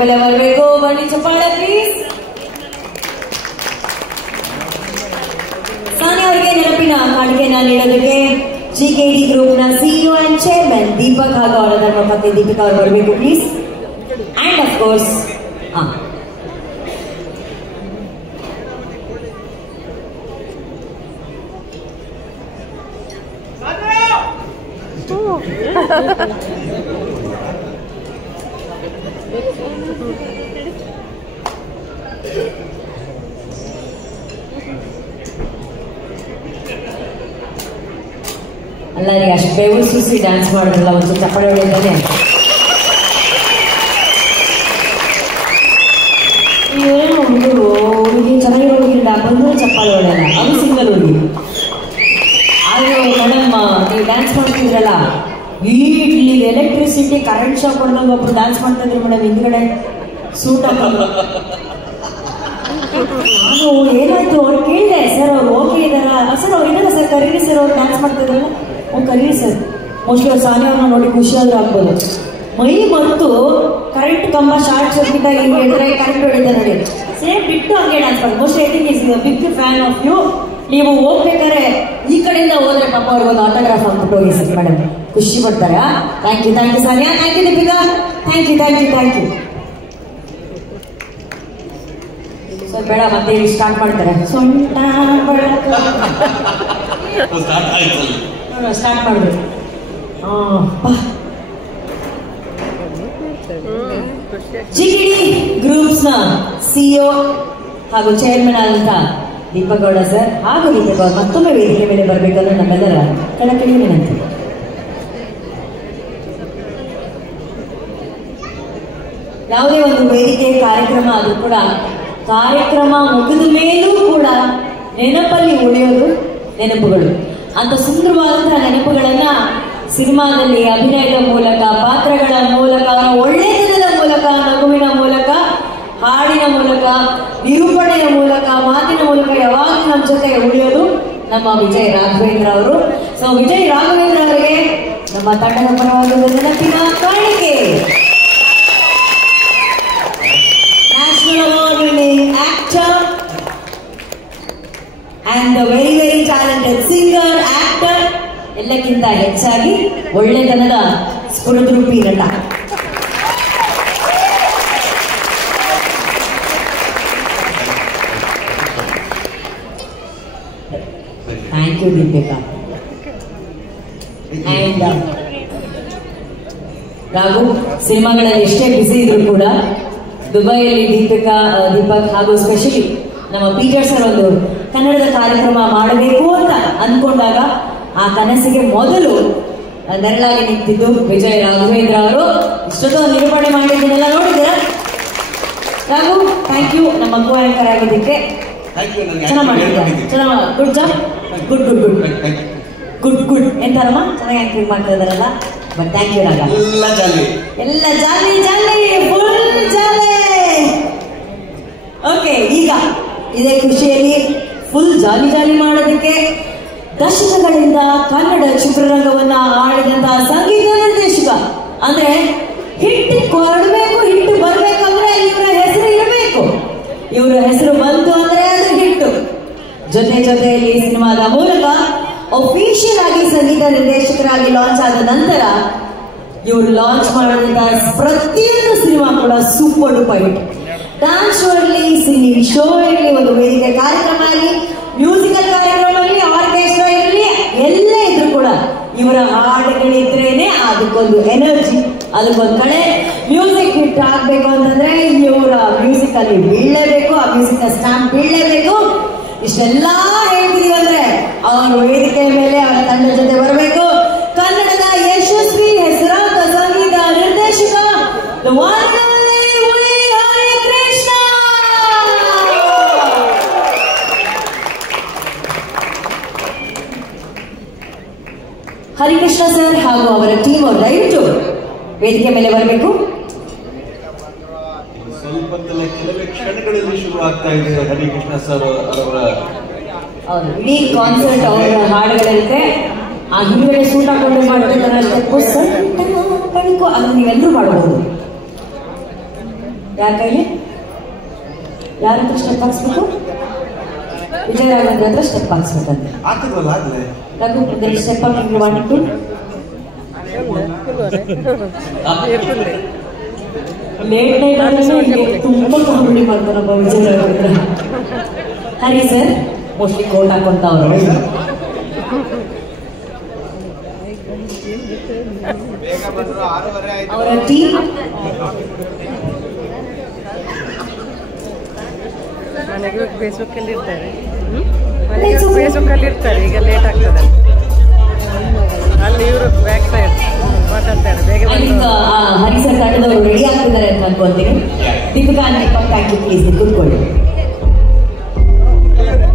ಮೇಲೆ ಬರಬೇಕು. ಬನ್ನಿ ಚಪ್ಪಾಳೆ ಪ್ಲೀಸ್. ಸಾನಿಯಾ ಅವರಿಗೆ ನೆನಪಿನ ಕಾಣಿಕೆಯನ್ನ ನೀಡೋದಕ್ಕೆ GKD ಗ್ರೂಪ್ನ CEO ಅಂಡ್ ಚೇರ್ಮನ್ ದೀಪಕ್ ಹಾಗೂ ಅವರ ಧರ್ಮಪತ್ನಿ ದೀಪಿಕಾ ಅವರು ಬರಬೇಕು ಪ್ಲೀಸ್. ಅಂಡ್ ಆಫ್ ಕೋರ್ಸ್ ಅಲ್ಲ ರೀ, ಅಷ್ಟು ಬೆವರು ಸುಸಿ ಡ್ಯಾನ್ಸ್ ಮಾಡಿದ್ರಲ್ಲ, ಒಂದು ಚಪ್ಪಾಳೆ ಹೊಡೆದಾನೆ. ಏನೋ ಹುಡುಗಿ ಚೆನ್ನಾಗಿ ಹುಡುಗಿಲ್ಲ, ಬಂದರೂ ಚಪ್ಪಾಳೆ ಹೊಡೆಯಲ್ಲ, ಅದು ಸಿಂಗಲ್ ಹುಡುಗಿ. ಆದ್ರೆ ಮೇಡಮ್ ನೀವು ಡ್ಯಾನ್ಸ್ ಮಾಡ್ತಿದ್ರಲ್ಲ, ಇಲ್ಲಿ ಎಲೆಕ್ಟ್ರಿಸಿಟಿ ಕರೆಂಟ್ ಶಾಕ್ ಹೊಡೆದಾಗ ಒಬ್ರು ಡ್ಯಾನ್ಸ್ ಮಾಡ್ತಾ ಇದ್ರು ಮೇಡಮ್, ಹಿಂದ್ಗಡೆ ಸೂಟ್ ಹಾಕೋದು. ನಾನು ಏನಾಯ್ತು ಅವ್ರು ಕೇಳಿದೆ, ಸರ್ ಅವ್ರು ಓಕೆ ಇದಾರ? ಸರ್ ಅವ್ರು ಇದಾರ ಸರ್, ಕರೀರಿ ಸರ್, ಅವ್ರು ಡ್ಯಾನ್ಸ್ ಮಾಡ್ತಾ ಇದ್ರಲ್ಲ. ಕರೀರಿ ಸರ್. ಮೋಸ್ಟ್ಲಿ ಅವ್ರು ಸಾನಿಯಾ ಅವ್ರನ್ನ ನೋಡಿ ಖುಷಿಯಾದ್ರೂ ಆಗ್ಬೋದು. ಮೈ ಮತ್ತು ಕರೆಂಟ್ ಕಂಬ ಶಾರ್ಟ್ ಸರ್ಕ್ಯೂಟ್ ಆಗಿ ಹೇಳಿದ್ರೆ ಕರೆಂಟ್ ಹೊಡಿತಾರೆ ನೋಡಿ, ಸೇಮ್ ಬಿಟ್ಟು ಹಂಗೆ ಡ್ಯಾನ್ಸ್ ಮಾಡಿ. Mostly I think is big fan of you. ನೀವು ಹೋಗ್ಬೇಕಾದ್ರೆ ಈ ಕಡೆಯಿಂದ ಹೋದ್ರೆ ಪಾಪ ಅವ್ರಿಗೊಂದು ಆಟೋಗ್ರಾಫ್ ಅಂದ್ಬಿಟ್ಟು ಹೋಗಿ ಸರ್ ಮೇಡಮ್, ಖುಷಿ ಪಡ್ತಾರೆ. Thank you Sania, thank you Deepika, thank you. So ಬೇಡ, ಮತ್ತೆ ಸ್ಟಾರ್ಟ್ ಮಾಡ್ತಾರೆ. ಸ್ಟಾರ್ಟ್ ಮಾಡಿದ್ರು. GKD ಗ್ರೂಪ್ಸ್ ನ CEO ಹಾಗೂ ಚೇರ್ಮನ್ ಆದಂತ ದೀಪಕ್ ಗೌಡ ಸರ್ ಹಾಗೂ ದೀಪಕ್ ಗೌಡ ಮತ್ತೊಮ್ಮೆ ವೇದಿಕೆ ಮೇಲೆ ಬರಬೇಕಂದ್ರೆ ನಮ್ಮೆಲ್ಲರ ಕಳಕಳಿ ವಿನಂತಿ. ಯಾವುದೇ ಒಂದು ವೇದಿಕೆ ಕಾರ್ಯಕ್ರಮ ಆದ್ರೂ ಕೂಡ ಕಾರ್ಯಕ್ರಮ ಮುಗಿದ ಮೇಲೂ ಕೂಡ ನೆನಪಲ್ಲಿ ಉಳಿಯೋದು ನೆನಪುಗಳು. ಅಂತ ಸುಂದರವಾದಂತಹ ನೆನಪುಗಳನ್ನ ಸಿನಿಮಾದಲ್ಲಿ ಅಭಿನಯದ ಮೂಲಕ, ಪಾತ್ರಗಳ ಮೂಲಕ, ಅವರ ಒಳ್ಳೆತನದ ಮೂಲಕ, ನಗುವಿನ ಮೂಲಕ, ಹಾಡಿನ ಮೂಲಕ, ನಿರೂಪಣೆಯ ಮೂಲಕ, ಮಾತಿನ ಮೂಲಕ ಯಾವಾಗಲೂ ನಮ್ಮ ಜೊತೆ ಉಳಿಯೋದು ನಮ್ಮ ವಿಜಯ್ ರಾಘವೇಂದ್ರ ಅವರು. ಸೊ ವಿಜಯ್ ರಾಘವೇಂದ್ರ ಅವರಿಗೆ ನಮ್ಮ ತಂಡದ ಪರವಾಗಿ ನೆನಪಿನ ಕಾಣಿಕೆ. National award winning actor and the very talented singer, actor, ಎಲ್ಲಕ್ಕಿಂತ ಹೆಚ್ಚಾಗಿ ಒಳ್ಳೆತನದ ಸ್ಫುರದ್ರೂಪಿ ನಟ. Thank you Deepika. And Raghu ಸಿನಿಮಾಗಳಲ್ಲಿ ಎಷ್ಟೇ ಬಿಸಿ ಇದ್ರು ಕೂಡ ದುಬೈಯಲ್ಲಿ ದೀಪಕ್ ಹಾಗೂ ಸ್ಪೆಷಲಿ ನಮ್ಮ ಪೀಟರ್ ಸರ್ ಒಂದು ಕನ್ನಡದ ಕಾರ್ಯಕ್ರಮ ಮಾಡಬೇಕು ಅಂತ ಅಂದ್ಕೊಂಡಾಗ ಆ ಕನಸಿಗೆ ಮೊದಲು ನೆರಳಾಗಿ ನಿಂತಿದ್ದು ವಿಜಯ್ ರಾಘವೇಂದ್ರ ಅವರು. ಇಷ್ಟೊತ್ತು ನಿರೂಪಣೆ ಮಾಡಿದ್ದನ್ನೆಲ್ಲ ನೋಡಿದ್ದೀರಾ? ರಾಘು, ಥ್ಯಾಂಕ್ ಯು ನಮ್ಮ ಕೋ ಆಂಕರ್ ಆಗಿದ್ದಕ್ಕೆ. ಚೆನ್ನಾಗಿ ಮಾಡಿದ್ದೀರಾ, ಚೆನ್ನಾಗಿ, ಗುಡ್ ಜಾಬ್, ಗುಡ್ ಎಂತಾರಮ್ಮ, ಚೆನ್ನಾಗಿ ಆಂಕರಿಂಗ್ ಮಾಡ್ತಾ ಇದಾರಲ್ಲ. But thank you Ragha. ಎಲ್ಲ ಜಾಲಿ ಫುಲ್ ಜಾಲಿ. ಓಕೆ, ಈಗ ಇದೇ ಖುಷಿಯಲ್ಲಿ ಫುಲ್ ಜಾಲಿ ಮಾಡೋದಕ್ಕೆ ದಶಕಗಳಿಂದ ಕನ್ನಡ ಚಿತ್ರರಂಗವನ್ನ ಆಳಿದಂತಹ ಸಂಗೀತ ನಿರ್ದೇಶಕ, ಅಂದ್ರೆ ಹಿಟ್ ಕೊಡಬೇಕು, ಹಿಟ್ ಬರ್ಬೇಕಂದ್ರೆ ಇವರ ಹೆಸರು ಇರಬೇಕು. ಇವರ ಹೆಸರು ಬಂತು ಅಂದ್ರೆ ಅದು ಹಿಟ್ಟು. ಜೊತೆಯಲ್ಲಿ ಸಿನಿಮಾದ ಮೂಲಕ ಅಫಿಷಿಯಲ್ ಆಗಿ ಸಂಗೀತ ನಿರ್ದೇಶಕರಾಗಿ ಲಾಂಚ್ ಆದ ನಂತರ ಇವರು ಲಾಂಚ್ ಮಾಡಿದಂತಹ ಪ್ರತಿಯೊಂದು ಸಿನಿಮಾ ಕೂಡ super duper hit. Dance show ಇರಲಿ, ಸಿಂಗಿಂಗ್ ಶೋ ಇರಲಿ, ಒಂದು ವೇದಿಕೆ ಕಾರ್ಯಕ್ರಮ ಆಗಲಿ, ಮ್ಯೂಸಿಕಲ್ ಕಾರ್ಯಕ್ರಮ ಇರಲಿ, ಆರ್ಕೆಸ್ಟ್ರಾ ಇರಲಿ, ಎಲ್ಲ ಇದ್ರು ಕೂಡ ಇವರ ಹಾಡುಗಳಿದ್ರೇನೆ ಅದಕ್ಕೊಂದು ಎನರ್ಜಿ, ಅದಕ್ಕೊಂದು ಕಡೆ. ಮ್ಯೂಸಿಕ್ ಹಿಟ್ ಆಗ್ಬೇಕು ಅಂತಂದ್ರೆ ಇವರ ಮ್ಯೂಸಿಕ್ ಅಲ್ಲಿ ಬೀಳಲೇಬೇಕು, ಆ ಮ್ಯೂಸಿಕ್ ನ ಸ್ಟ್ಯಾಂಪ್ ಬೀಳಲೇಬೇಕು. ಇಷ್ಟೆಲ್ಲ ಹೇಳ್ತೀವಿ ಅಂದ್ರೆ ಅವರ ವೇದಿಕೆ ಮೇಲೆ ಅವರ ತಂಡ ಜೊತೆ ಬರಬೇಕು. ಕನ್ನಡದ ಯಶಸ್ವಿ ಹೆಸರಾದ ಸಂಗೀತ ನಿರ್ದೇಶಕ ಹರಿಕೃಷ್ಣ ಸರ್ ಹಾಗೂ ಅವರ ಟೀಮ್ ಅವರು ದಯವಿಟ್ಟು ವೇದಿಕೆ ಮೇಲೆ ಬರಬೇಕು. ಸ್ವಲ್ಪ ಕೆಲವೇ ಕ್ಷಣಗಳಲ್ಲಿ ಶುರು ಆಗ್ತಾ ಇದೆ ಹರಿಕೃಷ್ಣ ಸರ್ ಅವರ ಇಡೀ ಕಾನ್ಸರ್ಟ್ ಅವರ ಹಾಡುಗಳಿರುತ್ತೆ. ಆ ಹಿಂದ್ಗಡೆ ಸೂಟ್ ಹಾಕೊಂಡು ಮಾಡ್ತಾರೆ, ಅದನ್ನು ನೀವೆಲ್ಲರೂ ಮಾಡಬಹುದು. ಯಾರ ಕೈಲಿ? ಯಾರ ಹತ್ರ ಸ್ಟೆಪ್ ಹಾಕ್ಸ್ಬೇಕು? ವಿಜಯರಾಘವೇಂದ್ರ ಹತ್ರ ಸ್ಟೆಪ್ ಹಾಕ್ಸ್ಬೇಕಂತೆ. ಆಗ್ತದಲ್ಲ ಆಗ್ಲೇ ರಘು ಸ್ಟೆಪ್ ಹಾಕಿ ಮಾಡಿಟ್ಟು ಲೇಟ್ ನೈಟ್ ಆದ್ರೆ ತುಂಬಾ ಕಾಮಿಡಿ ಮಾಡ್ತಾರಪ್ಪ ವಿಜಯರಾಘವೇಂದ್ರ. ಹರಿ ಸರ್ ಮೋಸ್ಟ್ಲಿ ಕೋಟ್ ಹಾಕೊಂತ ಅವರು. ಅವರ ಟೀಮ್ ಮನೆಗೆ ಫೇಸ್ಬುಕ್ ಅಲ್ಲಿ ಇರ್ತಾರೆ. ಮನೆಗೆ ಫೇಸ್ಬುಕ್ ಅಲ್ಲಿ ಇರ್ತಾರೆ. ಈಗ ಲೇಟ್ ಆಗ್ತದೆ ಅಲ್ಲಿ ಇವರು ಬ್ಯಾಕ್ ಸೈಡ್ ಮಾತಾಡ್ತಾರೆ. ಬೇಗ ಹರಿಸರ್ ತಂಡದವರು ರೆಡಿ ಆಗ್ತಿದ್ದಾರೆ ಅಂತ ಅನ್ಕೊಂತೀನಿ. ದೀಪಿಕಾ ಥ್ಯಾಂಕ್ ಯು, ಪ್ಲೀಸ್ ಕೂತ್ಕೊಳ್ಳಿ.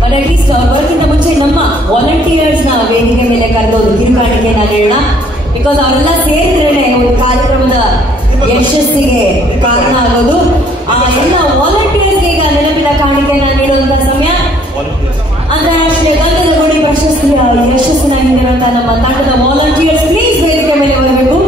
ಬಟ್ ಅಟ್ಲೀಸ್ಟ್ ಬರೋಕ್ಕಿಂತ ಮುಂಚೆ ನಮ್ಮ ವಾಲಂಟಿಯರ್ಸ್ ನ ವೇದಿಕೆ ಮೇಲೆ ಕರೆದೋದು ಕಿರುಕಾಣಿಕೆ ನಾನು ಹೇಳೋಣ. ಬಿಕಾಸ್ ಅವರೆಲ್ಲ ಸೇರಿದ್ರೇನೆ ಒಂದು ಕಾರ್ಯಕ್ರಮದ ಯಶಸ್ಸಿಗೆ ಕಾರಣ ಆಗೋದು. ಆ ಎಲ್ಲ ವಾಲಂಟಿಯರ್ಸ್ಗೆ ಈಗ ನೆನಪಿನ ಕಾಣಿಕೆಯನ್ನ ನೀಡುವಂತ ಸಮಯ. ಅಂತಾರಾಷ್ಟ್ರೀಯ ಗಂಧದ ಗುಡಿ ಪ್ರಶಸ್ತಿಯ ಯಶಸ್ಸಿನ ಹಿಂದಿರುವಂತಹ ನಮ್ಮ ತಂಡದ ವಾಲಂಟಿಯರ್ಸ್ ಪ್ಲೀಸ್ ವೇದಿಕೆ ಮೇಲೆ ಬರಬೇಕು.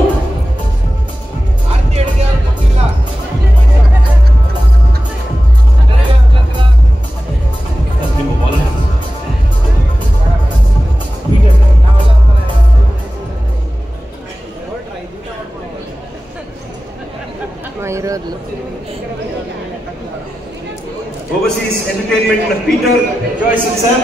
Overseas Entertainment Peter Joyce sir.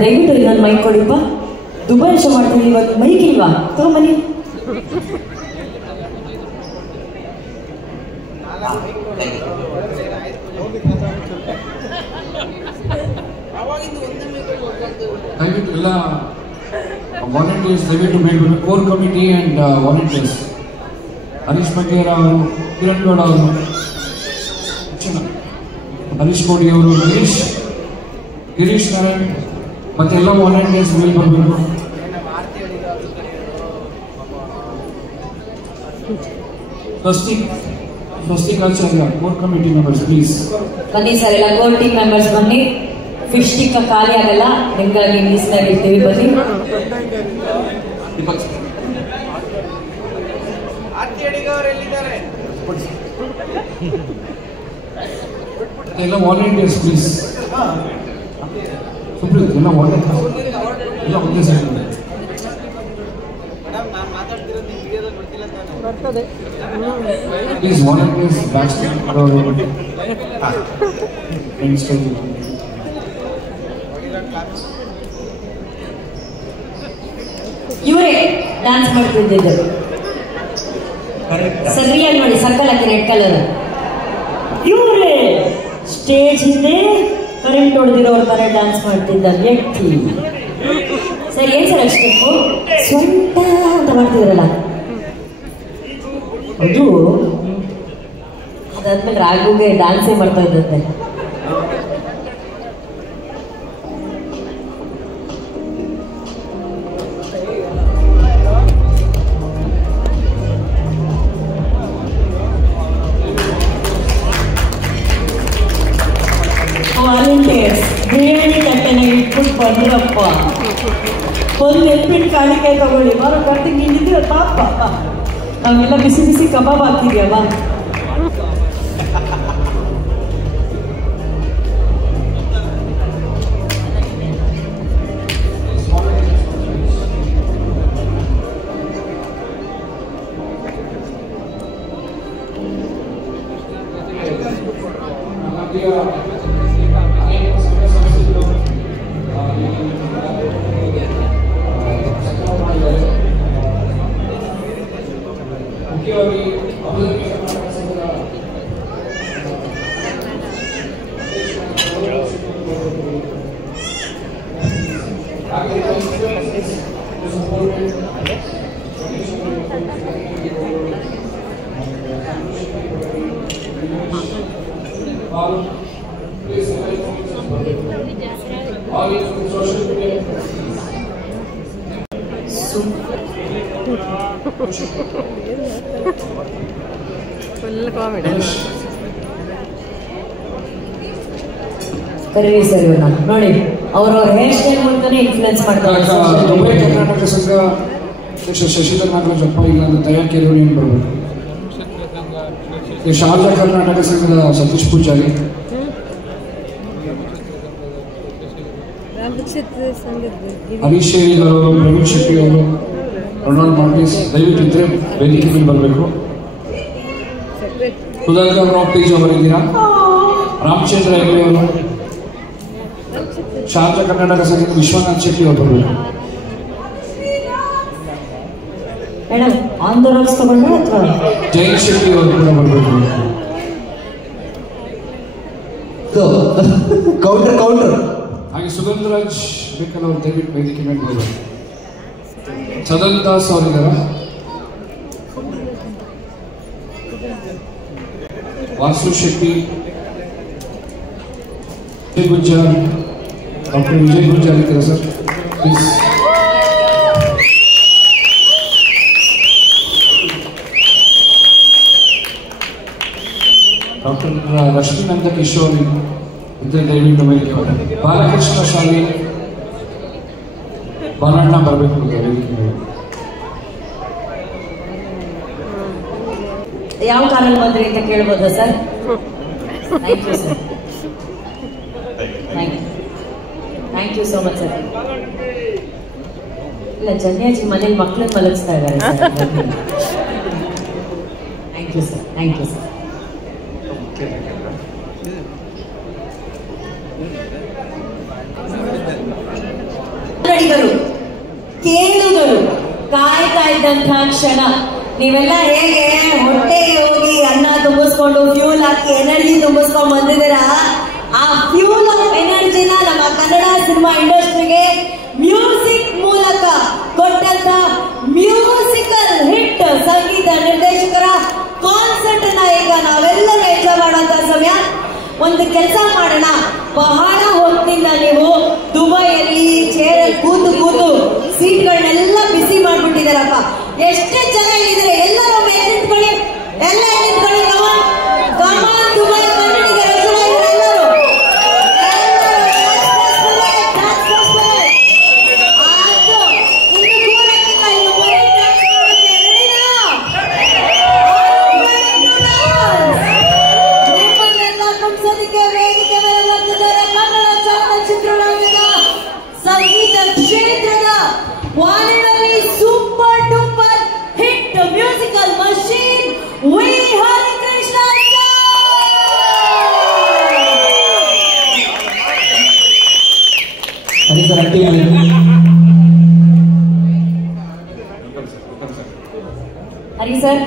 ದಯವಿಟ್ಟು ಇದನ್ನು ಮೈಕ್ ಕೊಡಿಪ್ಪ. ದುಬೈ ಶೋ ಮಾಡ್ತೀವಿ ಇವಾಗ ಮೈಕ್ ಇಲ್ವಾ? ತಗೊಂಬನ್ನಿ. ದಯವಿಟ್ಟು ಎಲ್ಲ ವಾಲಂಟಿಯರ್ಸ್ ದಯವಿಟ್ಟು ಬೇಡ core committee and volunteers Harish Baggera ಅವರು, ಕಿರಣ್ ಗೌಡ ಅವರು, ಹರೀಶ್ ಕೋಡಿ ಅವರು, ಗಿರೀಶ್ ನಾರಾಯಣ್ ಮತ್ತು ಎಲ್ಲ ವಾಲಂಟಿಯರ್ಸ್ ಮೇಲೆ ಬರಬೇಕು. ಸ್ವಸ್ತಿಕಾಚಾರ್ಯ ಕೋರ್ ಕಮಿಟಿ ಮೆಂಬರ್ಸ್ ಪ್ಲೀಸ್ ಬನ್ನಿ ಸರ್. ಎಲ್ಲ ಕೋರ್ ಟೀಮ್ ಮೆಂಬರ್ಸ್ ಬನ್ನಿ. ಫಿಶ್ ಟಿಕ್ಕ ಖಾಲಿ ಆಗಲ್ಲ, ನಿಮ್ಗಾಗಿ ಮೀಸಲಾಗಿರ್ತೀವಿ. ಬನ್ನಿ. ಎಲ್ಲ ವಾಲಂಟಿಯರ್ಸ್ ಪ್ಲೀಸ್. ಸುಪ್ರೀತ್ ಎಲ್ಲ ವಾಲಂಟಿಯರ್ಸ್ ಎಲ್ಲ ಒಂದೇ side please. Volunteers back stage ಇವರೇ ಡ್ಯಾನ್ಸ್ ಮಾಡ್ತಿದ್ದಿದ್ದು. ಸರಿಯಾಗಿ ನೋಡಿ, ಸರ್ಕಲ್ ಹಾಕಿ ರೆಡ್ ಕಲರ್. ಇವರೇ ಸ್ಟೇಜ್ ಹಿಂದೆ ಕರೆಂಟ್ ಹೊಡೆದಿರೋರ ತರ ಡ್ಯಾನ್ಸ್ ಮಾಡ್ತಿದ್ದ ವ್ಯಕ್ತಿ. ಸರಿ, ಏನ್ ಸರ್ ಅಷ್ಟೇ ಸ್ವಂತ ಅಂತ ಮಾಡ್ತಿದ್ರಲ್ಲ ಅದು. ಅದಾದ್ಮೇಲೆ ರಾಘುಗೆ ಡ್ಯಾನ್ಸೇ ಮಾಡ್ತಾ ಇದ್ದಂತೆ. ವಾಲಂಟಿಯರ್ಸ್ ಬಿರಿಯಾನಿ ತಟ್ಟೆನ ಇಟ್ಬಿಟ್ಟು ಬಂದ್ರಪ್ಪ. ಒಂದು ನೆನ್ಪಿನ ಕಾಣಿಕೆ ತಗೊಳ್ಳಿ. ಬರೋ ಕಟ್ಟಿಗೆ ನಿಂತಿದ್ರೆ ಪಾಪ ನಾವೆಲ್ಲ ಬಿಸಿ ಬಿಸಿ ಕಬಾಬ್ ಹಾಕಿದ್ಯವ. Full comedy. ಕರೀರಿ ಸರ್ ಇವ್ರನ್ನ ನೋಡಿ ಅವ್ರವ್ರ ಹೇರ್ ಸ್ಟೈಲ್ ಮೂಲಕನೇ ಇನ್ಫ್ಲೂಯೆನ್ಸ್ ಮಾಡ್ತಾರೆ. ದುಬೈ ಕರ್ನಾಟಕ ಸಂಘ ಅಧ್ಯಕ್ಷ ಶಶಿಧರ್ ನಾಗರಾಜಪ್ಪ ಈಗ ತಯಾರಿಕೆ ಯೂನಿಯನ್ ಬರಬೇಕು. ಶಾರದಾ ಕರ್ನಾಟಕ ಸಂಘದ ಸತೀಶ್ ಪೂಜಾರಿ, ಹರೀಶ್ ಅವರು, ಪ್ರವೀಣ್ ಶೆಟ್ಟಿ ಅವರು, ರೊನಾಲ್ಡ್ ಮಾರ್ಟಿಸ್ ದಯವಿಟ್ಟು ಇದ್ರೆ ವೇದಿಕೆ ಮೇಲೆ ಬರಬೇಕು. ಸುಧಾಕರ್ ರಾವ್ ಪೇಜ್ ಅವರಿದ್ದೀರಾ, ರಾಮಚಂದ್ರ ಹೆಗ್ಡೆ ಅವರು, ಶಾರದಾ ಕರ್ನಾಟಕ ಸಂಘದ ವಿಶ್ವನಾಥ್ ಶೆಟ್ಟಿ ಅವರು ಬರಬೇಕು. ಮೇಡಮ್ ಆನ್ ದ ರಾಕ್ಸ್ ತಗೊಂಡ್ರೆ ಅಥವಾ ಜೈನ್ ಶೆಟ್ಟಿ ಅವರು ಕೂಡ ಬರಬೇಕು. ಕೌಂಟರ್ ಹಾಗೆ ಸುಗಂಧರಾಜ್ ಬೇಕಲ್ ಅವರು ದಯವಿಟ್ಟು ವೇದಿಕೆ ಮೇಲೆ ಬರಬೇಕು. ಸದನ್ ದಾಸ್ ಅವರಿದ್ದಾರೆ, ವಾಸು ಶೆಟ್ಟಿ, ವಿಜಯ್ ಗುಜ್ಜಾರ್, ಡಾಕ್ಟರ್ ವಿಜಯ್ ಗುಜ್ಜಾರ್ ಇದ್ದಾರೆ ಸರ್ ಪ್ಲೀಸ್. ಡಾಕ್ಟರ್ ಲಕ್ಷ್ಮೀನಂದ ಕಿಶೋರ್ ಇದ್ದರೆ ದಯವಿಟ್ಟು ವೇದಿಕೆ ಬರಬೇಕು. ಬಾಲಕೃಷ್ಣ ಶಾಲೆ ಬಾಲಣ್ಣ ಬರಬೇಕು ವೇದಿಕೆ ಮೇಲೆ. ಯಾವ ಕಾರಲ್ಲಿ ಬಂದ್ರಿ ಅಂತ ಕೇಳ್ಬೋದಾ sir? Thank you sir, thank you so much sir. ಇಲ್ಲ ಜನ್ಯಾಜಿ ಮನೇಲಿ ಮಕ್ಕಳನ್ನ ಮಲಗಿಸ್ತಾ ಇದ್ದಾರೆ sir. Thank you sir, thank you sir. ಕೇಳುಗರು ಕಾಯ್ತಾ ಇದ್ದಂತಹ ಕ್ಷಣ. ನೀವೆಲ್ಲ ಹೇಗೆ ಹೊಟ್ಟೆಗೆ ಹೋಗಿ ಅನ್ನ ತುಂಬಿಸ್ಕೊಂಡು ಫ್ಯೂಲ್ ಹಾಕಿ ಎನರ್ಜಿ ತುಂಬಿಸ್ಕೊಂಡು ಬಂದಿದ್ದೀರಾ, ಆ ಫ್ಯೂಲ್ ಆಫ್ ಎನರ್ಜಿನ ನಮ್ಮ ಕನ್ನಡ ಸಿನಿಮಾ ಇಂಡಸ್ಟ್ರಿಗೆ ಮ್ಯೂಸಿಕ್ ಮೂಲಕ ಕೊಟ್ಟಂತ ಮ್ಯೂಸಿಕಲ್ ಹಿಟ್ ಸಂಗೀತ ನಿರ್ದೇಶಕರ ಕಾನ್ಸರ್ಟ್ ಅನ್ನ ಈಗ ನಾವೆಲ್ಲರೂ ಎಂಜಾಯ್ ಮಾಡುವಂತ ಸಮಯ. ಒಂದು ಕೆಲಸ ಮಾಡೋಣ, ಬಹಳ ಹೊತ್ತಿನಿಂದ ನೀವು ದುಬೈಯಲ್ಲಿ ಚೇರಲ್ಲಿ ಕೂತು ಸೀಟ್ಗಳನ್ನೆಲ್ಲ ಬಿಸಿ ಮಾಡ್ಬಿಟ್ಟಿದಾರಪ್ಪ. ಎಷ್ಟೇ ಜನ ಇದ್ರೆ ಎಲ್ಲರೂ ನಿಂತ್ಕೊಳ್ಳಿ, ಎಲ್ಲ ನಿಂತ್ಕೊಳ್ಳಿ. ಕಮಾನ್ ಕಮಾನ್, ದುಬೈ ಕನ್ನಡಿಗರ ಜನ ಎಲ್ಲರೂ ಸಂಗೀತ ಕ್ಷೇತ್ರದ one and only super duper hit musical machine V Harikrishna Hari sir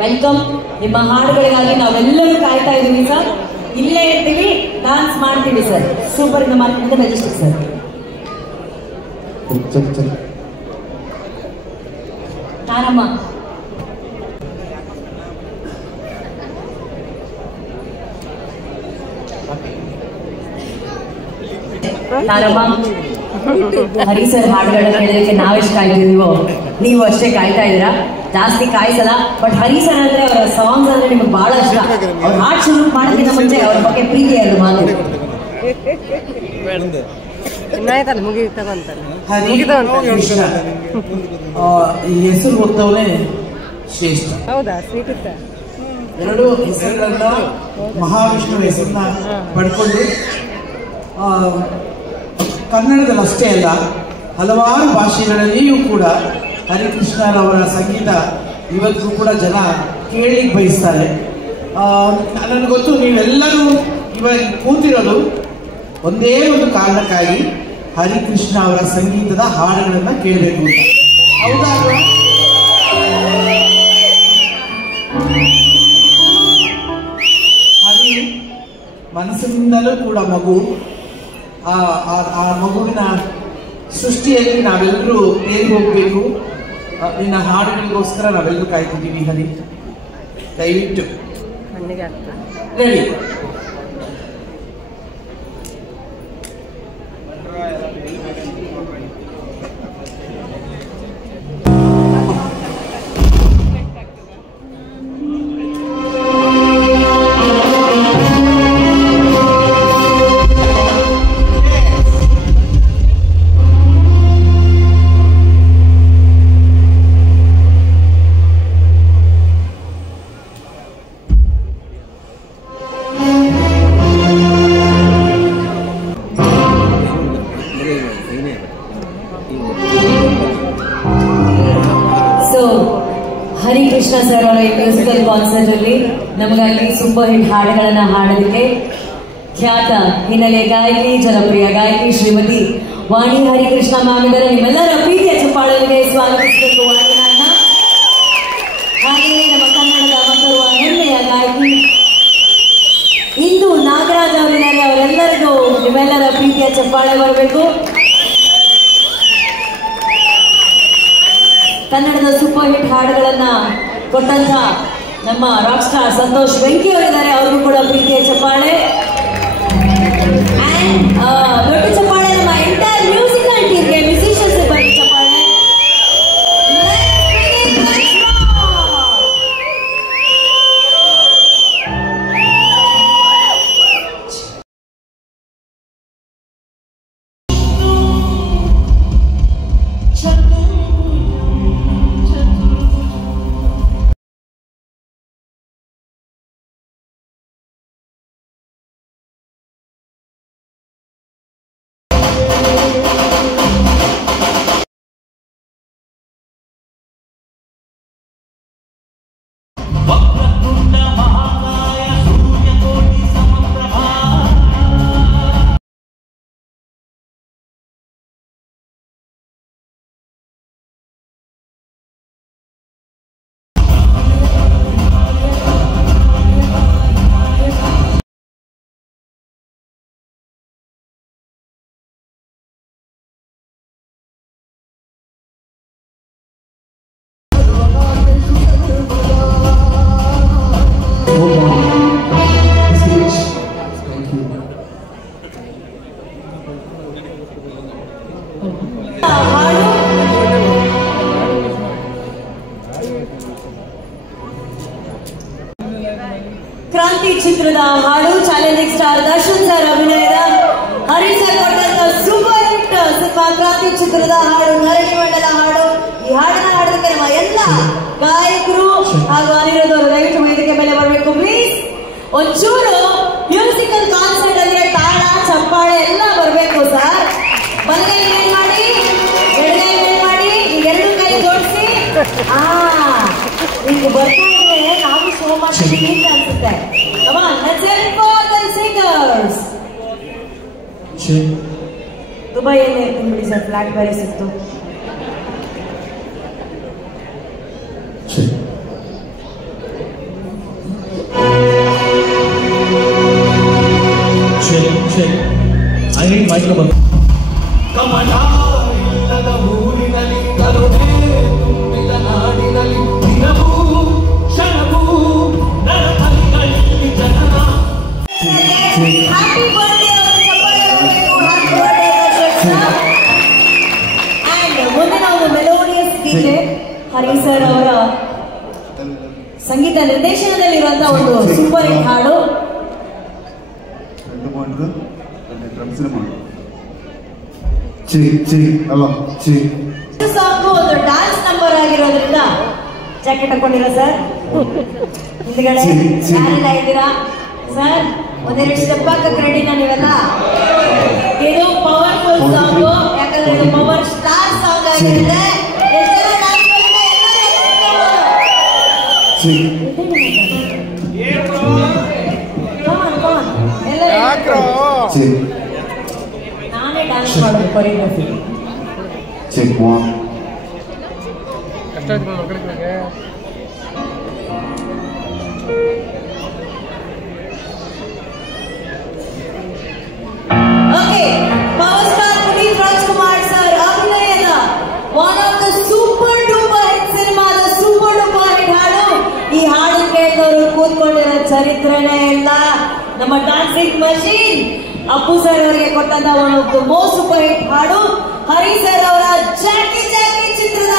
welcome. ನಿಮ್ಮ ಹಾಡುಗಳಿಗಾಗಿ ನಾವೆಲ್ಲರೂ ಕಾಯ್ತಾ ಇದೀವಿ ಸರ್. ಇಲ್ಲೇ ಇರ್ತೀವಿ, ಡಾನ್ಸ್ ಮಾಡ್ತೀವಿ ಸರ್. ಸೂಪರ್ ಇಂದ ಮಾರ್ಕೆಟ್ ಮೆಜೆಸ್ಟಿಕ್ ಸರ್. ತಾರಮ್ಮ ತಾರಮ್ಮ ಹರಿ ಸರ್ ಹಾಡುಗಳನ್ನ ಕೇಳೋದಕ್ಕೆ ನಾವೆಷ್ಟು ಕಾಯ್ತಿದೀವೋ ನೀವು ಅಷ್ಟೇ ಕಾಯ್ತಾ ಇದ್ದೀರಾ. ಜಾಸ್ತಿ ಕಾಯಿಸಲ್ಲ, ಬಟ್ ಹರಿ ಸರ್ ಅಂದ್ರೆ ಅವರ ಸಾಂಗ್ಸ್ ಅಂದ್ರೆ ನಿಮ್ಗೆ ಬಹಳ ಇಷ್ಟ. ಅವ್ರ ಹಾಡು ಶುರು ಮಾಡೋದಕ್ಕಿಂತ ಮುಂಚೆ ಅವ್ರ ಬಗ್ಗೆ ಪ್ರೀತಿ ಅದು ಮಾತು. ಈ ಹೆಸರು ಗೊತ್ತವನೇ ಶ್ರೇಷ್ಠ. ಹೌದಾ? ಸ್ವೀಟ್ ಇತ್ತ ಎರಡು ಹೆಸರುಗಳನ್ನ ಮಹಾವಿಷ್ಣುವ ಹೆಸರನ್ನ ಪಡ್ಕೊಂಡು ಕನ್ನಡದಲ್ಲಿ ಅಷ್ಟೇ ಅಲ್ಲ ಹಲವಾರು ಭಾಷೆಗಳಲ್ಲಿಯೂ ಕೂಡ ಹರಿಕೃಷ್ಣರವರ ಸಂಗೀತ ಇವತ್ತಿಗೂ ಕೂಡ ಜನ ಕೇಳಲಿಕ್ಕೆ ಬಯಸ್ತಾರೆ. ನನಗೆ ಗೊತ್ತು ನೀವೆಲ್ಲರೂ ಇವಾಗ ಕೂತಿರೋದು ಒಂದೇ ಒಂದು ಕಾರಣಕ್ಕಾಗಿ ಹರಿಕೃಷ್ಣ ಅವರ ಸಂಗೀತದ ಹಾಡುಗಳನ್ನ ಕೇಳಬೇಕು ಅಂತ. ಹೌದಾ? ಹರಿ ಮನಸ್ಸಿನಿಂದಲೂ ಕೂಡ ಮಗು, ಆ ಮಗುವಿನ ಸೃಷ್ಟಿಯಲ್ಲಿ ನಾವೆಲ್ಲರೂ ತೇಲಿ ಹೋಗ್ಬೇಕು. ನಿನ್ನ ಹಾಡುಗಳಿಗೋಸ್ಕರ ನಾವೆಲ್ಲರೂ ಕಾಯ್ತಿದ್ದೀವಿ. ಹರಿ ದಯವಿಟ್ಟು ರೆಡಿ. ಹರಿಕೃಷ್ಣ ಸರ್ ಅವರ ಈ ಮ್ಯೂಸಿಕಲ್ ಕಾನ್ಸರ್ಟ್ ಅಲ್ಲಿ ನಮಗಾಗಿ ಸೂಪರ್ ಹಿಟ್ ಹಾಡುಗಳನ್ನ ಹಾಡೋದಕ್ಕೆ ಖ್ಯಾತ ಹಿನ್ನೆಲೆ ಗಾಯಕಿ ಜನಪ್ರಿಯ ಗಾಯಕಿ ಶ್ರೀಮತಿ ವಾಣಿ ಹರಿಕೃಷ್ಣ ಮ್ಯಾಮ್ ಇದ್ದಾರೆ. ನಿಮ್ಮೆಲ್ಲರ ಪ್ರೀತಿಯ ಚಪ್ಪಾಳೆಗೆ ಸ್ವಾಗತಿಸಬೇಕು ವಾಣಿ ಮ್ಯಾಮ್ನ. ಹಾಗೆಯೇ ನಮ್ಮ ಕನ್ನಡದ ಮಕ್ಕಳು ಹೆಮ್ಮೆಯ ಗಾಯಕಿ ಇಂದು ನಾಗರಾಜ್ ಅವರಿದ್ದಾರೆ. ಅವರೆಲ್ಲರಿಗೂ ನಿಮ್ಮೆಲ್ಲರ ಪ್ರೀತಿಯ ಚಪ್ಪಾಳೆ ಬರಬೇಕು. ಕನ್ನಡದ ಸೂಪರ್ ಹಿಟ್ ಹಾಡುಗಳನ್ನ ಕೊಟ್ಟಂತ ನಮ್ಮ ರಾಕ್ ಸ್ಟಾರ್ ಸಂತೋಷ್ ಬೆಂಕಿ ಅವರಿದ್ದಾರೆ. ಅವ್ರಿಗೂ ಕೂಡ ಪ್ರೀತಿಯ ಚಪ್ಪಾಳೆ. ದೊಡ್ಡ ಚಪ್ಪಾಳೆ ನಮ್ಮ ಎಂಟೈರ್ ಮ್ಯೂಸಿಕಲ್ ಟೀಮ್ಗೆ, ಮ್ಯೂಸಿಷಿಯನ್ಸ್ ಬಗ್ಗೆ ಚಪ್ಪಾಳೆ. ಕ್ರಾಂತಿ ಚಿತ್ರದ ಹಾಡು ಚಾಲೆಂಜಿಂಗ್ ಸ್ಟಾರ್ ದರ್ಶನ್ ಸರ್ ಅಭಿನಯದ ಹರಿ ಸರ್ ಕೊಟ್ಟಂತ ಸೂಪರ್ ಹಿಟ್ ಸಿನಿಮಾ ಕ್ರಾಂತಿ ಚಿತ್ರದ ಹಾಡು ನರಳಿ ಮಂಡಲ ಹಾಡು. ಈ ಹಾಡನ್ನ ಹಾಡೋದಕ್ಕೆ ನಮ್ಮ ಎಲ್ಲ ಗಾಯಕರು ಹಾಗೂ ಅನಿರುದ್ಧ ಅವರು ದಯವಿಟ್ಟು ವೇದಿಕೆ ಮೇಲೆ ಬರಬೇಕು ಪ್ಲೀಸ್. ಒಂಚೂರು ಮ್ಯೂಸಿಕಲ್ ಕಾನ್ಸರ್ಟ್ ಅಂದ್ರೆ ತಾಳ ಚಪ್ಪಾಳೆ ಎಲ್ಲ ಬರಬೇಕು ಸರ್. ಬಲಗೈ ಮೇಲ್ ಮಾಡಿ, ಎಡಗೈ ಮೇಲ್ ಮಾಡಿ, ಈಗ ಎರಡು ಕೈ ಜೋಡಿಸಿ. ಈಗ ಬರ್ತಾ ಇದ್ರೆ ನಾವು ಶೋ ಮಾಡ್ತೀವಿ ಅಂತ ಅನ್ಸುತ್ತೆ. Come on, let's hear it for the singers. ದುಬೈಯಲ್ಲಿ ಇರ್ತೀನಿ ಬಿಡಿ ಸರ್, ಫ್ಲಾಟ್ ಬೇರೆ ಸಿಕ್ತು. I need microphone. ಕಮಲಾರಿಲ್ಲದ ಊರಿನಲ್ಲಿ ಕರುಣೆ ತುಂಬಿದ ನಾಡಿನಲ್ಲಿ ದಿನವೂ ಕ್ಷಣವೂ ನರಕಲಿಗಳಲ್ಲಿ ಜನನ. ಹ್ಯಾಪಿ ಬರ್ತ್ಡೇ ಅಂಡ್ ಮುಂದಿನ ಒಂದು ಮೆಲೋಡಿಯಸ್ ಗೀತೆ ಹರಿ ಸರ್ ಅವರ ಸಂಗೀತ ನಿರ್ದೇಶನದಲ್ಲಿರುವಂತಹ ಒಂದು ಸೂಪರ್ ಹಿಟ್ ಹಾಡು. ಸಾಂಗು ಒಂದು ಡಾನ್ಸ್ ನಂಬರ್ ಆಗಿರೋದ್ರಿಂದ ಜಾಕೆಟ್ ಹಾಕೊಂಡಿರ ಸರ್. ಹಿಂದ್ಗಡೆ ಯಾರೆಲ್ಲ ಇದ್ದೀರಾ ಸರ್? ಒಂದೆರಡು ಸ್ಟೆಪ್ ಹಾಕಕ್ ರೆಡಿನಾ ನೀವೆಲ್ಲ? ಇದು ಪವರ್ಫುಲ್ ಸಾಂಗು, ಯಾಕಂದ್ರೆ ಇದು ಪವರ್ ಸ್ಟಾರ್ ಸಾಂಗ್ ಆಗಿರುತ್ತೆ. ಎಷ್ಟೆಲ್ಲ ಡಾನ್ಸ್ ನಾನೇ ಡ್ಯಾನ್ಸ್ ಮಾಡೋದು choreography. Okay, power star Puneeth Rajkumar sir ಅಭಿನಯದ one of the super duper hit ಸಿನಿಮಾದ ಸೂಪರ್ ಡೂಪರ್ ಹಿಟ್ ಹಾಡು. ಈ ಹಾಡು ಕೇಳಿದವರು ಕೂತ್ಕೊಂಡಿರೋ ಚರಿತ್ರೆನೇ ಇಲ್ಲ. ನಮ್ಮ ಡಾನ್ಸಿಂಗ್ ಮಷೀನ್ ಅಪ್ಪು ಸರ್ ಅವರಿಗೆ ಕೊಟ್ಟಂತ ಒಂದು ಮೋಸ್ಟ್ ಸೂಪರ್ ಹಿಟ್ ಹಾಡು ಹರಿ ಸರ್ ಅವರ ಜಾಕಿ ಜಾಕಿ ಚಿತ್ರದ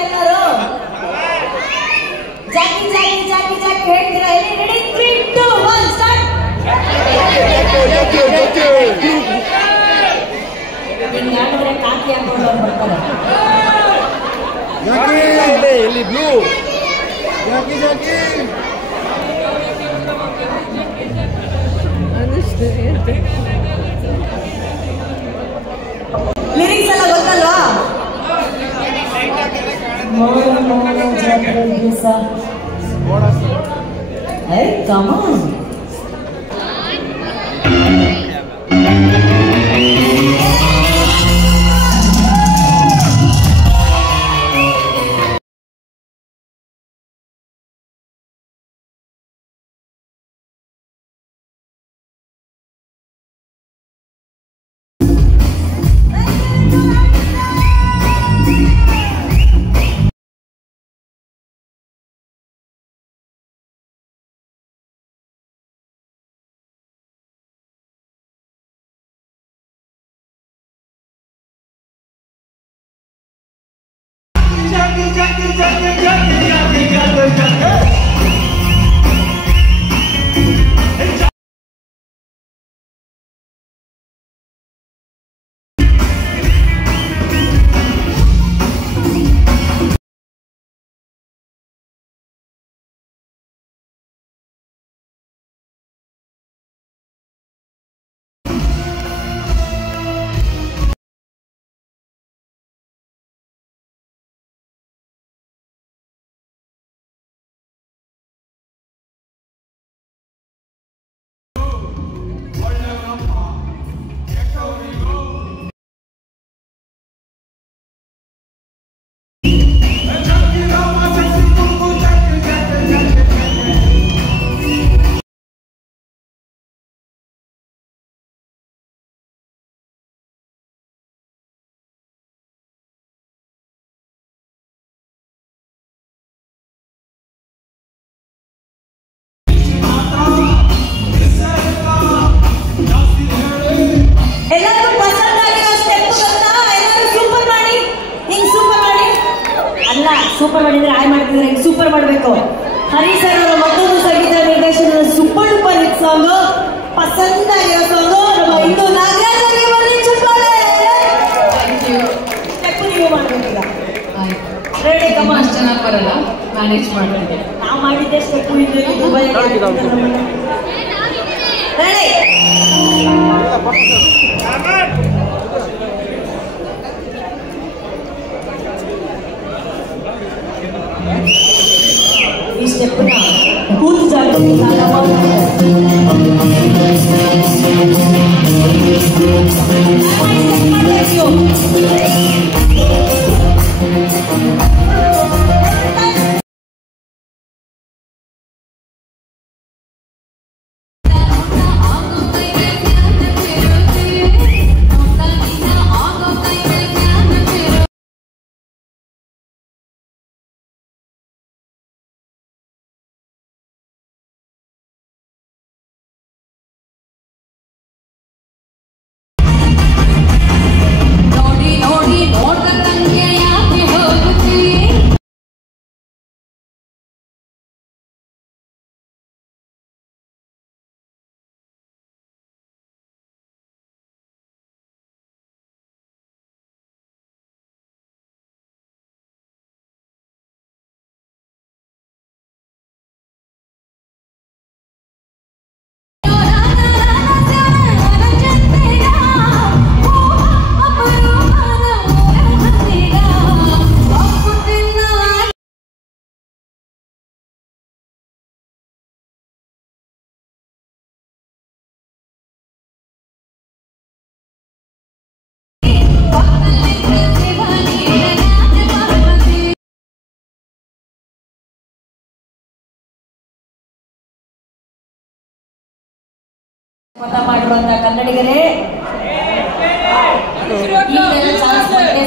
ಎಲ್ಲರೂ ಜಾಕಿ ಜಾಕಿ ಜಾಕಿ ಜಾಕಿ ಹೇಳ್ತೀರಾ? Ready 3, 2, 1 start. ಹಿಂಗಾಡಿದ್ರೆ ಇಲ್ಲಿ ಬ್ಲೂ ಜಾಕಿ ಜಾಕಿ ಲಿರಿಕ್ಸ್ ಎಲ್ಲ ಗೊತ್ತಲ್ವಾ? Come on. ಸೂಪರ್ ಮಾಡಿದ್ರೆ ಆಯ್ ಮಾಡ್ತಿದ್ರೆ ಸೂಪರ್ ಮಾಡಬೇಕು. ಹರಿ ಸರ್ ಅವರ ಮತ್ತೊಂದು ಸಂಗೀತ ನಿರ್ದೇಶನದ ಸೂಪರ್ ಡೂಪರ್ ಹಿಟ್ ಸಾಂಗ್, ಪಸಂದ್ ಆಗಿರೋ ಸಾಂಗ್. ನಮ್ಮ ಇಂದು ನಾಗರಾಜರಿಗೆ ಬರಲಿ ಚಪ್ಪಾಳೆ. ಸ್ಟೆಪ್ ನೀವು ಮಾಡ್ಬೇಕೀಗ. ರೆಡಿ ಕಮ್ಮ. ಅಷ್ಟು ಚೆನ್ನಾಗಿ ಬರಲ್ಲ, ಮ್ಯಾನೇಜ್ ಮಾಡ್ತಿದ್ದೆ. ನಾವು ಮಾಡಿದ್ದೆ ಸ್ಟೆಪ್ ರೆಡಿ. ಈ ಸ್ಟೆಪ್ನ ಕೂತು ಜಾಗದಲ್ಲಿ ಮತ ಮಾಡುವಂತ ಕನ್ನಡಿಗರೇ,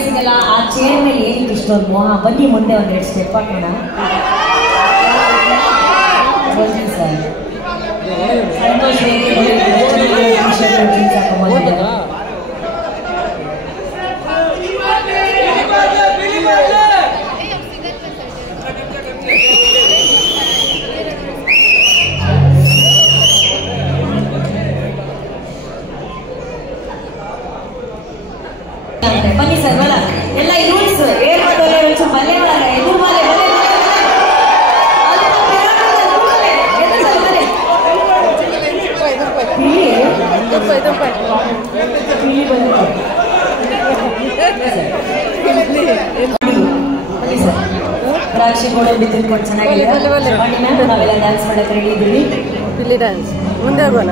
ಸಿಗಲ್ಲ. ಆ ಚೇರ್ ಮೇಲೆ ಏನಕ್ಕೆ ಇಷ್ಟೊಂದು ಮೋಹ? ಬನ್ನಿ ಮುಂದೆ ಒಂದೆರಡು ಸ್ಟೆಪ್ ಹಾಕೋಣ. ಬನ್ನಿ ಸರ್. ಸಂತೋಷ್ ಬನ್ನಿ ಸರ್. ಎಲ್ಲ ರೂಲ್ಸ್ ಹೇಳ್ಬೋದು, ಮನೆ ಒಳಗೆ ಎದುರು ದ್ರಾಕ್ಷಿ ಗೋಡಂಬಿ ತಿನ್ಕೊಂಡು ಚೆನ್ನಾಗಿದೆ. ನಾವೆಲ್ಲ ಡ್ಯಾನ್ಸ್ ಮಾಡಕ್ಕೆ ರೆಡಿ ಇದ್ದೀವಿ. ಇಲ್ಲಿ ಡ್ಯಾನ್ಸ್ ಮುಂದೆ ಹೋಗೋಣ.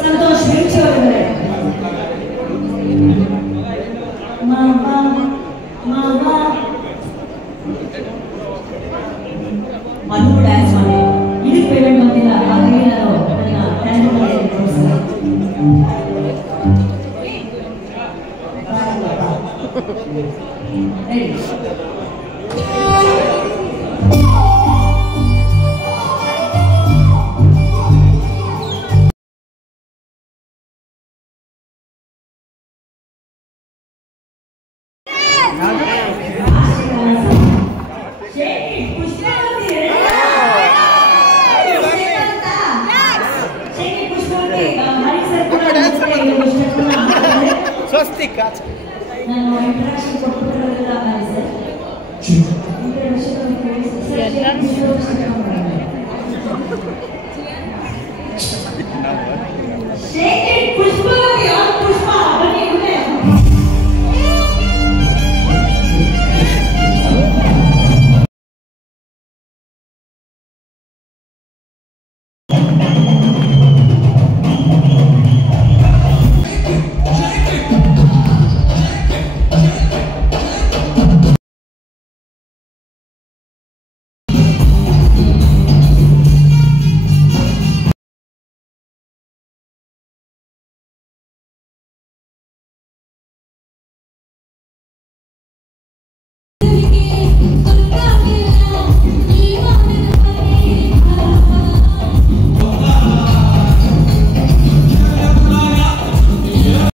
ಸಂತೋಷ್ ಮಿರ್ಚಿ ಅವರೇ ಮನು ಡ್ಯಾನ್ಸ್ ಮಾಡಿ ಇದಕ್ಕೆ ಪೇಮೆಂಟ್ ಬಂದಿಲ್ಲ. ಹಾಗಾಗಿ ನಾನು ನನ್ನ ಟ್ಯಾಲೆಂಟ್ ಮಾಡಿ ತೋರಿಸ್ತೀನಿ. ಸ್ವಸ್ತಿಕ್ ನಾನು